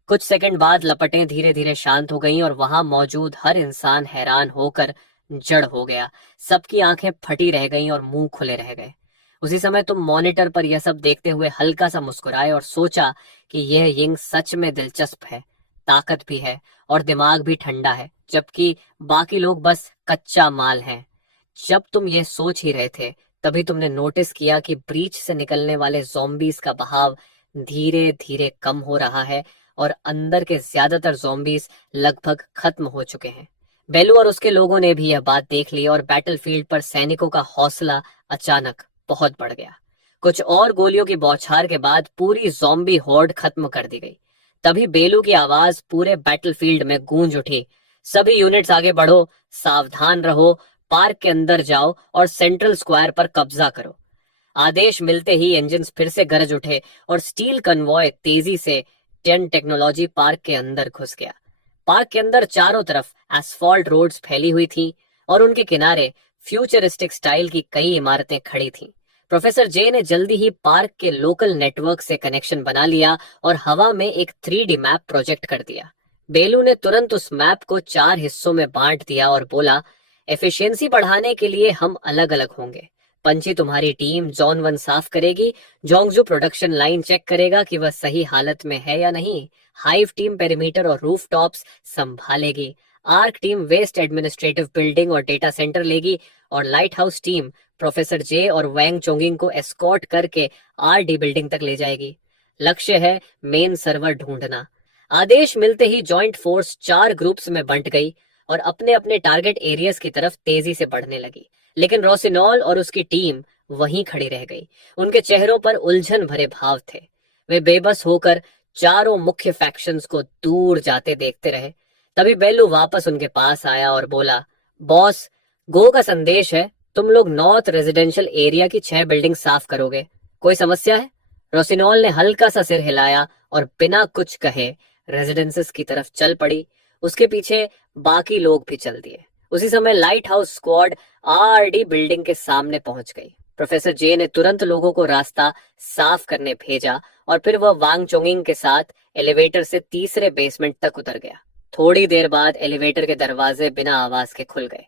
कुछ सेकंड बाद लपटें धीरे धीरे शांत हो गईं और वहां मौजूद हर इंसान हैरान होकर जड़ हो गया। सबकी आंखें फटी रह गईं और मुंह खुले रह गए। उसी समय तुम मॉनिटर पर यह सब देखते हुए हल्का सा मुस्कुराए और सोचा कि यह यिंग सच में दिलचस्प है, ताकत भी है और दिमाग भी ठंडा है, जबकि बाकी लोग बस कच्चा माल हैं। जब तुम यह सोच ही रहे थे, तभी तुमने नोटिस किया कि ब्रीच से निकलने वाले ज़ॉम्बीज का बहाव धीरे धीरे कम हो रहा है और अंदर के ज्यादातर ज़ॉम्बीज लगभग खत्म हो चुके हैं। बेलू और उसके लोगों ने भी यह बात देख ली और बैटलफील्ड पर सैनिकों का हौसला अचानक बहुत बढ़ गया। कुछ और गोलियों की बौछार के बाद पूरी ज़ॉम्बी हॉर्ड खत्म कर दी गई। तभी बेलू की आवाज पूरे बैटलफील्ड में गूंज उठी, सभी यूनिट्स आगे बढ़ो, सावधान रहो, पार्क के अंदर जाओ और सेंट्रल स्क्वायर पर कब्जा करो। आदेश मिलते ही इंजन्स फिर से गरज उठे और स्टील कन्वॉय तेजी से टियन टेक्नोलॉजी पार्क के अंदर घुस गया। पार्क के अंदर चारों तरफ एस्फॉल्ट रोड्स फैली हुई थी और उनके किनारे फ्यूचरिस्टिक स्टाइल की कई इमारतें खड़ी थीं। प्रोफेसर जे ने जल्दी ही पार्क के लोकल नेटवर्क से कनेक्शन बना लिया और हवा में एक 3D मैप प्रोजेक्ट कर दिया। बेलू ने तुरंत उस मैप को 4 हिस्सों में बांट दिया और बोला, एफिशिएंसी बढ़ाने के लिए हम अलग अलग होंगे। पंची तुम्हारी टीम जोन 1 साफ करेगी, जोंगजू प्रोडक्शन लाइन चेक करेगा कि वह सही हालत में है या नहीं, हाइव टीम पेरीमीटर और रूफ टॉप्स संभालेगी, arc team west administrative building और डेटा सेंटर लेगी और lighthouse team professor J और वैंग चोंगिंग को एस्कॉर्ट करके आरडी बिल्डिंग तक ले जाएगी। लक्ष्य है मेन सर्वर ढूंढना। आदेश मिलते ही जॉइंट फोर्स 4 ग्रुप्स में बंट गई और अपने अपने टारगेट एरियाज की तरफ तेजी से बढ़ने लगी। लेकिन रोसिनॉल और उसकी टीम वहीं खड़ी रह गई। उनके चेहरों पर उलझन भरे भाव थे। वे बेबस होकर चारों मुख्य फैक्शंस को दूर जाते देखते रहे। तभी बेल्लू वापस उनके पास आया और बोला, बॉस, गो का संदेश है, तुम लोग नॉर्थ रेजिडेंशियल एरिया की 6 बिल्डिंग साफ करोगे। कोई समस्या है? रोसिनोल ने हल्का सा सिर हिलाया और बिना कुछ कहे रेजिडेंसेस की तरफ चल पड़ी। उसके पीछे बाकी लोग भी चल दिए। उसी समय light house squad RD building के सामने पहुंच गई। प्रोफेसर जे ने तुरंत लोगों को रास्ता साफ करने भेजा और फिर वह वांग चोंगिंग के साथ एलिवेटर से तीसरे बेसमेंट तक उतर गया। थोड़ी देर बाद एलिवेटर के दरवाजे बिना आवाज के खुल गए।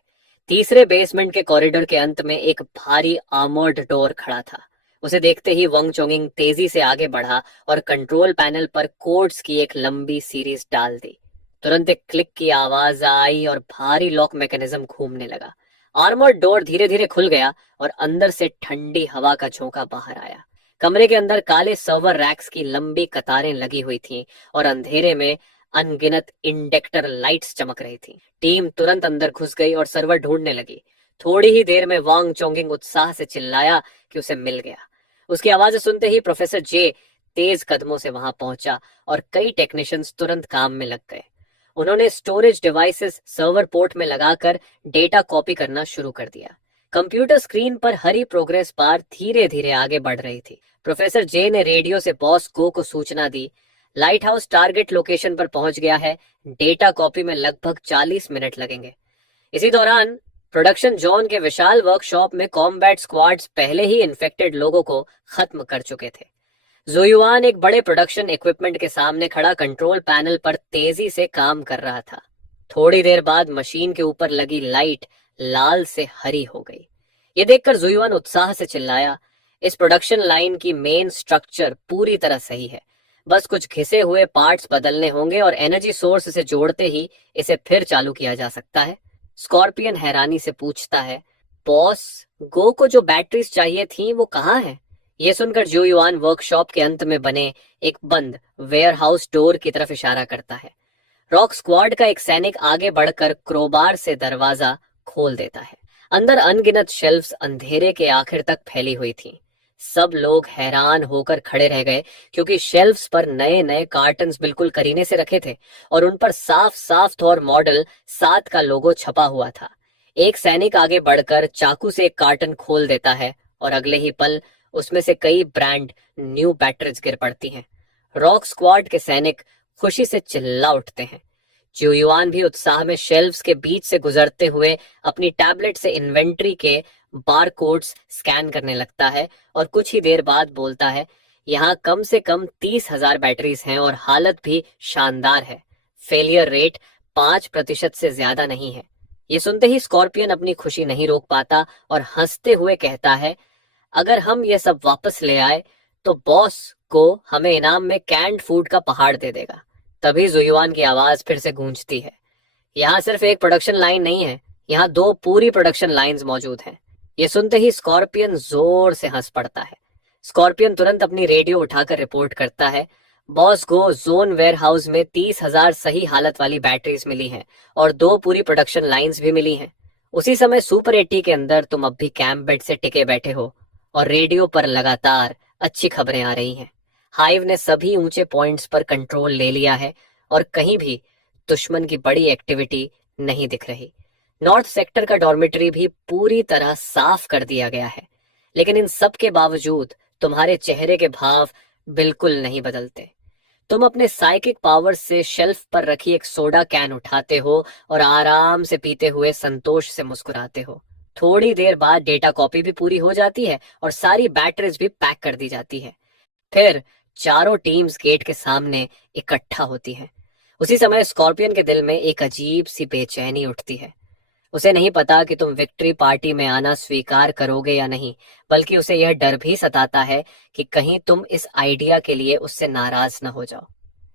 तीसरे बेसमेंट के कॉरिडोर के अंत में एक भारी आर्मर्ड डोर खड़ा था। उसे देखते ही वांग चोंगिंग तेजी से आगे बढ़ा और कंट्रोल पैनल पर कोड्स की एक लंबी सीरीज डाल दी। तुरंत एक क्लिक की आवाज आई और भारी लॉक मैकेनिज्म घूमने लगा। आर्मर्ड डोर धीरे धीरे खुल गया और अंदर से ठंडी हवा का झोंका बाहर आया। कमरे के अंदर काले सर्वर रैक्स की लंबी कतारें लगी हुई थीं और अंधेरे में अनगिनत इंडेक्टर लाइट्स चमक रही थी। टीम तुरंत अंदर घुस गई और सर्वर ढूंढने लगी। थोड़ी ही देर में वांग चोंगिंग उत्साह से चिल्लाया कि उसे मिल गया। उसकी आवाज सुनते ही प्रोफेसर जे तेज कदमों से वहां पहुंचा और कई टेक्नीशियंस तुरंत काम में लग गए। उन्होंने स्टोरेज डिवाइसेस सर्वर पोर्ट में लगाकर डेटा कॉपी करना शुरू कर दिया। कंप्यूटर स्क्रीन पर हरी प्रोग्रेस बार धीरे धीरे आगे बढ़ रही थी। प्रोफेसर जे ने रेडियो से बॉस गो को सूचना दी, लाइट हाउस टारगेट लोकेशन पर पहुंच गया है, डेटा कॉपी में लगभग 40 मिनट लगेंगे। इसी दौरान प्रोडक्शन जोन के विशाल वर्कशॉप में कॉम्बैट स्क्वाड्स पहले ही इन्फेक्टेड लोगों को खत्म कर चुके थे। जुयुआन एक बड़े प्रोडक्शन इक्विपमेंट के सामने खड़ा कंट्रोल पैनल पर तेजी से काम कर रहा था। थोड़ी देर बाद मशीन के ऊपर लगी लाइट लाल से हरी हो गई। ये देखकर जुयुआन उत्साह से चिल्लाया, इस प्रोडक्शन लाइन की मेन स्ट्रक्चर पूरी तरह सही है, बस कुछ घिसे हुए पार्ट्स बदलने होंगे और एनर्जी सोर्स से जोड़ते ही इसे फिर चालू किया जा सकता है। स्कॉर्पियन हैरानी से पूछता है, बॉस, गो को जो बैटरीज चाहिए थी वो कहाँ है? ये सुनकर जुयुआन वर्कशॉप के अंत में बने एक बंद वेयरहाउस डोर की तरफ इशारा करता है। रॉक स्क्वाड का एक सैनिक आगे बढ़कर क्रोबार से दरवाजा खोल देता है। अंदर अनगिनत शेल्फ्स अंधेरे के आखिर तक फैली हुई थीं। सब लोग हैरान होकर खड़े रह गए क्योंकि शेल्फ्स पर नए नए कार्टन्स बिल्कुल करीने से रखे थे और उन पर साफ साफ थॉर मॉडल 7 का लोगो छपा हुआ था। एक सैनिक आगे बढ़कर चाकू से एक कार्टन खोल देता है और अगले ही पल उसमें से कई ब्रांड न्यू बैटरीज गिर पड़ती हैं। रॉक स्क्वाड के सैनिक खुशी से चिल्ला उठते हैं। जुयुआन भी उत्साह में शेल्फ्स के बीच से गुजरते हुए अपनी टैबलेट से इन्वेंट्री के बारकोड्स स्कैन करने लगता है और कुछ ही देर बाद बोलता है, यहाँ कम से कम 30,000 बैटरीज हैं और हालत भी शानदार है। फेलियर रेट 5% से ज्यादा नहीं है। ये सुनते ही स्कॉर्पियन अपनी खुशी नहीं रोक पाता और हंसते हुए कहता है, अगर हम ये सब वापस ले आए तो बॉस को हमें इनाम में कैंड फूड का पहाड़ दे देगा। तभी जुयुआन की आवाज फिर से गूंजती है, यहाँ सिर्फ एक प्रोडक्शन लाइन नहीं है, यहाँ 2 पूरी प्रोडक्शन लाइंस मौजूद हैं। ये सुनते ही स्कॉर्पियन जोर से हंस पड़ता है। स्कॉर्पियन तुरंत अपनी रेडियो उठाकर रिपोर्ट करता है, बॉस को जोन वेयरहाउस में 30,000 सही हालत वाली बैटरीज मिली हैं और 2 पूरी प्रोडक्शन लाइंस भी मिली हैं। उसी समय सुपर 80 के अंदर तुम अब भी कैंप बेड से टिके बैठे हो और रेडियो पर लगातार अच्छी खबरें आ रही हैं। हाइव ने सभी ऊंचे पॉइंट्स पर कंट्रोल ले लिया है और कहीं भी दुश्मन की बड़ी एक्टिविटी नहीं दिख रही। नॉर्थ सेक्टर का डॉर्मेटरी भी पूरी तरह साफ कर दिया गया है, लेकिन इन सब के बावजूद तुम्हारे चेहरे के भाव बिल्कुल नहीं बदलते। तुम अपने साइकिक पावर से शेल्फ पर रखी एक सोडा कैन उठाते हो और आराम से पीते हुए संतोष से मुस्कुराते हो। थोड़ी देर बाद डेटा कॉपी भी पूरी हो जाती है और सारी बैटरीज भी पैक कर दी जाती है। फिर चारों टीम्स गेट के सामने इकट्ठा होती हैं। उसी समय स्कॉर्पियन के दिल में एक अजीब सी बेचैनी उठती है। उसे नहीं पता कि तुम विक्ट्री पार्टी में आना स्वीकार करोगे या नहीं, बल्कि उसे यह डर भी सताता है कि कहीं तुम इस आइडिया के लिए उससे नाराज न हो जाओ।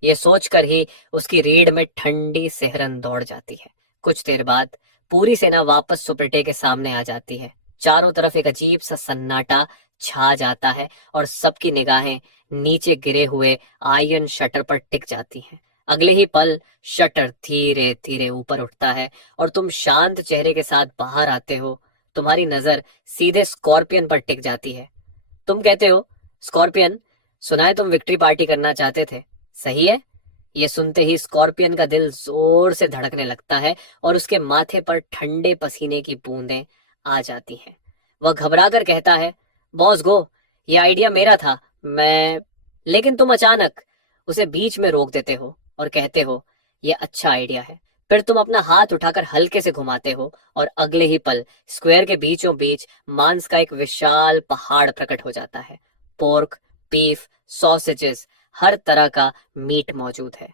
ये सोचकर ही उसकी रीढ़ में ठंडी सिहरन दौड़ जाती है। कुछ देर बाद पूरी सेना वापस सुपरटे के सामने आ जाती है। चारों तरफ एक अजीब सा सन्नाटा छा जाता है और सबकी निगाहें नीचे गिरे हुए आयरन शटर पर टिक जाती हैं। अगले ही पल शटर धीरे धीरे ऊपर उठता है और तुम शांत चेहरे के साथ बाहर आते हो। तुम्हारी नजर सीधे स्कॉर्पियन पर टिक जाती है। तुम कहते हो, स्कॉर्पियन, सुना है तुम विक्ट्री पार्टी करना चाहते थे, सही है? ये सुनते ही स्कॉर्पियन का दिल जोर से धड़कने लगता है और उसके माथे पर ठंडे पसीने की बूंदें आ जाती हैं। वह घबराकर कहता है, बॉस गो, ये आइडिया मेरा था, मैं। लेकिन तुम अचानक उसे बीच में रोक देते हो और कहते हो, ये अच्छा आइडिया है। फिर तुम अपना हाथ उठाकर हल्के से घुमाते हो और अगले ही पल स्क्वायर के बीचों बीच मांस का एक विशाल पहाड़ प्रकट हो जाता है। पोर्क, बीफ, सॉसेजेस, हर तरह का मीट मौजूद है।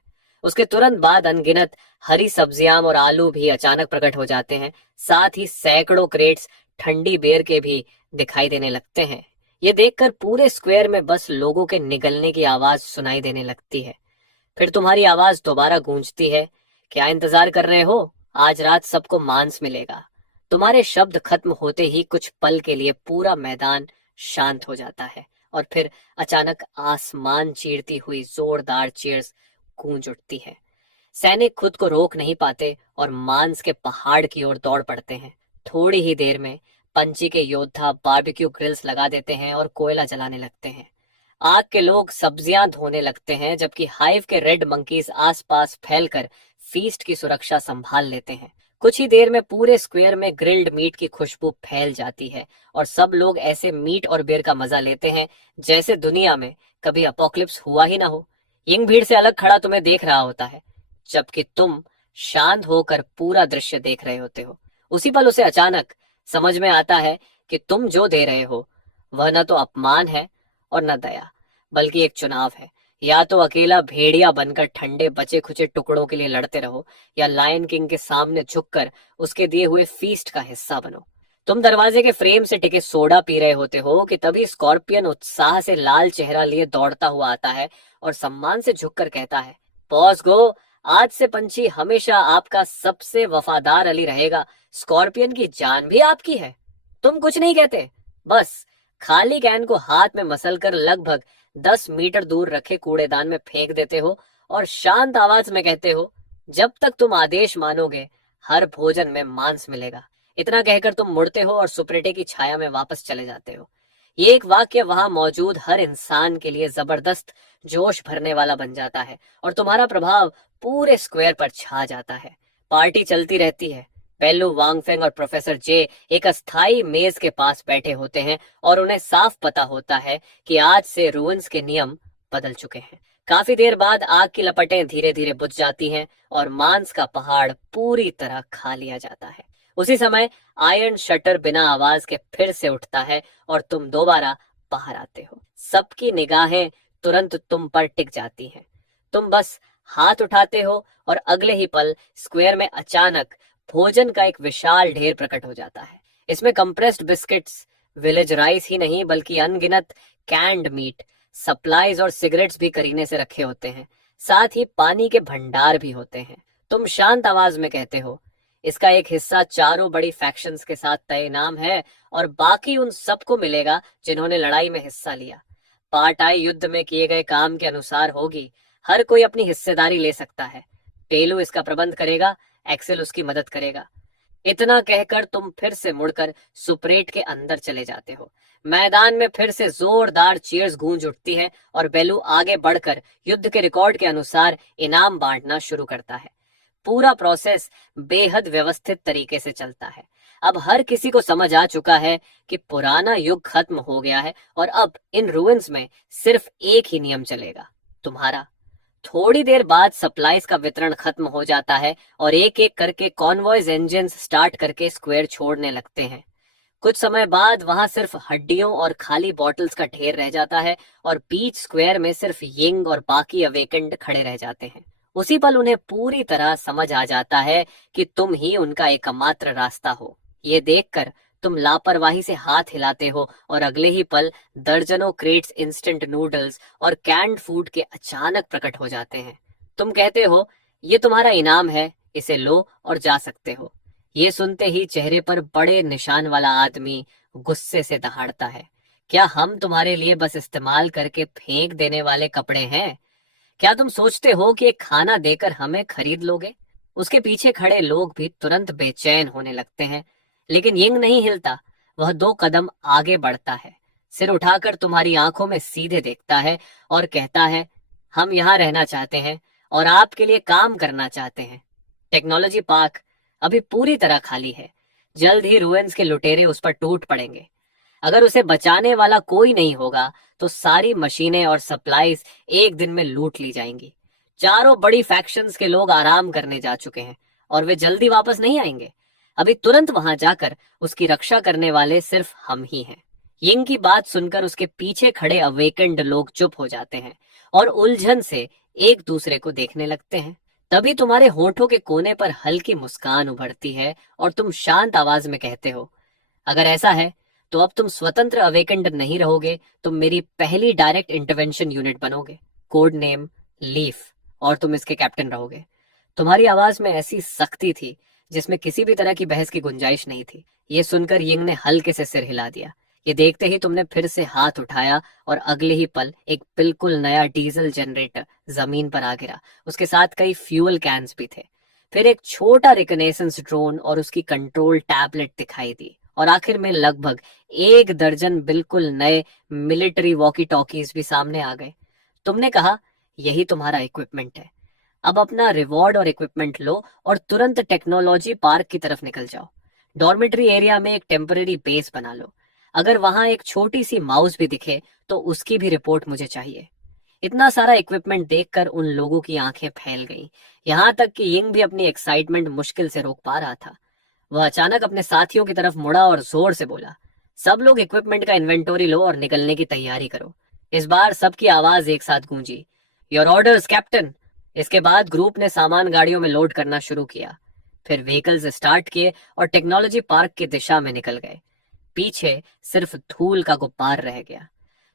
उसके तुरंत बाद अनगिनत हरी सब्जियां और आलू भी अचानक प्रकट हो जाते हैं। साथ ही सैकड़ों क्रेट्स ठंडी बेर के भी दिखाई देने लगते हैं। ये देखकर पूरे स्क्वायर में बस लोगों के निगलने की आवाज सुनाई देने लगती है। फिर तुम्हारी आवाज दोबारा गूंजती है, क्या इंतजार कर रहे हो? आज रात सबको मांस मिलेगा। तुम्हारे शब्द खत्म होते ही कुछ पल के लिए पूरा मैदान शांत हो जाता है और फिर अचानक आसमान चीरती हुई जोरदार चीयर्स गूंज उठती है। सैनिक खुद को रोक नहीं पाते और मांस के पहाड़ की ओर दौड़ पड़ते हैं। थोड़ी ही देर में पंची के योद्धा बारबेक्यू ग्रिल्स लगा देते हैं और कोयला जलाने लगते हैं। आग के लोग सब्जियां धोने लगते हैं, जबकि हाइव के रेड मंकीज आसपास फैलकर फीस्ट की सुरक्षा संभाल लेते हैं। कुछ ही देर में पूरे स्क्वायर में ग्रिल्ड मीट की खुशबू फैल जाती है और सब लोग ऐसे मीट और बियर का मजा लेते हैं जैसे दुनिया में कभी अपोक्लिप्स हुआ ही ना हो। यंग भीड़ से अलग खड़ा तुम्हें देख रहा होता है, जबकि तुम शांत होकर पूरा दृश्य देख रहे होते हो। उसी पल उसे अचानक समझ में आता है कि तुम जो दे रहे हो वह न तो अपमान है और न दया, बल्कि एक चुनाव है। या तो अकेला भेड़िया बनकर ठंडे बचे खुचे टुकड़ों के लिए लड़ते रहो, या लायन किंग के सामने झुककर उसके दिए हुए फीस्ट का हिस्सा बनो। तुम दरवाजे के फ्रेम से टिके सोडा पी रहे होते हो कि तभी स्कॉर्पियन उत्साह से लाल चेहरा लिए दौड़ता हुआ आता है और सम्मान से झुककर कहता है, बॉस गो, आज से पंछी हमेशा आपका सबसे वफादार अली रहेगा। स्कॉर्पियन की जान भी आपकी है। तुम कुछ नहीं कहते, बस खाली कैन को हाथ में मसलकर लगभग 10 मीटर दूर रखे कूड़ेदान में फेंक देते हो और शांत आवाज में कहते हो, जब तक तुम आदेश मानोगे हर भोजन में मांस मिलेगा। इतना कहकर तुम मुड़ते हो और सुपरेटे की छाया में वापस चले जाते हो। ये एक वाक्य वहां मौजूद हर इंसान के लिए जबरदस्त जोश भरने वाला बन जाता है और तुम्हारा प्रभाव पूरे स्क्वायर पर छा जाता है। पार्टी चलती रहती है। पेल्लू, वांगफेंग और प्रोफेसर जे एक अस्थाई मेज के पास बैठे होते हैं और उन्हें साफ पता होता है कि आज से रूइंस के नियम बदल चुके हैं। काफी देर बाद आग की लपटें धीरे धीरे बुझ जाती हैं और मांस का पहाड़ पूरी तरह खा लिया जाता है। उसी समय आयरन शटर बिना आवाज के फिर से उठता है और तुम दोबारा बाहर आते हो। सबकी निगाहें तुरंत तुम पर टिक जाती हैं। तुम बस हाथ उठाते हो और अगले ही पल स्क्वायर में अचानक भोजन का एक विशाल ढेर प्रकट हो जाता है। इसमें कंप्रेस्ड बिस्किट्स, विलेज राइस ही नहीं बल्कि अनगिनत कैंड मीट, सप्लाईज और सिगरेट्स भी करीने से रखे होते हैं। साथ ही पानी के भंडार भी होते हैं। तुम शांत आवाज में कहते हो, इसका एक हिस्सा चारों बड़ी फैक्शंस के साथ तय इनाम है और बाकी उन सबको मिलेगा जिन्होंने लड़ाई में हिस्सा लिया। पार्टाई युद्ध में किए गए काम के अनुसार होगी। हर कोई अपनी हिस्सेदारी ले सकता है। टेलू इसका प्रबंध करेगा, एक्सेल उसकी मदद करेगा। इतना कहकर तुम फिर से मुड़कर सुपरेट के अंदर चले जाते हो। मैदान में फिर से जोरदार चीयर्स गूंज उठती है और बेलू आगे बढ़कर युद्ध के रिकॉर्ड के अनुसार इनाम बांटना शुरू करता है। पूरा प्रोसेस बेहद व्यवस्थित तरीके से चलता है। अब हर किसी को समझ आ चुका है कि पुराना युग खत्म हो गया है और अब इन रूइंस में सिर्फ एक ही नियम चलेगा, तुम्हारा। थोड़ी देर बाद सप्लाईज का वितरण खत्म हो जाता है और एक एक करके कॉन्वॉयज इंजन्स स्टार्ट करके स्क्वायर छोड़ने लगते हैं। कुछ समय बाद वहां सिर्फ हड्डियों और खाली बॉटल्स का ढेर रह जाता है और बीच स्क्वायर में सिर्फ यिंग और बाकी अवेकेंड खड़े रह जाते हैं। उसी पल उन्हें पूरी तरह समझ आ जाता है कि तुम ही उनका एकमात्र रास्ता हो। ये देखकर तुम लापरवाही से हाथ हिलाते हो और अगले ही पल दर्जनों क्रेट्स इंस्टेंट नूडल्स और कैंड फूड के अचानक प्रकट हो जाते हैं। तुम कहते हो, ये तुम्हारा इनाम है, इसे लो और जा सकते हो। ये सुनते ही चेहरे पर बड़े निशान वाला आदमी गुस्से से दहाड़ता है, क्या हम तुम्हारे लिए बस इस्तेमाल करके फेंक देने वाले कपड़े हैं? क्या तुम सोचते हो कि एक खाना देकर हमें खरीद लोगे? उसके पीछे खड़े लोग भी तुरंत बेचैन होने लगते हैं। लेकिन यिंग नहीं हिलता, वह 2 कदम आगे बढ़ता है, सिर उठाकर तुम्हारी आंखों में सीधे देखता है और कहता है, हम यहाँ रहना चाहते हैं और आपके लिए काम करना चाहते हैं। टेक्नोलॉजी पार्क अभी पूरी तरह खाली है, जल्द ही रुइंस के लुटेरे उस पर टूट पड़ेंगे। अगर उसे बचाने वाला कोई नहीं होगा तो सारी मशीनें और सप्लाईज एक दिन में लूट ली जाएंगी। चारों बड़ी फैक्शंस के लोग आराम करने जा चुके हैं और वे जल्दी वापस नहीं आएंगे। अभी तुरंत वहां जाकर उसकी रक्षा करने वाले सिर्फ हम ही हैं। यिंग की बात सुनकर उसके पीछे खड़े अवेकेंड लोग चुप हो जाते हैं और उलझन से एक दूसरे को देखने लगते हैं। तभी तुम्हारे होठों के कोने पर हल्की मुस्कान उभरती है और तुम शांत आवाज में कहते हो, अगर ऐसा है तो अब तुम स्वतंत्र अवेकेंड नहीं रहोगे, तुम मेरी पहली डायरेक्ट इंटरवेंशन यूनिट बनोगे, कोड नेम लीफ, और तुम इसके कैप्टन रहोगे। तुम्हारी आवाज में ऐसी सख्ती थी जिसमें किसी भी तरह की बहस की गुंजाइश नहीं थी। ये सुनकर यिंग ने हल्के से सिर हिला दिया। ये देखते ही तुमने फिर से हाथ उठाया और अगले ही पल एक बिल्कुल नया डीजल जनरेटर जमीन पर आ गिरा। उसके साथ कई फ्यूल कैंस भी थे। फिर एक छोटा रिकनेसेंस ड्रोन और उसकी कंट्रोल टैबलेट दिखाई दी और आखिर में लगभग 1 दर्जन बिल्कुल नए मिलिट्री वॉकी टॉकीज भी सामने आ गए। तुमने कहा, यही तुम्हारा इक्विपमेंट है, अब अपना रिवॉर्ड और इक्विपमेंट लो और तुरंत टेक्नोलॉजी पार्क की तरफ निकल जाओ। डॉर्मेट्री एरिया में एक टेम्पररी बेस बना लो। अगर वहां एक छोटी सी माउस भी दिखे तो उसकी भी रिपोर्ट मुझे चाहिए। इतना सारा इक्विपमेंट देखकर उन लोगों की आंखें फैल गईं, यहां तक कि यिंग भी अपनी एक्साइटमेंट मुश्किल से रोक पा रहा था। वह अचानक अपने साथियों की तरफ मुड़ा और जोर से बोला, सब लोग इक्विपमेंट का इन्वेंटरी लो और निकलने की तैयारी करो। इस बार सबकी आवाज एक साथ गूंजी, योर ऑर्डर्स कैप्टन। इसके बाद ग्रुप ने सामान गाड़ियों में लोड करना शुरू किया। फिर व्हीकल्स स्टार्ट किए और टेक्नोलॉजी पार्क की दिशा में निकल गए। पीछे सिर्फ धूल का गुब्बार रह गया।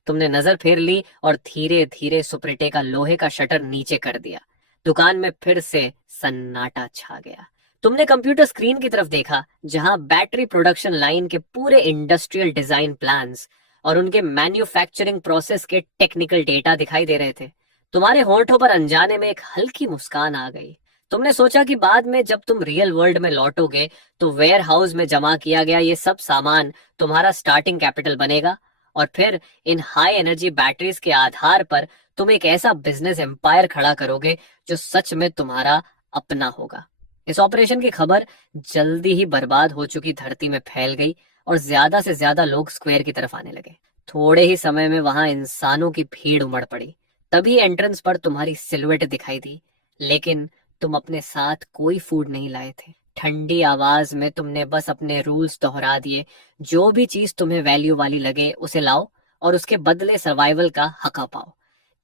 तुमने नजर फेर ली और धीरे धीरे सुपरटे का लोहे का शटर नीचे कर दिया। दुकान में फिर से सन्नाटा छा गया। तुमने कंप्यूटर स्क्रीन की तरफ देखा, जहां बैटरी प्रोडक्शन लाइन के पूरे इंडस्ट्रियल डिजाइन प्लान्स और उनके मैन्युफैक्चरिंग प्रोसेस के टेक्निकल डेटा दिखाई दे रहे थे। तुम्हारे होंठों पर अनजाने में एक हल्की मुस्कान आ गई। तुमने सोचा कि बाद में जब तुम रियल वर्ल्ड में लौटोगे तो वेयर हाउस में जमा किया गया ये सब सामान तुम्हारा स्टार्टिंग कैपिटल बनेगा और फिर इन हाई एनर्जी बैटरीज के आधार पर तुम एक ऐसा बिजनेस एम्पायर खड़ा करोगे जो सच में तुम्हारा अपना होगा। इस ऑपरेशन की खबर जल्दी ही बर्बाद हो चुकी धरती में फैल गई और ज्यादा से ज्यादा लोग स्क्वायर की तरफ आने लगे। थोड़े ही समय में वहां इंसानों की भीड़ उमड़ पड़ी। तभी एंट्रेंस पर तुम्हारी सिलुएट दिखाई दी, लेकिन तुम अपने साथ कोई फूड नहीं लाए थे। ठंडी आवाज में तुमने बस अपने रूल्स दोहरा दिए, जो भी चीज तुम्हें वैल्यू वाली लगे उसे लाओ और उसके बदले सर्वाइवल का हक पाओ।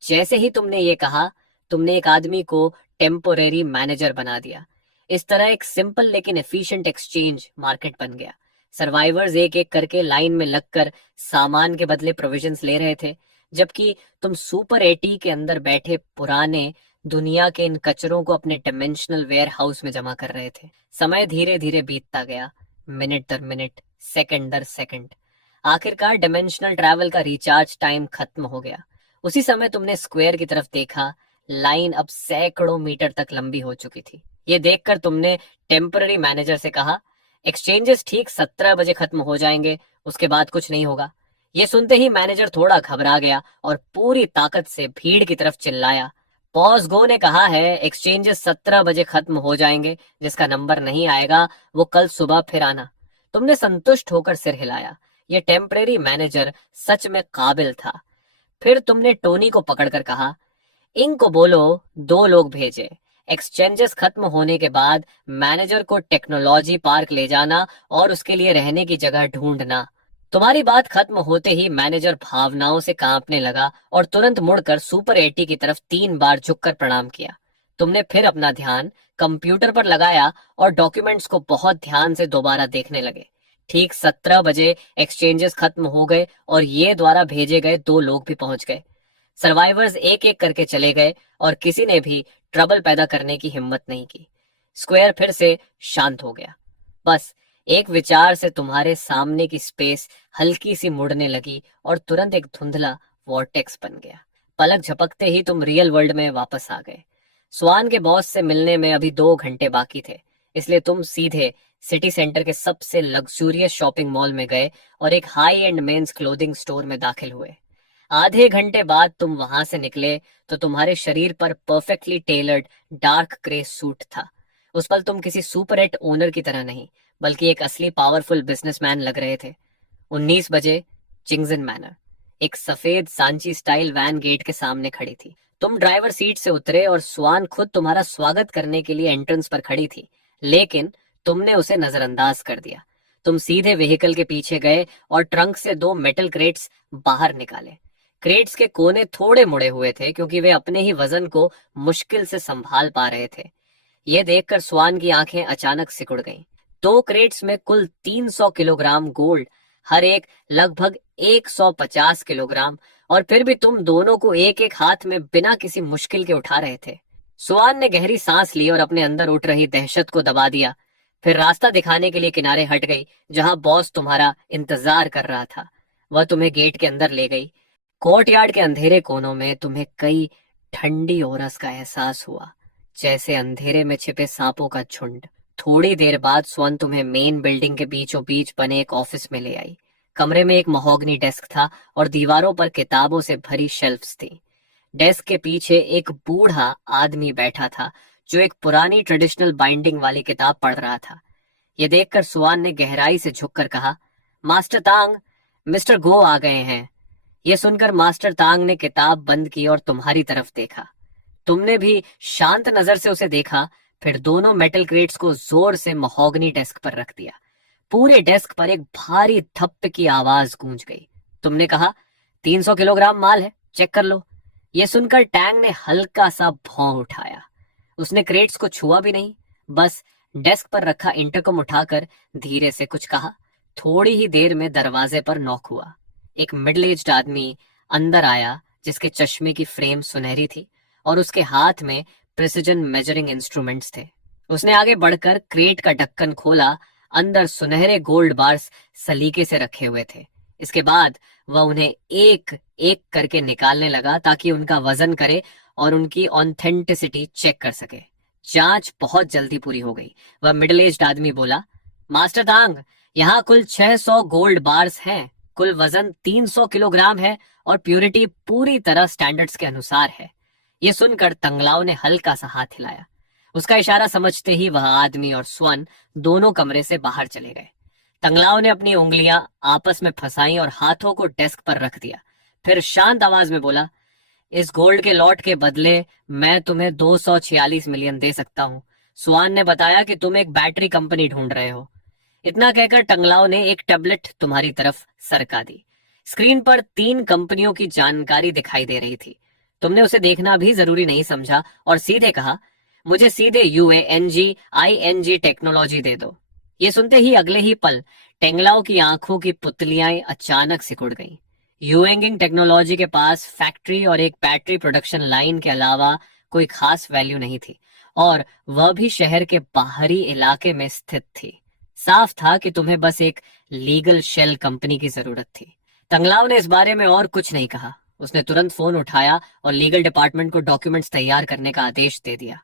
जैसे ही तुमने ये कहा, तुमने एक आदमी को टेम्पोरेरी मैनेजर बना दिया। इस तरह एक सिंपल लेकिन एफिशिएंट एक्सचेंज मार्केट बन गया। सर्वाइवर्स एक एक करके लाइन में लगकर सामान के बदले प्रोविजंस ले रहे थे, जबकि तुम सुपर एटी के अंदर बैठे पुराने दुनिया के इन कचरों को अपने डायमेंशनल वेयर हाउस में जमा कर रहे थे। समय धीरे धीरे बीतता गया, मिनट दर मिनट, सेकंड दर सेकंड। आखिरकार डायमेंशनल ट्रैवल का रिचार्ज टाइम खत्म हो गया। उसी समय तुमने स्क्वायर की तरफ देखा। लाइन अब सैकड़ों मीटर तक लंबी हो चुकी थी। ये देखकर तुमने टेम्पररी मैनेजर से कहा, एक्सचेंजेस ठीक 17 बजे खत्म हो जाएंगे, उसके बाद कुछ नहीं होगा। ये सुनते ही मैनेजर थोड़ा घबरा गया और पूरी ताकत से भीड़ की तरफ चिल्लाया, पॉज गो ने कहा है एक्सचेंजेस 17 बजे खत्म हो जाएंगे, जिसका नंबर नहीं आएगा वो कल सुबह फिर आना। तुमने संतुष्ट होकर सिर हिलाया। ये टेम्परेरी मैनेजर सच में काबिल था। फिर तुमने टोनी को पकड़कर कहा, इंक को बोलो 2 लोग भेजे। एक्सचेंजेस खत्म होने के बाद मैनेजर को टेक्नोलॉजी पार्क ले जाना और उसके लिए रहने की जगह ढूंढना। तुम्हारी बात खत्म होते ही मैनेजर भावनाओं से कांपने लगा और तुरंत मुड़कर सुपर एटी की तरफ 3 बार झुककर प्रणाम किया। तुमने फिर अपना ध्यान कंप्यूटर पर लगाया और डॉक्यूमेंट्स को बहुत ध्यान से दोबारा देखने लगे। ठीक 17 बजे एक्सचेंजेस खत्म हो गए और ये द्वारा भेजे गए 2 लोग भी पहुंच गए। सर्वाइवर्स एक एक करके चले गए और किसी ने भी ट्रबल पैदा करने की हिम्मत नहीं की। स्क्वायर फिर से शांत हो गया। बस एक विचार से तुम्हारे सामने की स्पेस हल्की सी मुड़ने लगी और तुरंत एक धुंधला वॉर्टेक्स बन गया। पलक झपकते ही तुम रियल वर्ल्ड में वापस आ गए। स्वान के बॉस से मिलने में अभी 2 घंटे बाकी थे। इसलिए तुम सीधे सिटी सेंटर के सबसे लग्जूरियस शॉपिंग मॉल में गए और एक high end men's clothing store में दाखिल हुए। आधे घंटे बाद तुम वहां से निकले तो तुम्हारे शरीर पर perfectly tailored dark grey suit था। उस पल तुम किसी सुपर एट ओनर की तरह नहीं, बल्कि एक असली पावरफुल बिजनेसमैन लग रहे थे। 19 बजे, चिंगजन मैनर। एक सफेद सांची स्टाइल वैन गेट के सामने खड़ी थी। तुम ड्राइवर सीट से उतरे और स्वान खुद तुम्हारा स्वागत करने के लिए एंट्रेंस पर खड़ी थी, लेकिन तुमने उसे नजरअंदाज कर दिया। तुम सीधे व्हीकल के पीछे गए और ट्रंक से 2 मेटल क्रेट्स बाहर निकाले। क्रेट्स के कोने थोड़े मुड़े हुए थे क्योंकि वे अपने ही वजन को मुश्किल से संभाल पा रहे थे। यह देखकर स्वान की आंखें अचानक सिकुड़ गईं। 2 क्रेट्स में कुल 300 किलोग्राम गोल्ड, हर एक लगभग 150 किलोग्राम, और फिर भी तुम दोनों को एक एक हाथ में बिना किसी मुश्किल के उठा रहे थे। स्वान ने गहरी सांस ली और अपने अंदर उठ रही दहशत को दबा दिया। फिर रास्ता दिखाने के लिए किनारे हट गई जहां बॉस तुम्हारा इंतजार कर रहा था। वह तुम्हें गेट के अंदर ले गई। कोर्टयार्ड के अंधेरे कोनों में तुम्हें कई ठंडी ओरस का एहसास हुआ, जैसे अंधेरे में छिपे सांपों का झुंड। थोड़ी देर बाद स्वर्ण तुम्हें मेन बिल्डिंग के बीचों बीच बने एक ऑफिस में ले आई। कमरे में एक महोगनी डेस्क था और दीवारों पर किताबों से भरी शेल्फ्स थी। डेस्क के पीछे एक बूढ़ा आदमी बैठा था जो एक पुरानी ट्रेडिशनल बाइंडिंग वाली किताब पढ़ रहा था। यह देखकर सुआन ने गहराई से झुककर कहा, मास्टर तांग, मिस्टर गो आ गए हैं। यह सुनकर मास्टर तांग ने किताब बंद की और तुम्हारी तरफ देखा। तुमने भी शांत नजर से उसे देखा, फिर दोनों मेटल क्रेट्स को जोर से महोगनी डेस्क पर रख दिया। पूरे डेस्क पर एक भारी धप्प की आवाज गूंज गई। तुमने कहा, 300 किलोग्राम माल है, चेक कर लो। यह सुनकर टैंग ने हल्का सा भौं उठाया। उसने क्रेट्स को छुआ भी नहीं, बस डेस्क पर रखा इंटरकॉम उठाकर धीरे से कुछ कहा। थोड़ी ही देर में दरवाजे पर नॉक हुआ। एक मिडिल एज्ड आदमी अंदर आया जिसके चश्मे की फ्रेम सुनहरी थी और उसके हाथ में प्रिसिजन मेजरिंग इंस्ट्रूमेंट्स थे। उसने आगे बढ़कर क्रेट का ढक्कन खोला। अंदर सुनहरे गोल्ड बार्स सलीके से रखे हुए थे। इसके बाद वह उन्हें एक एक करके निकालने लगा ताकि उनका वजन करे और उनकी ऑथेंटिसिटी चेक कर सके। जांच बहुत जल्दी पूरी हो गई। वह मिडिल एज्ड आदमी बोला, मास्टर तांग, यहाँ कुल 600 गोल्ड बार्स हैं। कुल वजन 300 किलोग्राम है और प्यूरिटी पूरी तरह स्टैंडर्ड्स के अनुसार है। यह सुनकर तंगलाव ने हल्का सा हाथ हिलाया। उसका इशारा समझते ही वह आदमी और स्वर्ण दोनों कमरे से बाहर चले गए। तंगलाव ने अपनी उंगलियां आपस में फंसाई और हाथों को डेस्क पर रख दिया। फिर शांत आवाज में बोला, इस गोल्ड के लॉट के बदले मैं तुम्हें 246 मिलियन दे सकता हूँ। स्वान ने बताया कि तुम एक बैटरी कंपनी ढूंढ रहे हो। इतना कहकर टंगलाव ने एक टैबलेट तुम्हारी तरफ सरका दी। स्क्रीन पर 3 कंपनियों की जानकारी दिखाई दे रही थी। तुमने उसे देखना भी जरूरी नहीं समझा और सीधे कहा, मुझे सीधे UANGING टेक्नोलॉजी दे दो। ये सुनते ही अगले ही पल टेंगलाओ की आंखों की पुतलियां अचानक सिकुड़ गईं। यूएंगिंग टेक्नोलॉजी के पास फैक्ट्री और एक बैटरी प्रोडक्शन लाइन के अलावा कोई खास वैल्यू नहीं थी, और वह भी शहर के बाहरी इलाके में स्थित थी। साफ था कि तुम्हें बस एक लीगल शेल कंपनी की जरूरत थी। तंगलाव ने इस बारे में और कुछ नहीं कहा। उसने तुरंत फोन उठाया और लीगल डिपार्टमेंट को डॉक्यूमेंट्स तैयार करने का आदेश दे दिया।